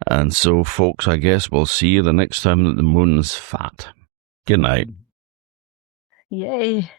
And so, folks, I guess we'll see you the next time that the moon's fat. Good night. Yay.